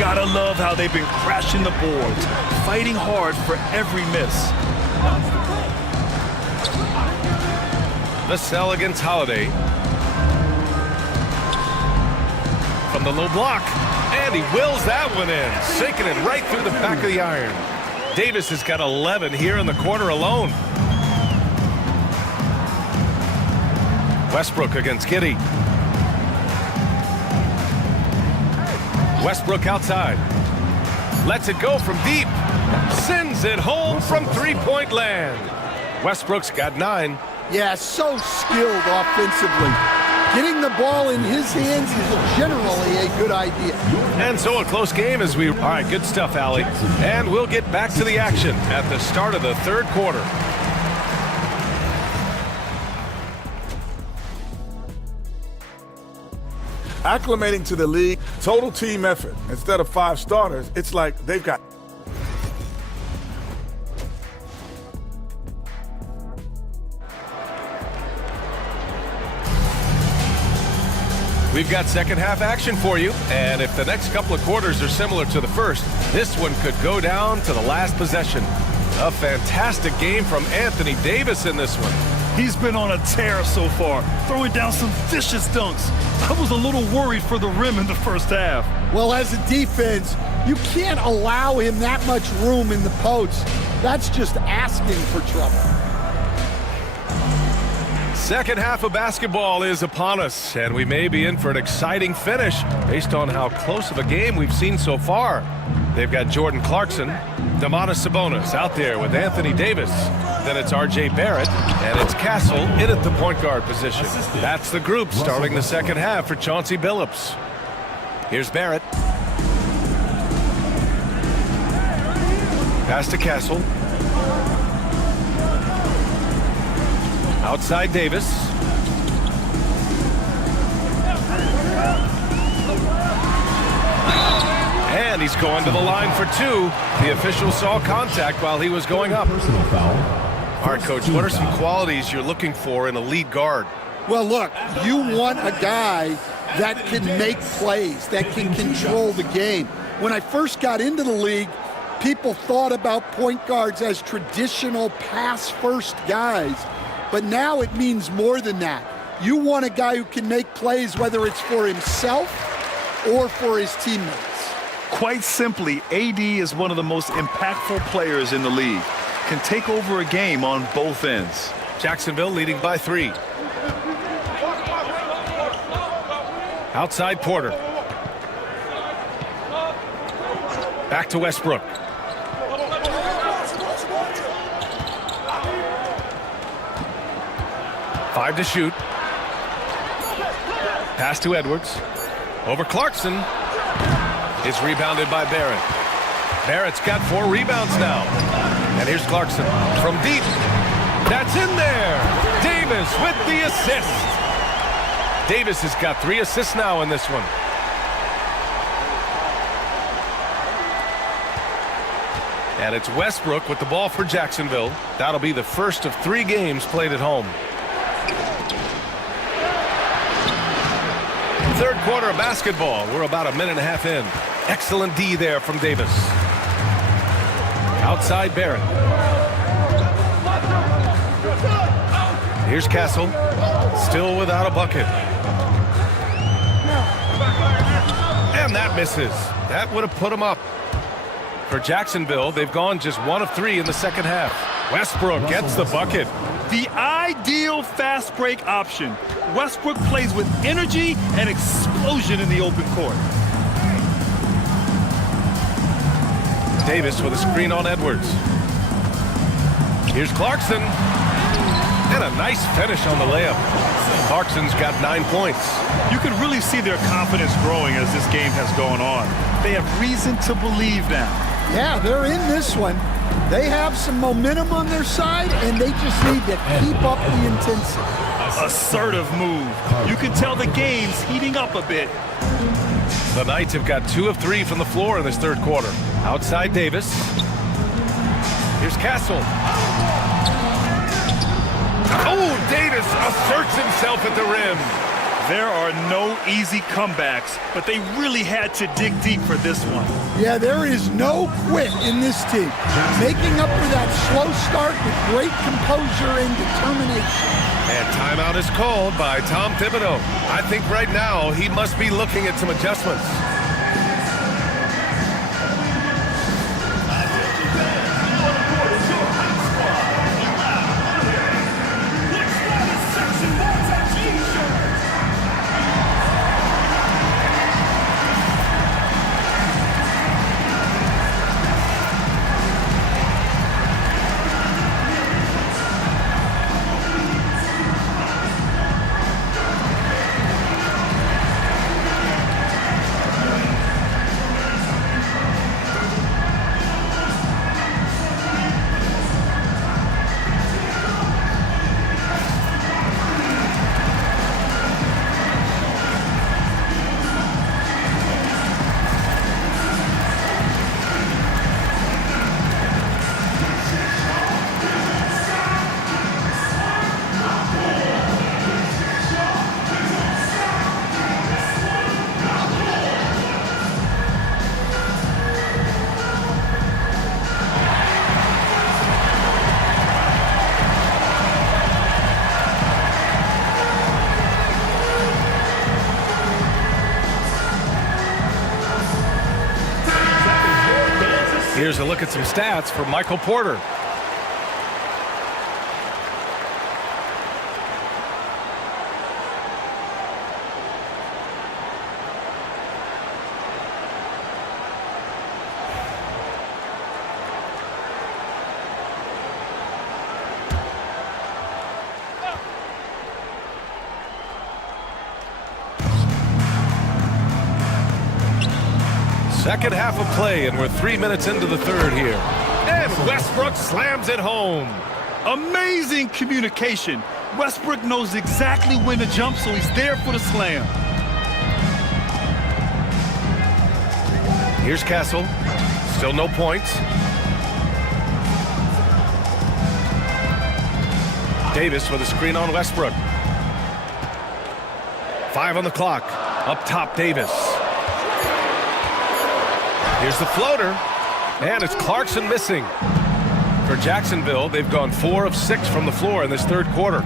Gotta love how they've been crashing the boards, fighting hard for every miss. Vassell against Holiday. From the low block. And he wills that one in, sinking it right through the back of the iron. Davis has got 11 here in the quarter alone. Westbrook against Giddey. Westbrook outside. Lets it go from deep. Sends it home from three-point land. Westbrook's got 9. Yeah, so skilled offensively. Getting the ball in his hands is generally a good idea. And so a close game as we... All right, good stuff, Allie. And we'll get back to the action at the start of the third quarter. Acclimating to the league, total team effort. Instead of 5 starters, it's like they've got... We've got second half action for you, and if the next couple of quarters are similar to the first, this one could go down to the last possession. A fantastic game from Anthony Davis in this one. He's been on a tear so far, throwing down some vicious dunks. I was a little worried for the rim in the first half. Well, as a defense, you can't allow him that much room in the post. That's just asking for trouble. Second half of basketball is upon us, and we may be in for an exciting finish based on how close of a game we've seen so far. They've got Jordan Clarkson, Domantas Sabonis out there with Anthony Davis. Then it's R.J. Barrett, and it's Castle in at the point guard position. That's the group starting the second half for Chauncey Billups. Here's Barrett. Pass to Castle. Outside Davis. And he's going to the line for 2. The official saw contact while he was going up. All right, Coach, what are some qualities you're looking for in a lead guard? Well, look, you want a guy that can make plays, that can control the game. When I first got into the league, people thought about point guards as traditional pass-first guys. But now it means more than that. You want a guy who can make plays, whether it's for himself or for his teammates. Quite simply, AD is one of the most impactful players in the league. Can take over a game on both ends. Jacksonville leading by 3. Outside Porter. Back to Westbrook. Five to shoot. Pass to Edwards. Over Clarkson. It's rebounded by Barrett. Barrett's got 4 rebounds now. And here's Clarkson from deep. That's in there. Davis with the assist. Davis has got 3 assists now in this one. And it's Westbrook with the ball for Jacksonville. That'll be the first of 3 games played at home. Third quarter of basketball. We're about a minute and a half in. Excellent D there from Davis. Outside Barrett. Here's Castle. Still without a bucket. And that misses. That would have put him up. For Jacksonville, they've gone just 1 of 3 in the second half. Westbrook gets the bucket. The ideal fast break option. Westbrook plays with energy and explosion in the open court. Davis with a screen on Edwards. Here's Clarkson. And a nice finish on the layup. Clarkson's got 9 points. You can really see their confidence growing as this game has gone on. They have reason to believe now. Yeah, they're in this one. They have some momentum on their side, and they just need to keep up the intensity. Assertive move. You can tell the game's heating up a bit. The Knights have got 2 of 3 from the floor in this third quarter. Outside Davis. Here's Castle. Oh, Davis asserts himself at the rim. There are no easy comebacks, but they really had to dig deep for this one. Yeah, there is no quit in this team. Making up for that slow start with great composure and determination. And timeout is called by Tom Thibodeau. I think right now he must be looking at some adjustments. Here's a look at some stats for Michael Porter. Second half of play, and we're 3 minutes into the third here. And Westbrook slams it home. Amazing communication. Westbrook knows exactly when to jump, so he's there for the slam. Here's Castle. Still no points. Davis with a screen on Westbrook. 5 on the clock. Up top, Davis. Here's the floater, and it's Clarkson missing. For Jacksonville, they've gone 4 of 6 from the floor in this third quarter.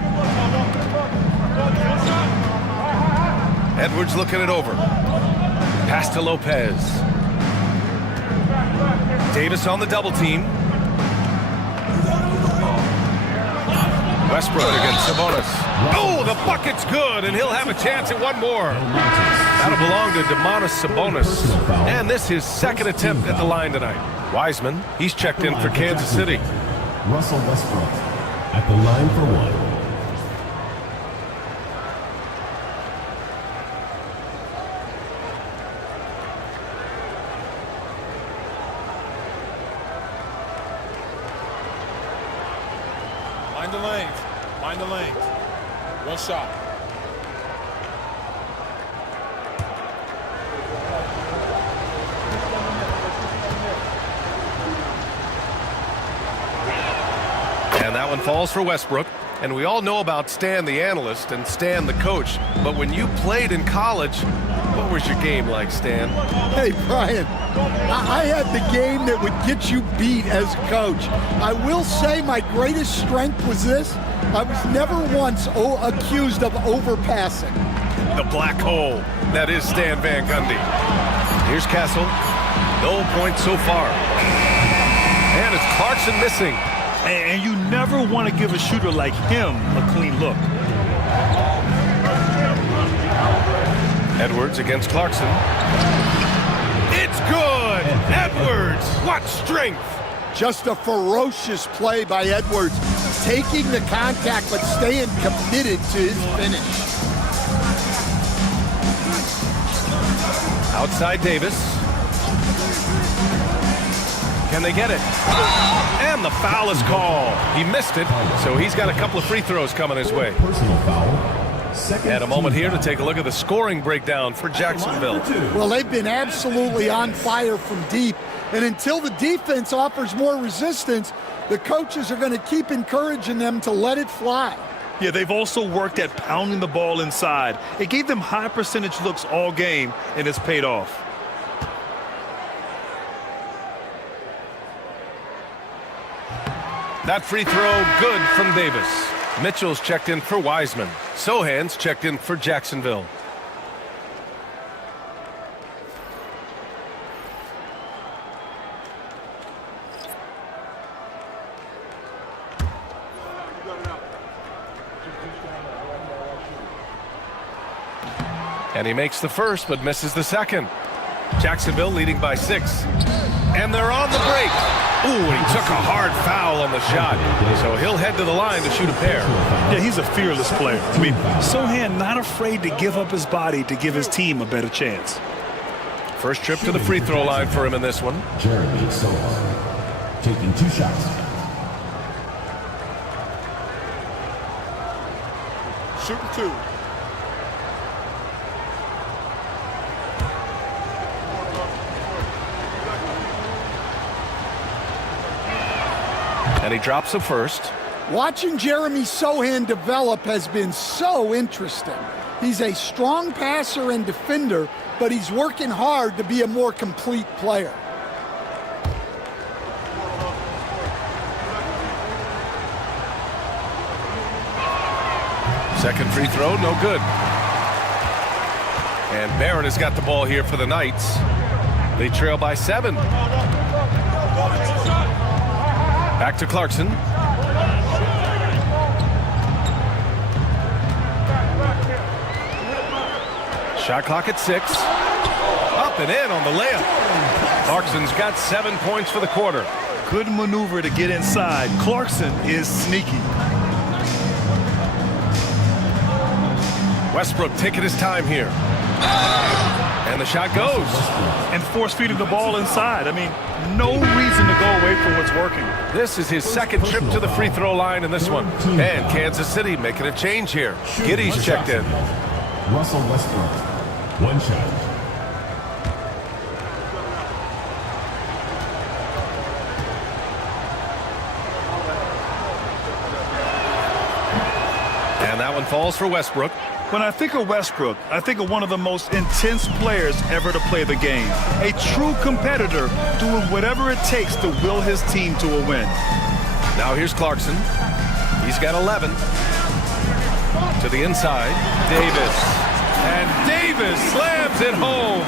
Edwards looking it over. Pass to Lopez. Davis on the double team. Westbrook against Sabonis. Oh, the bucket's good, and he'll have a chance at one more. That'll belong to Domantas Sabonis. And this is his second attempt at the line tonight. Wiseman, he's checked in for Kansas City. Russell Westbrook at the line for one. Mind the lanes. Mind the lanes. One shot. And that one falls for Westbrook. And we all know about Stan the analyst and Stan the coach. But when you played in college, what was your game like, Stan? Hey, Brian, I had the game that would get you beat as a coach. I will say my greatest strength was this. I was never once accused of overpassing. The black hole. That is Stan Van Gundy. Here's Castle. No points so far. And it's Clarkson missing. And you never want to give a shooter like him a clean look. Edwards against Clarkson. It's good! Edwards! What strength! Just a ferocious play by Edwards, taking the contact but staying committed to his finish. Outside Davis. Can they get it? And And the foul is called. He missed it, so he's got a couple of free throws coming his way. Personal foul. And a moment here to take a look at the scoring breakdown for Jacksonville. Well, they've been absolutely on fire from deep. And until the defense offers more resistance, the coaches are going to keep encouraging them to let it fly. Yeah, they've also worked at pounding the ball inside. It gave them high percentage looks all game, and it's paid off. That free throw good from Davis. Mitchell's checked in for Wiseman. Sohan's checked in for Jacksonville. And he makes the first, but misses the second. Jacksonville leading by 6. And they're on the break. Ooh, he took a hard foul on the shot. So he'll head to the line to shoot a pair. Yeah, he's a fearless player. I mean, Sohan not afraid to give up his body to give his team a better chance. First trip to the free throw line for him in this one. Jeremy Sohan taking 2 shots. Shooting 2. And he drops the first. Watching Jeremy Sohan develop has been so interesting. He's a strong passer and defender, but he's working hard to be a more complete player. Second free throw, no good. And Barrett has got the ball here for the Knights. They trail by 7. Back to Clarkson. Shot clock at 6. Up and in on the layup. Clarkson's got 7 points for the quarter. Good maneuver to get inside. Clarkson is sneaky. Westbrook taking his time here. And the shot goes. And force feeding the ball inside. I mean, no reason to go away from what's working. This is his second trip to the free throw line in this one. And Kansas City making a change here. Giddey's checked in. Russell Westbrook, 1 shot. And that one falls for Westbrook. When I think of Westbrook, I think of one of the most intense players ever to play the game. A true competitor doing whatever it takes to will his team to a win. Now here's Clarkson. He's got 11. To the inside, Davis. And Davis slams it home.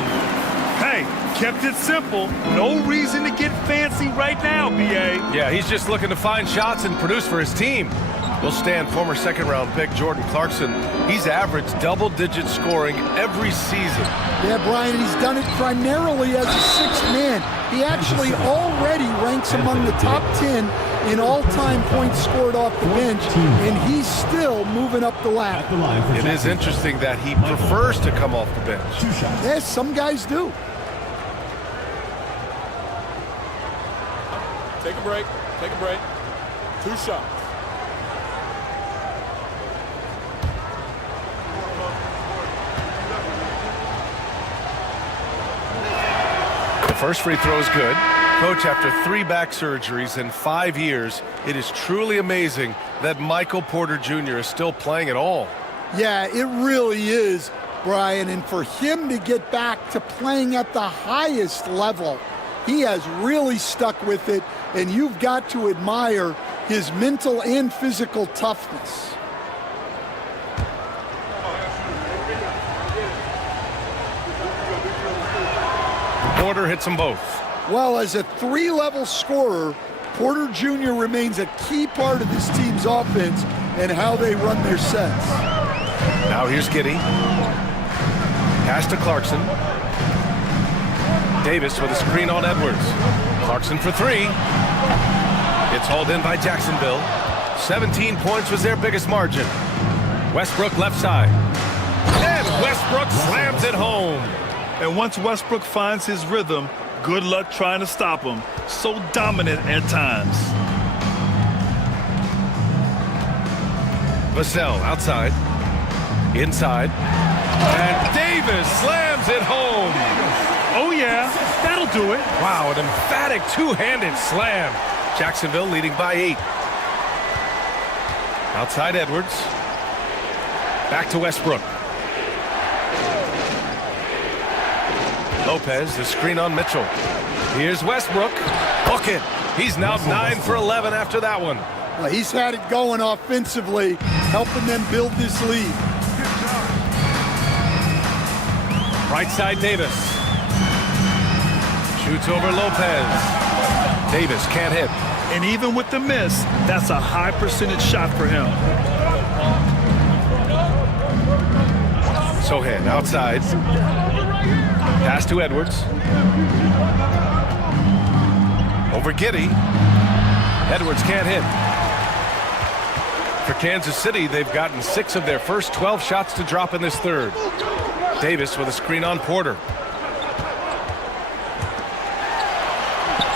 Hey, kept it simple. No reason to get fancy right now, B.A. Yeah, he's just looking to find shots and produce for his team. We'll stand former second-round pick Jordan Clarkson. He's averaged double-digit scoring every season. Yeah, Brian, he's done it primarily as a 6th man. He actually already ranks among the top 10 in all-time points scored off the bench, and he's still moving up the ladder. It is interesting that he prefers to come off the bench. Yes, some guys do. Take a break. Take a break. 2 shots. First free throw is good. Coach, after 3 back surgeries in 5 years, it is truly amazing that Michael Porter Jr. is still playing at all. Yeah, it really is, Brian. And for him to get back to playing at the highest level, he has really stuck with it, and you've got to admire his mental and physical toughness. Porter hits them both. Well, as a 3-level scorer, Porter Jr. remains a key part of this team's offense and how they run their sets. Now here's Giddey. Pass to Clarkson. Davis with a screen on Edwards. Clarkson for 3. It's hauled in by Jacksonville. 17 points was their biggest margin. Westbrook left side. And Westbrook slams it home. And once Westbrook finds his rhythm, good luck trying to stop him. So dominant at times. Vassell outside. Inside. And Davis slams it home. Oh, yeah. That'll do it. Wow, an emphatic two-handed slam. Jacksonville leading by 8. Outside Edwards. Back to Westbrook. Lopez, the screen on Mitchell. Here's Westbrook. Book it. He's now 9 for 11 after that one. Well, he's had it going offensively, helping them build this lead. Right side Davis. Shoots over Lopez. Davis can't hit. And even with the miss, that's a high percentage shot for him. Sohan outside. Pass to Edwards. Over Giddey. Edwards can't hit. For Kansas City, they've gotten 6 of their first 12 shots to drop in this third. Davis with a screen on Porter.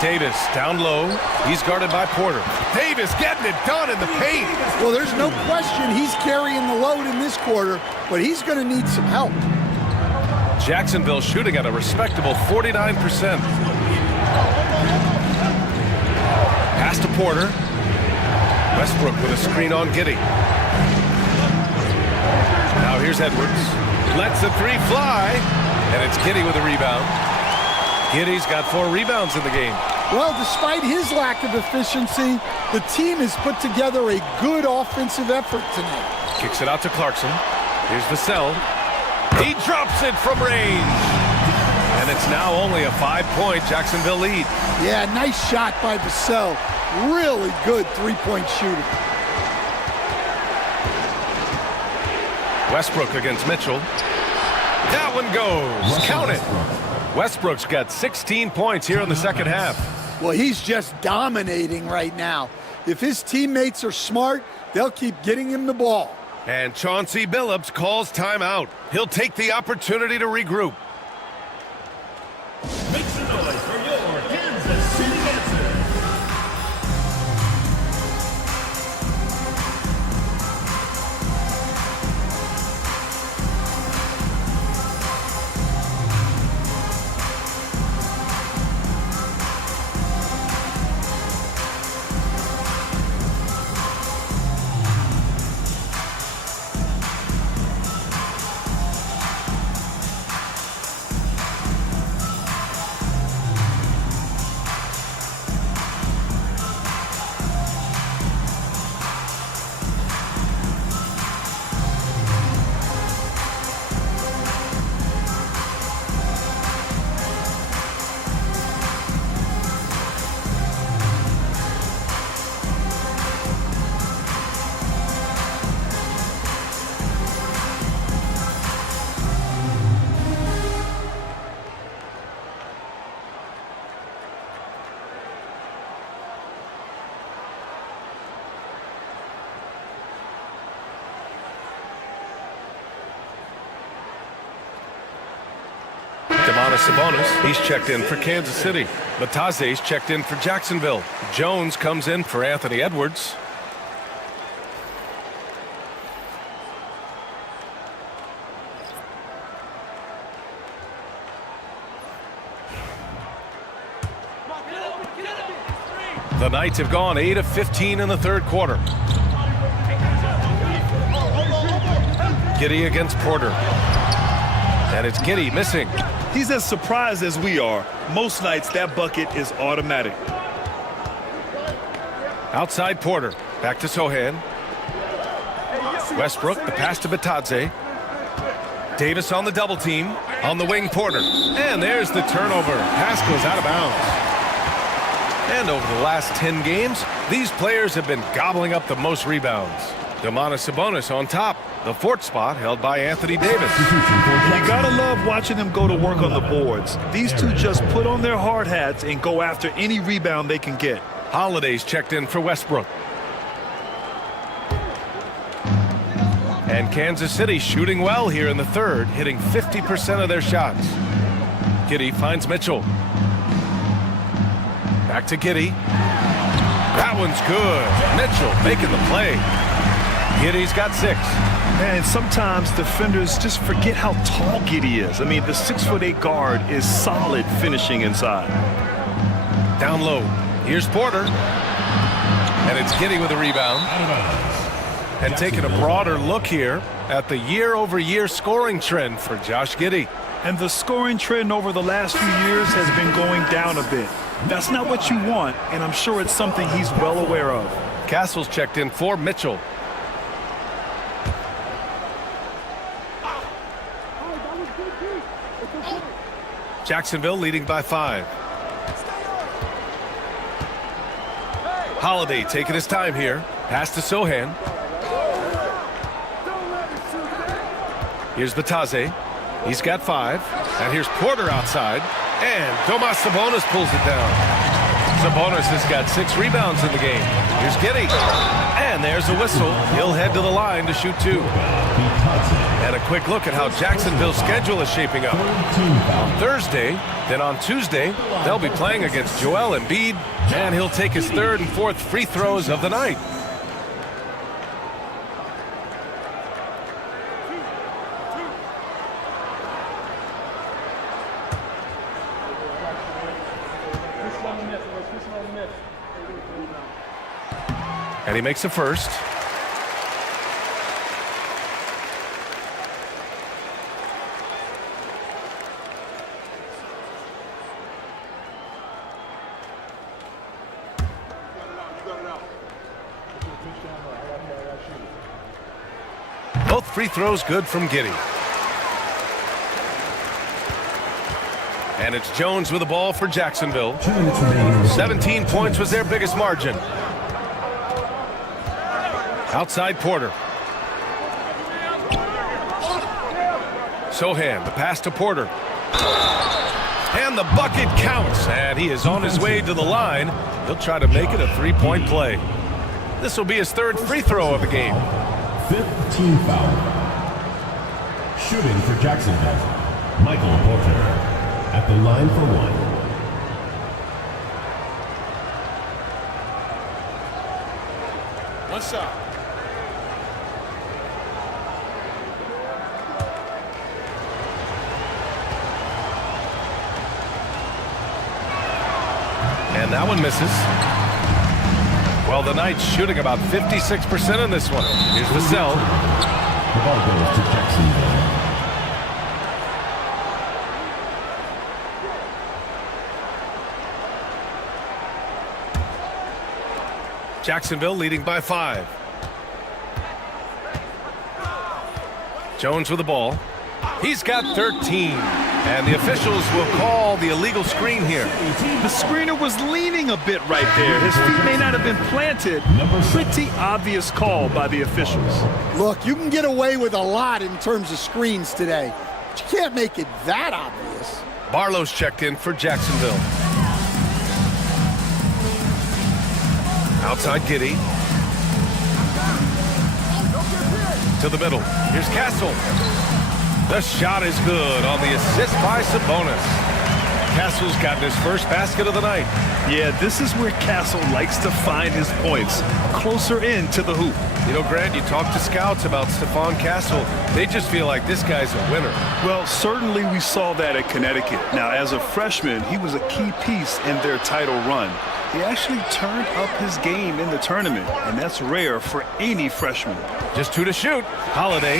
Davis down low. He's guarded by Porter. Davis getting it done in the paint. Well, there's no question he's carrying the load in this quarter, but he's going to need some help. Jacksonville shooting at a respectable 49%. Pass to Porter. Westbrook with a screen on Giddey. Now here's Edwards. Lets the 3 fly. And it's Giddey with a rebound. Giddey's got 4 rebounds in the game. Well, despite his lack of efficiency, the team has put together a good offensive effort tonight. Kicks it out to Clarkson. Here's Vassell. He drops it from range. And it's now only a 5-point Jacksonville lead. Yeah, nice shot by Vassell. Really good three-point shooter. Westbrook against Mitchell. That one goes. Count it. Westbrook's got 16 points here in the second half. Well, he's just dominating right now. If his teammates are smart, they'll keep getting him the ball. And Chauncey Billups calls timeout. He'll take the opportunity to regroup. Make some noise for your Kansas City answer. Sabonis, he's checked in for Kansas City. Bataze's checked in for Jacksonville. Jones comes in for Anthony Edwards. The Knights have gone 8 of 15 in the third quarter. Giddey against Porter. And it's Giddey missing. He's as surprised as we are. Most nights, that bucket is automatic. Outside Porter. Back to Sohan. Westbrook, the pass to Bataze. Davis on the double team. On the wing, Porter. And there's the turnover. Pass goes out of bounds. And over the last 10 games, these players have been gobbling up the most rebounds. Domantas Sabonis on top. The 4th spot held by Anthony Davis. You gotta love watching them go to work on the boards. These two just put on their hard hats and go after any rebound they can get. Holiday's checked in for Westbrook. And Kansas City shooting well here in the third, hitting 50% of their shots. Giddey finds Mitchell. Back to Giddey. That one's good. Mitchell making the play. Giddy's got 6. And sometimes defenders just forget how tall Giddey is. I mean, the 6'8" guard is solid finishing inside. Down low. Here's Porter. And it's Giddey with a rebound. And taking a broader look here at the year-over-year scoring trend for Josh Giddey. And the scoring trend over the last few years has been going down a bit. That's not what you want, and I'm sure it's something he's well aware of. Castle's checked in for Mitchell. Jacksonville leading by 5. Holiday taking his time here. Pass to Sohan. Here's Batase. He's got 5. And here's Porter outside. And Domas Sabonis pulls it down. Sabonis has got 6 rebounds in the game. Here's Giddey. And there's a whistle. He'll head to the line to shoot 2. And a quick look at how Jacksonville's schedule is shaping up. On Thursday, then on Tuesday, they'll be playing against Joel Embiid, and he'll take his 3rd and 4th free throws of the night. And he makes a first. Both free throws good from Giddey. And it's Jones with the ball for Jacksonville. 17 points was their biggest margin. Outside Porter. Sohan, the pass to Porter. And the bucket counts. And he is on his way to the line. He'll try to make it a 3-point play. This will be his 3rd free throw of the game. 5th team foul. Shooting for Jacksonville, Michael Porter at the line for 1. One shot. And that one misses. Well, the Knights shooting about 56% in this one. Here's Vassell. The ball goes to Jacksonville. Jacksonville leading by 5. Jones with the ball. He's got 13. And the officials will call the illegal screen here. The screener was leaning a bit right there. His feet may not have been planted. Pretty obvious call by the officials. Look, you can get away with a lot in terms of screens today, but you can't make it that obvious. Barlow's checked in for Jacksonville. Outside Giddey. To the middle. Here's Castle. The shot is good on the assist by Sabonis. Castle's gotten his first basket of the night. Yeah, this is where Castle likes to find his points, closer in to the hoop. You know, Grant, you talk to scouts about Stephon Castle. They just feel like this guy's a winner. Well, certainly we saw that at Connecticut. Now, as a freshman, he was a key piece in their title run. He actually turned up his game in the tournament, and that's rare for any freshman. Just 2 to shoot. Holiday.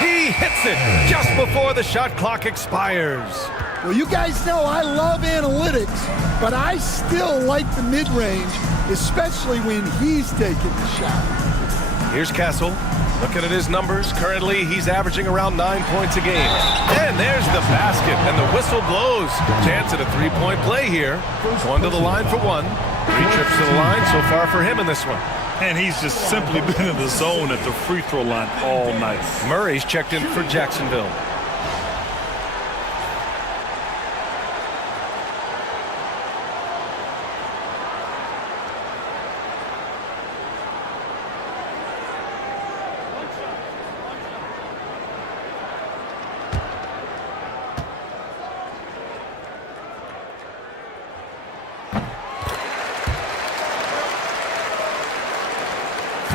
He hits it just before the shot clock expires. Well, you guys know I love analytics, but I still like the mid-range, especially when he's taking the shot. Here's Castle. Looking at his numbers, currently he's averaging around 9 points a game. And there's the basket, and the whistle blows. Chance at a 3-point play here. Going to the line for 1. 3 trips to the line so far for him in this one. And he's just simply been in the zone at the free throw line all night. Murray's checked in for Jacksonville.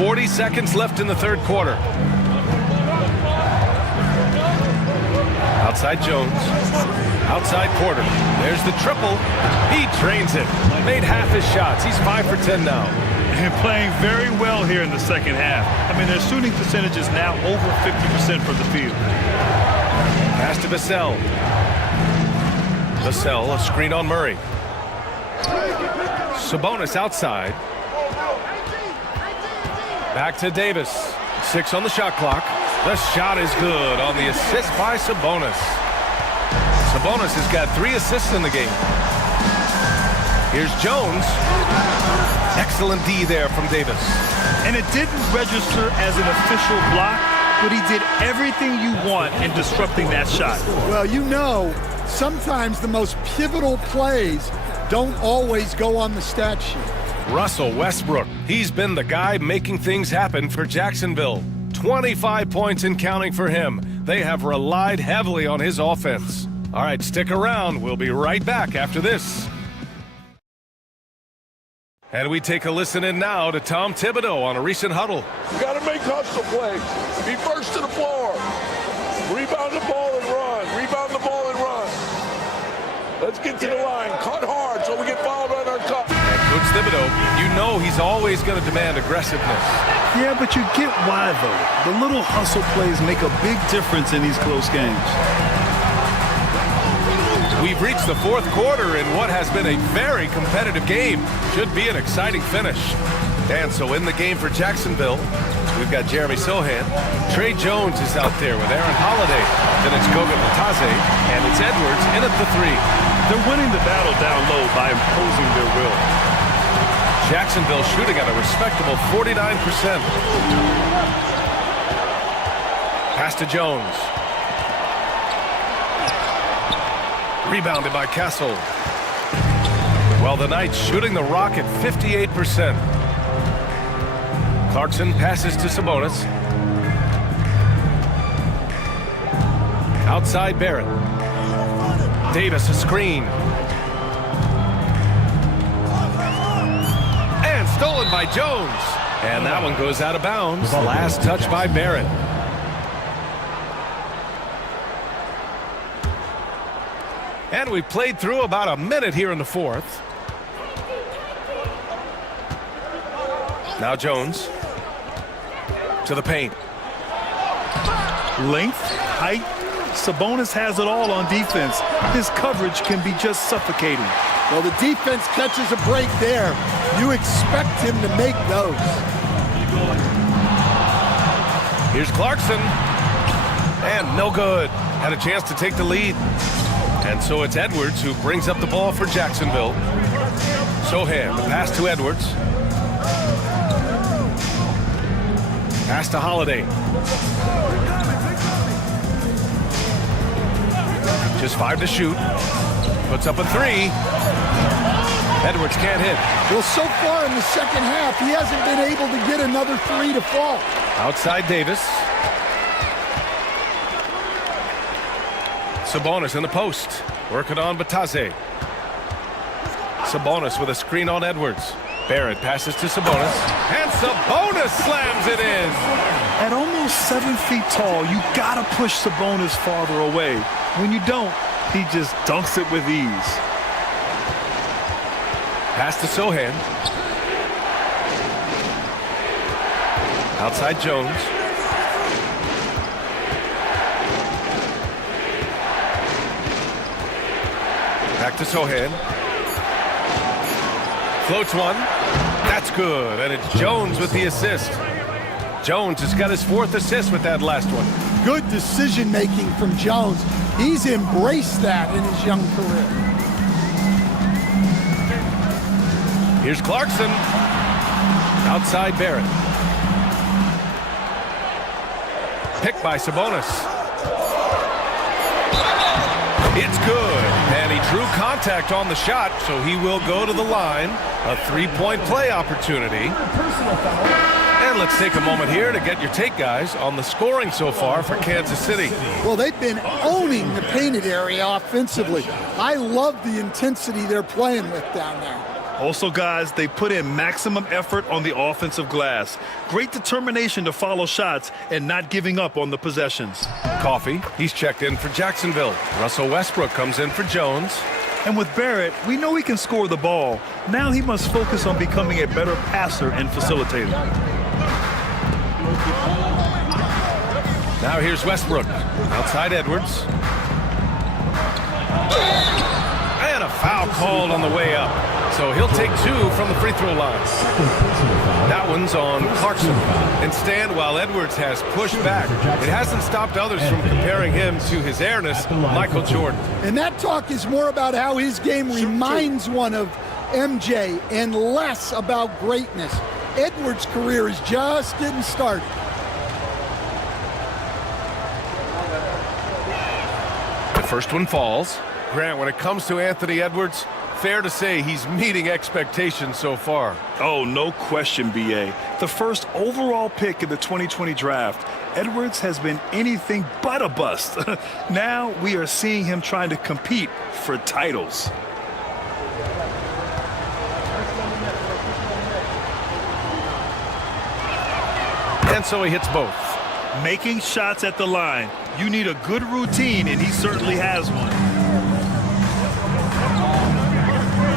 40 seconds left in the third quarter. Outside Jones. Outside Porter. There's the triple. He drains it. Made half his shots. He's 5 for 10 now. And playing very well here in the second half. I mean, their shooting percentage is now over 50% from the field. Pass to Vassell. Vassell, a screen on Murray. Sabonis outside. Back to Davis. 6 on the shot clock. The shot is good on the assist by Sabonis. Sabonis has got 3 assists in the game. Here's Jones. Excellent D there from Davis. And it didn't register as an official block, but he did everything you want in disrupting that shot. Well, you know, sometimes the most pivotal plays don't always go on the stat sheet. Russell Westbrook. He's been the guy making things happen for Jacksonville. 25 points and counting for him. They have relied heavily on his offense. All right, stick around. We'll be right back after this. And we take a listen in now to Tom Thibodeau on a recent huddle. You got to make hustle plays. Be first to the floor. Rebound the ball and run. Rebound the ball and run. Let's get to the line. Cut hard so we get fouled on our cut. And Coach Thibodeau, you know he's always going to demand aggressiveness. Yeah, but you get why, though. The little hustle plays make a big difference in these close games. We've reached the fourth quarter in what has been a very competitive game. Should be an exciting finish. And so in the game for Jacksonville, we've got Jeremy Sohan. Trey Jones is out there with Aaron Holiday. Then it's GODBLESS, and it's Edwards in at the 3. They're winning the battle down low by imposing their will. Jacksonville shooting at a respectable 49%. Pass to Jones. Rebounded by Castle. Well, the Knights shooting the rock at 58%. Clarkson passes to Sabonis. Outside Barrett. Davis a screen. And stolen by Jones. And that one goes out of bounds. Last touch by Barrett. And we played through about a minute here in the fourth. Now Jones to the paint. Length, height, Sabonis has it all on defense. His coverage can be just suffocating. Well, the defense catches a break there. You expect him to make those. Here's Clarkson. And no good. Had a chance to take the lead. And so it's Edwards who brings up the ball for Jacksonville. Sohan, the pass to Edwards. Pass to Holiday. Just 5 to shoot. Puts up a 3. Edwards can't hit. Well, so far in the second half, he hasn't been able to get another 3 to fall. Outside Davis. Sabonis in the post. Working on Batase. Sabonis with a screen on Edwards. Barrett passes to Sabonis. And Sabonis slams it in. At almost 7 feet tall, you gotta push Sabonis farther away. When you don't, he just dunks it with ease. Pass to Sohan. Outside Jones. Back to Sohan. Floats one. That's good. And it's Jones with the assist. Jones has got his 4th assist with that last one. Good decision-making from Jones. He's embraced that in his young career. Here's Clarkson. Outside Barrett. Picked by Sabonis. It's good. And he drew contact on the shot, so he will go to the line. A 3-point play opportunity. And let's take a moment here to get your take, guys, on the scoring so far for Kansas City. Well, they've been owning the painted area offensively. I love the intensity they're playing with down there. Also, guys, they put in maximum effort on the offensive glass. Great determination to follow shots and not giving up on the possessions. Coffee, he's checked in for Jacksonville. Russell Westbrook comes in for Jones. And with Barrett, we know he can score the ball. Now he must focus on becoming a better passer and facilitator. Now here's Westbrook. Outside Edwards. And a foul called on the way up. So he'll take 2 from the free throw line. That one's on Clarkson. And stand while Edwards has pushed back. It hasn't stopped others from comparing him to his airness, Michael Jordan. And that talk is more about how his game reminds one of MJ and less about greatness. Edwards' career is just getting started. The first one falls. Grant, when it comes to Anthony Edwards, fair to say he's meeting expectations so far. Oh, no question, B.A. The first overall pick in the 2020 draft, Edwards has been anything but a bust. Now we are seeing him trying to compete for titles. And so he hits both. Making shots at the line. You need a good routine, and he certainly has one.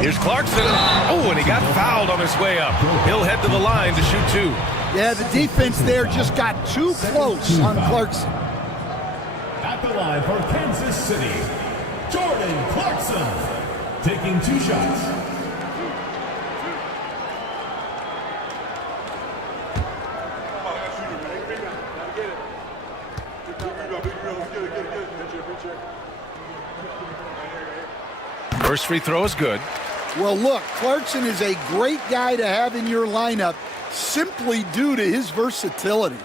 Here's Clarkson. Oh, and he got fouled on his way up. He'll head to the line to shoot 2. Yeah, the defense there just got too close on Clarkson. At the line for Kansas City, Jordan Clarkson, taking 2 shots. First free throw is good. Well, look, Clarkson is a great guy to have in your lineup simply due to his versatility.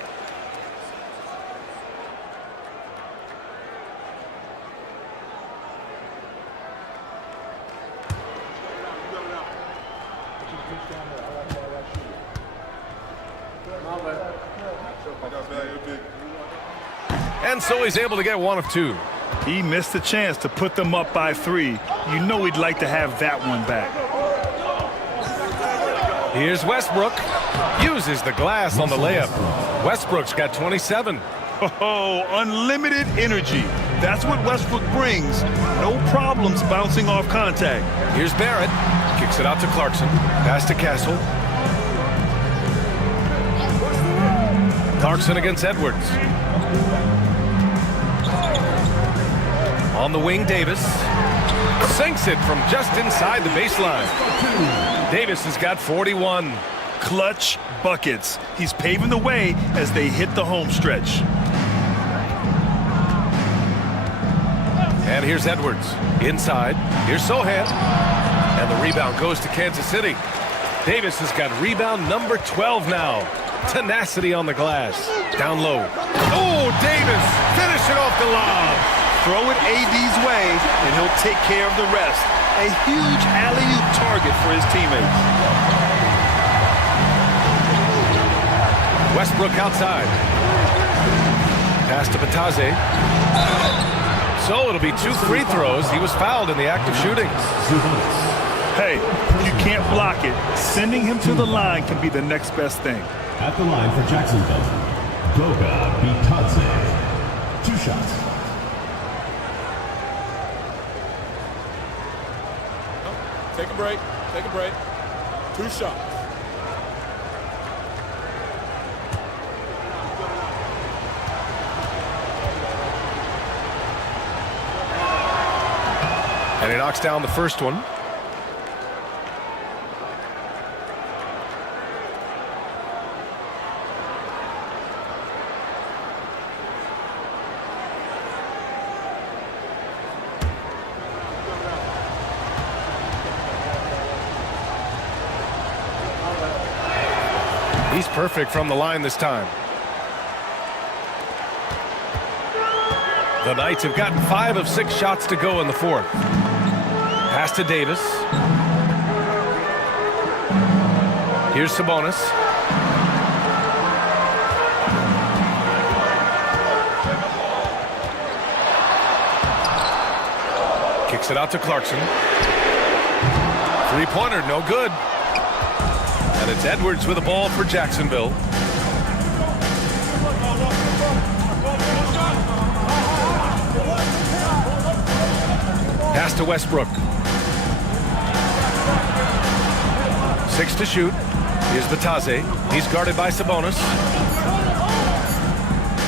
And so he's able to get 1 of 2. He missed the chance to put them up by 3. You know he'd like to have that one back. Here's Westbrook. Uses the glass on the layup. Westbrook's got 27. Oh, unlimited energy. That's what Westbrook brings. No problems bouncing off contact. Here's Barrett. Kicks it out to Clarkson. Pass to Castle. Clarkson against Edwards. On the wing, Davis. Sinks it from just inside the baseline. Davis has got 41. Clutch buckets. He's paving the way as they hit the home stretch. And here's Edwards. Inside. Here's Sohan. And the rebound goes to Kansas City. Davis has got rebound number 12 now. Tenacity on the glass. Down low. Oh, Davis! Finish it off the lob. Throw it AD's way, and he'll take care of the rest. A huge alley-oop target for his teammates. Westbrook outside. Pass to Batase. So it'll be 2 free throws. He was fouled in the act of shooting. Hey, you can't block it. Sending him to the line can be the next best thing. At the line for Jacksonville, Goga Bitadze, 2 shots. Take a break. Take a break. 2 shots. And he knocks down the first one. He's perfect from the line this time. The Knights have gotten 5 of 6 shots to go in the 4th. Pass to Davis. Here's Sabonis. Kicks it out to Clarkson. Three-pointer, no good. And it's Edwards with the ball for Jacksonville. Pass to Westbrook. 6 to shoot. Here's Batase. He's guarded by Sabonis.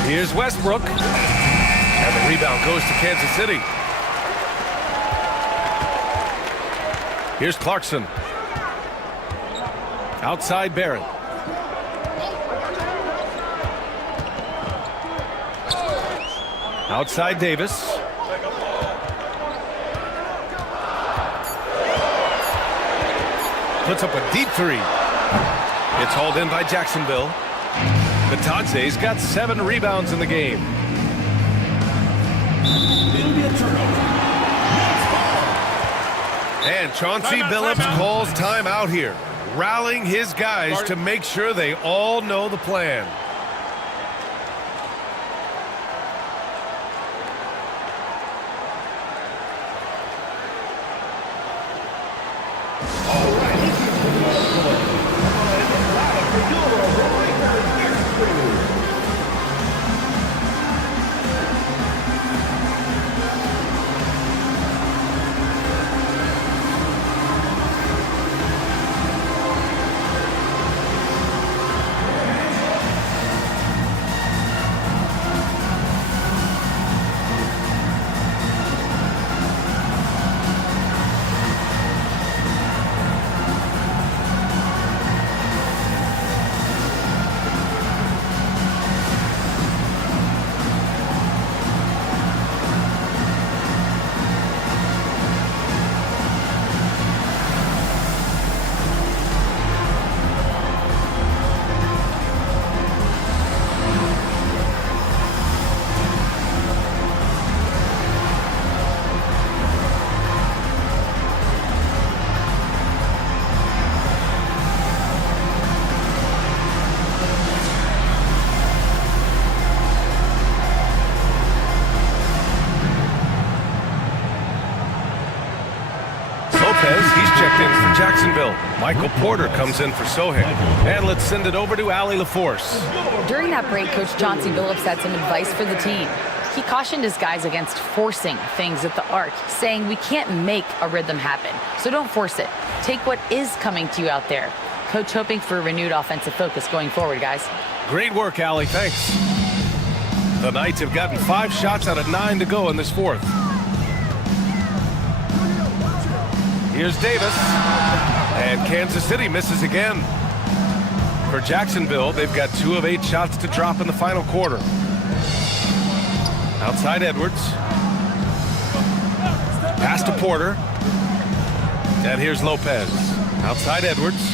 Here's Westbrook. And the rebound goes to Kansas City. Here's Clarkson. Outside Barrett. Outside Davis. Puts up a deep three. It's hauled in by Jacksonville. Batase's got 7 rebounds in the game. And Chauncey Billups calls timeout here, rallying his guys to make sure they all know the plan. He's checked in for Jacksonville. Michael Porter comes in for Sohan. And let's send it over to Allie LaForce. During that break, Coach Chauncey Billups had some advice for the team. He cautioned his guys against forcing things at the arc, saying we can't make a rhythm happen, so don't force it. Take what is coming to you out there. Coach hoping for a renewed offensive focus going forward, guys. Great work, Allie. Thanks. The Knights have gotten 5 shots out of 9 to go in this fourth. Here's Davis. And Kansas City misses again. For Jacksonville, they've got 2 of 8 shots to drop in the final quarter. Outside Edwards. Pass to Porter. And here's Lopez. Outside Edwards.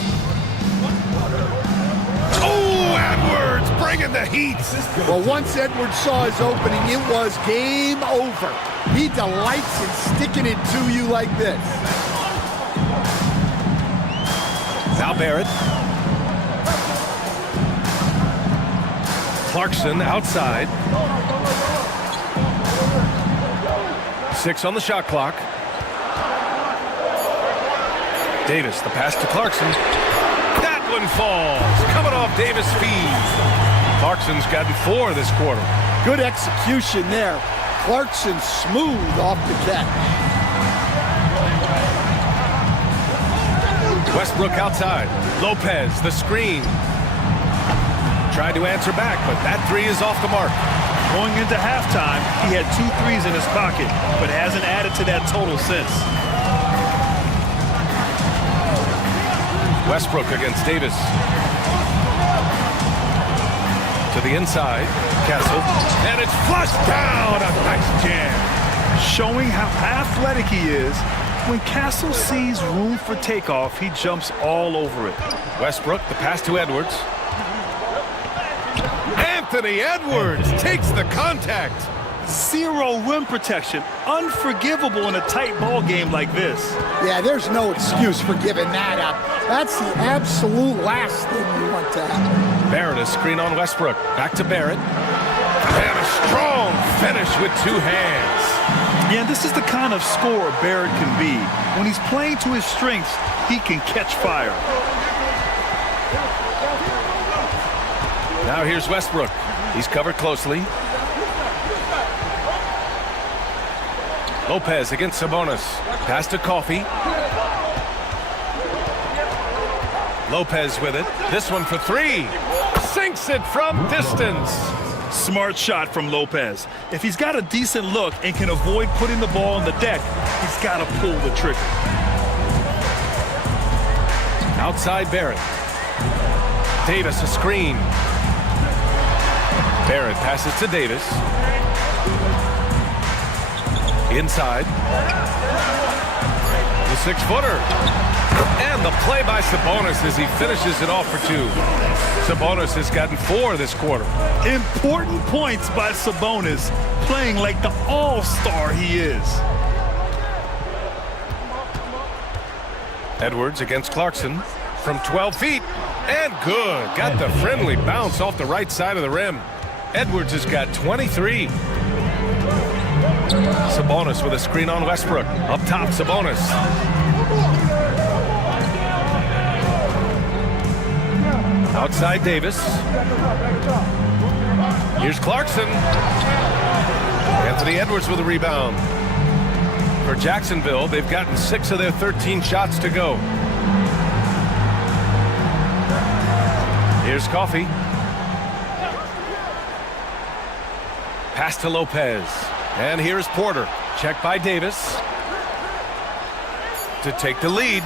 Oh, Edwards bringing the heat. Well, once Edwards saw his opening, it was game over. He delights in sticking it to you like this. Now Barrett. Clarkson outside. 6 on the shot clock. Davis, the pass to Clarkson. That one falls. Coming off Davis' feed. Clarkson's gotten 4 this quarter. Good execution there. Clarkson smooth off the catch. Westbrook outside. Lopez, the screen. Tried to answer back, but that 3 is off the mark. Going into halftime, he had 2 threes in his pocket, but hasn't added to that total since. Westbrook against Davis. To the inside. Castle. And it's flushed down. A nice jam. Showing how athletic he is. When Castle sees room for takeoff, he jumps all over it. Westbrook, the pass to Edwards. Anthony Edwards takes the contact. 0 rim protection. Unforgivable in a tight ball game like this. Yeah, there's no excuse for giving that up. That's the absolute last thing you want to happen. Barrett, a screen on Westbrook. Back to Barrett. And a strong finish with 2 hands. Yeah, this is the kind of scorer Barrett can be. When he's playing to his strengths, he can catch fire. Now here's Westbrook. He's covered closely. Lopez against Sabonis. Pass to Coffey. Lopez with it. This one for three. Sinks it from distance. Smart shot from Lopez. If he's got a decent look and can avoid putting the ball on the deck, he's got to pull the trigger. Outside Barrett. Davis a screen. Barrett passes to Davis. Inside. The 6-footer. And the play by Sabonis as he finishes it off for two. Sabonis has gotten 4 this quarter. Important points by Sabonis, playing like the all-star he is. Edwards against Clarkson from 12 feet. And good. Got the friendly bounce off the right side of the rim. Edwards has got 23. Sabonis with a screen on Westbrook. Up top, Sabonis. Outside Davis. Here's Clarkson. Anthony Edwards with a rebound. For Jacksonville, they've gotten 6 of their 13 shots to go. Here's Coffey. Pass to Lopez. And here's Porter. Check by Davis. To take the lead.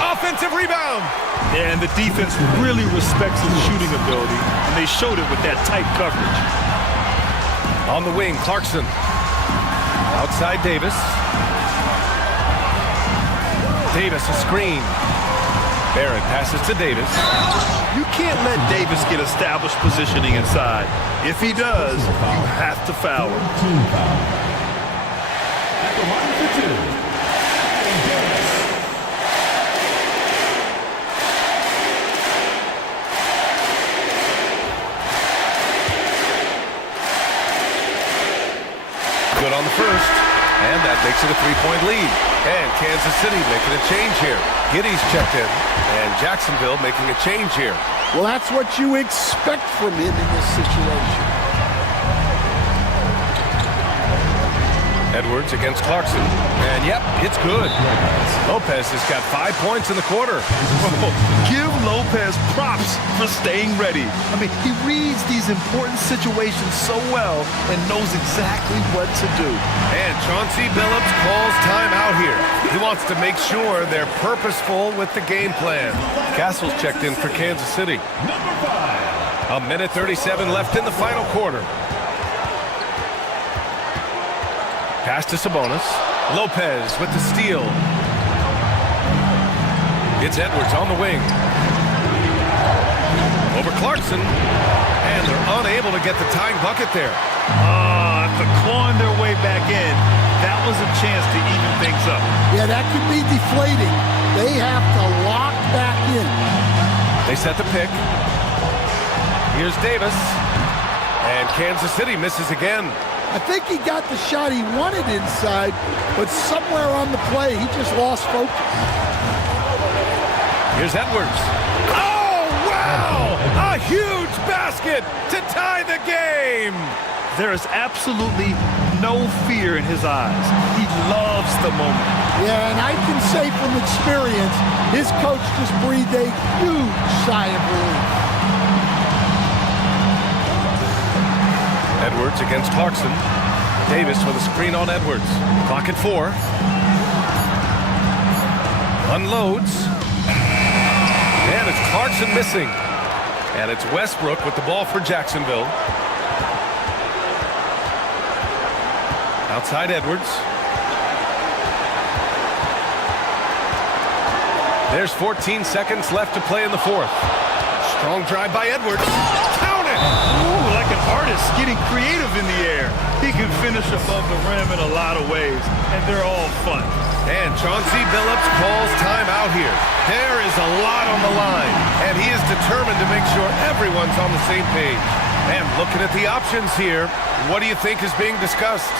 Offensive rebound. And the defense really respects his shooting ability, and they showed it with that tight coverage. On the wing, Clarkson. Outside Davis. Davis a screen. Barrett passes to Davis. You can't let Davis get established positioning inside. If he does, you have to foul him. At the line for two. Good on the first, and that makes it a 3-point lead. And Kansas City making a change here. Giddey's checked in, and Jacksonville making a change here. Well, that's what you expect from him in this situation. Edwards against Clarkson, and yep, it's good. Lopez has got 5 points in the quarter. Give Lopez props for staying ready. I mean, he reads these important situations so well and knows exactly what to do. And Chauncey Billups calls timeout here. He wants to make sure they're purposeful with the game plan. Castle's checked in for Kansas City. A minute 37 left in the final quarter. Pass to Sabonis. Lopez with the steal. It's Edwards on the wing. Over Clarkson. And they're unable to get the tying bucket there. After clawing their way back in, that was a chance to even things up. Yeah, that could be deflating. They have to lock back in. They set the pick. Here's Davis. And Kansas City misses again. I think he got the shot he wanted inside, but somewhere on the play, he just lost focus. Here's Edwards. Oh, wow! A huge basket to tie the game! There is absolutely no fear in his eyes. He loves the moment. Yeah, and I can say from experience, his coach just breathed a huge sigh of relief. Edwards against Clarkson. Davis with a screen on Edwards. Clock at 4. Unloads. And it's Clarkson missing. And it's Westbrook with the ball for Jacksonville. Outside Edwards. There's 14 seconds left to play in the fourth. Strong drive by Edwards. Count it! Ooh, like an artist getting creative in the air. He can finish above the rim in a lot of ways, and they're all fun. And Chauncey Billups calls timeout here. There is a lot on the line, and he is determined to make sure everyone's on the same page. And looking at the options here, what do you think is being discussed?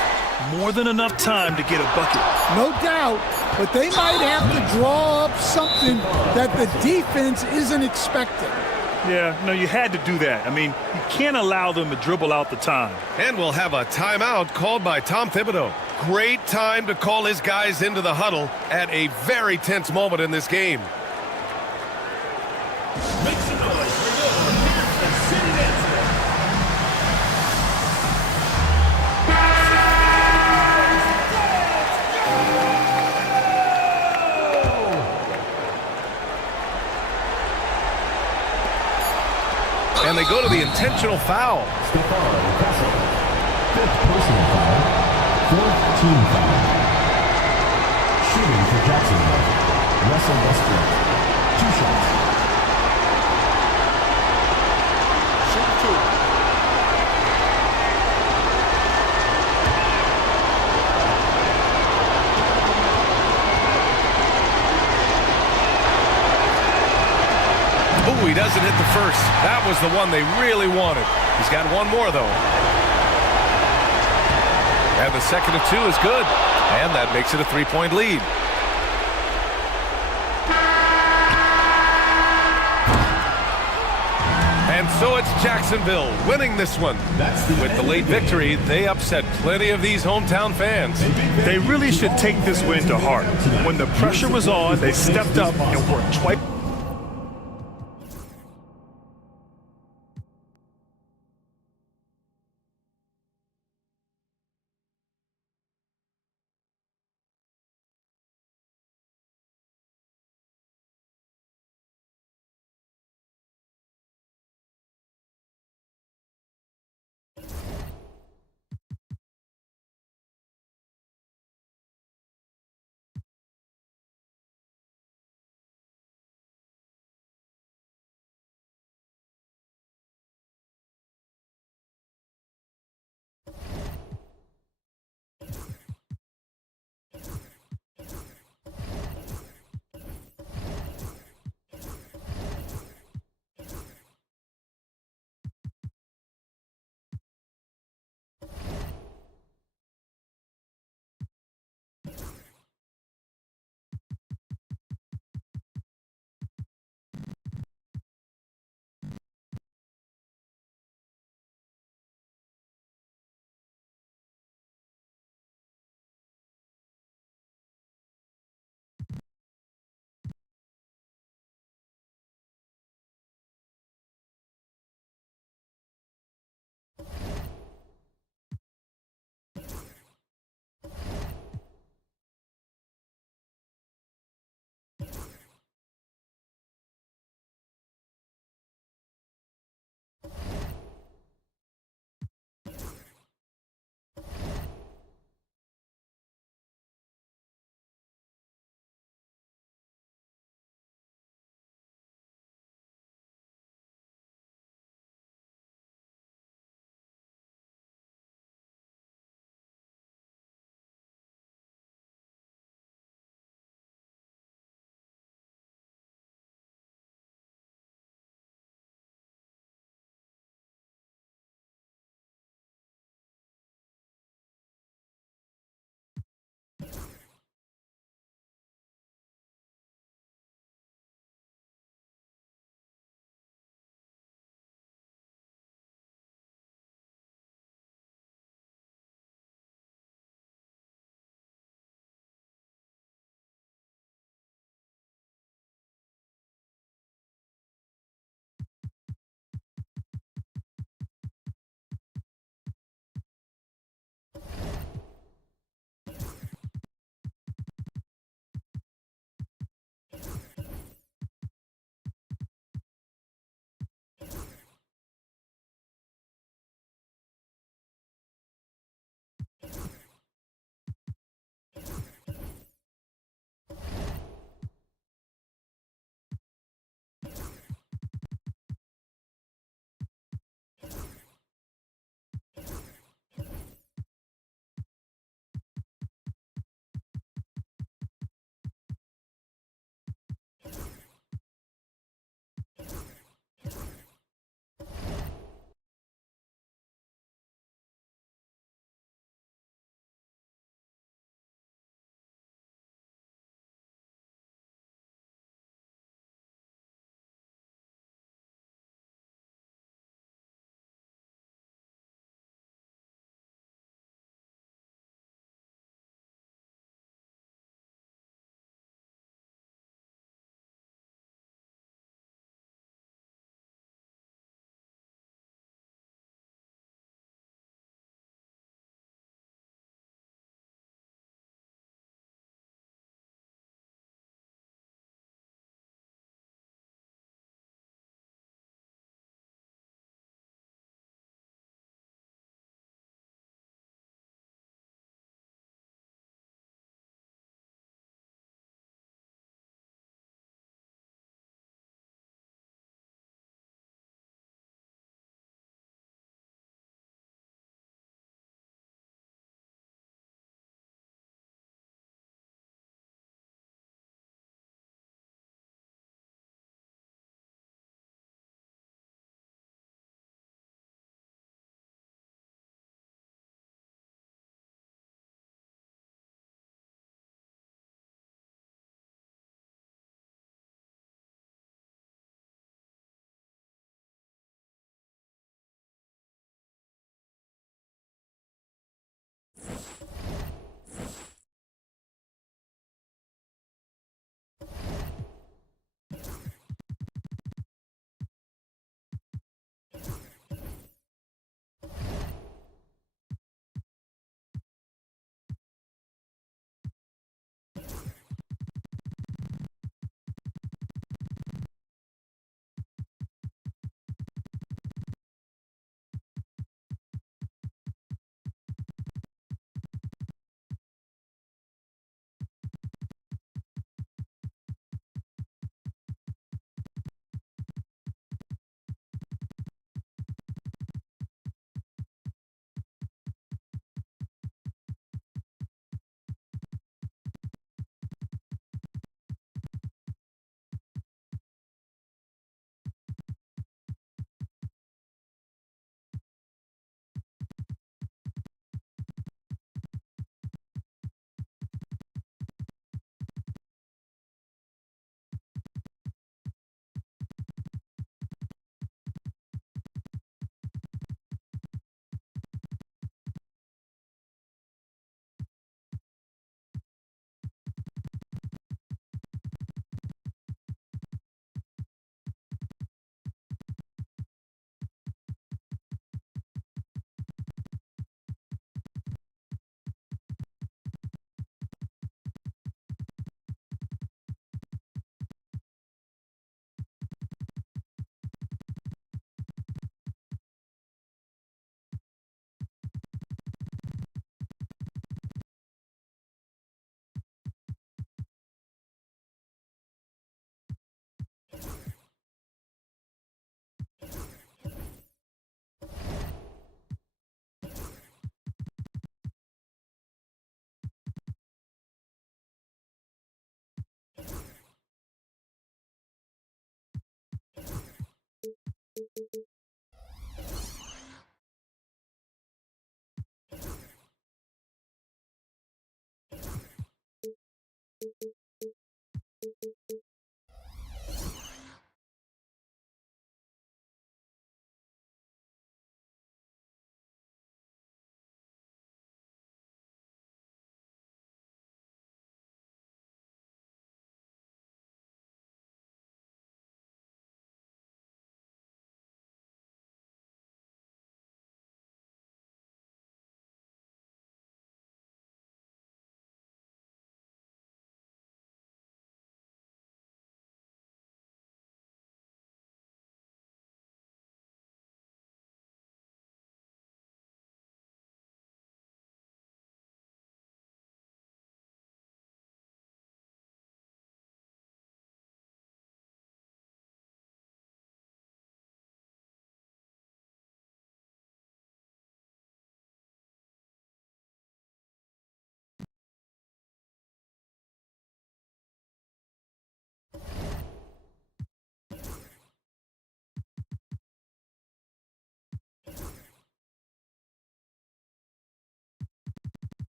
more than enough time to get a bucket. No doubt, but they might have to draw up something that the defense isn't expecting. Yeah, no, you had to do that. I mean, you can't allow them to dribble out the time. And we'll have a timeout called by Tom Thibodeau. Great time to call his guys into the huddle at a very tense moment in this game. Make some noise for your Kansas City Dancer. And they go to the intentional foul. Stephon Castle. 5th personal foul. 4th team foul. Shooting for Jacksonville. Russell Westbrook. 2 shots. Ooh, he doesn't hit the first. That was the one they really wanted. He's got one more, though. And the second of 2 is good. And that makes it a 3-point lead. And so it's Jacksonville winning this one. With the late victory, they upset plenty of these hometown fans. They really should take this win to heart. When the pressure was on, they stepped up and worked twice.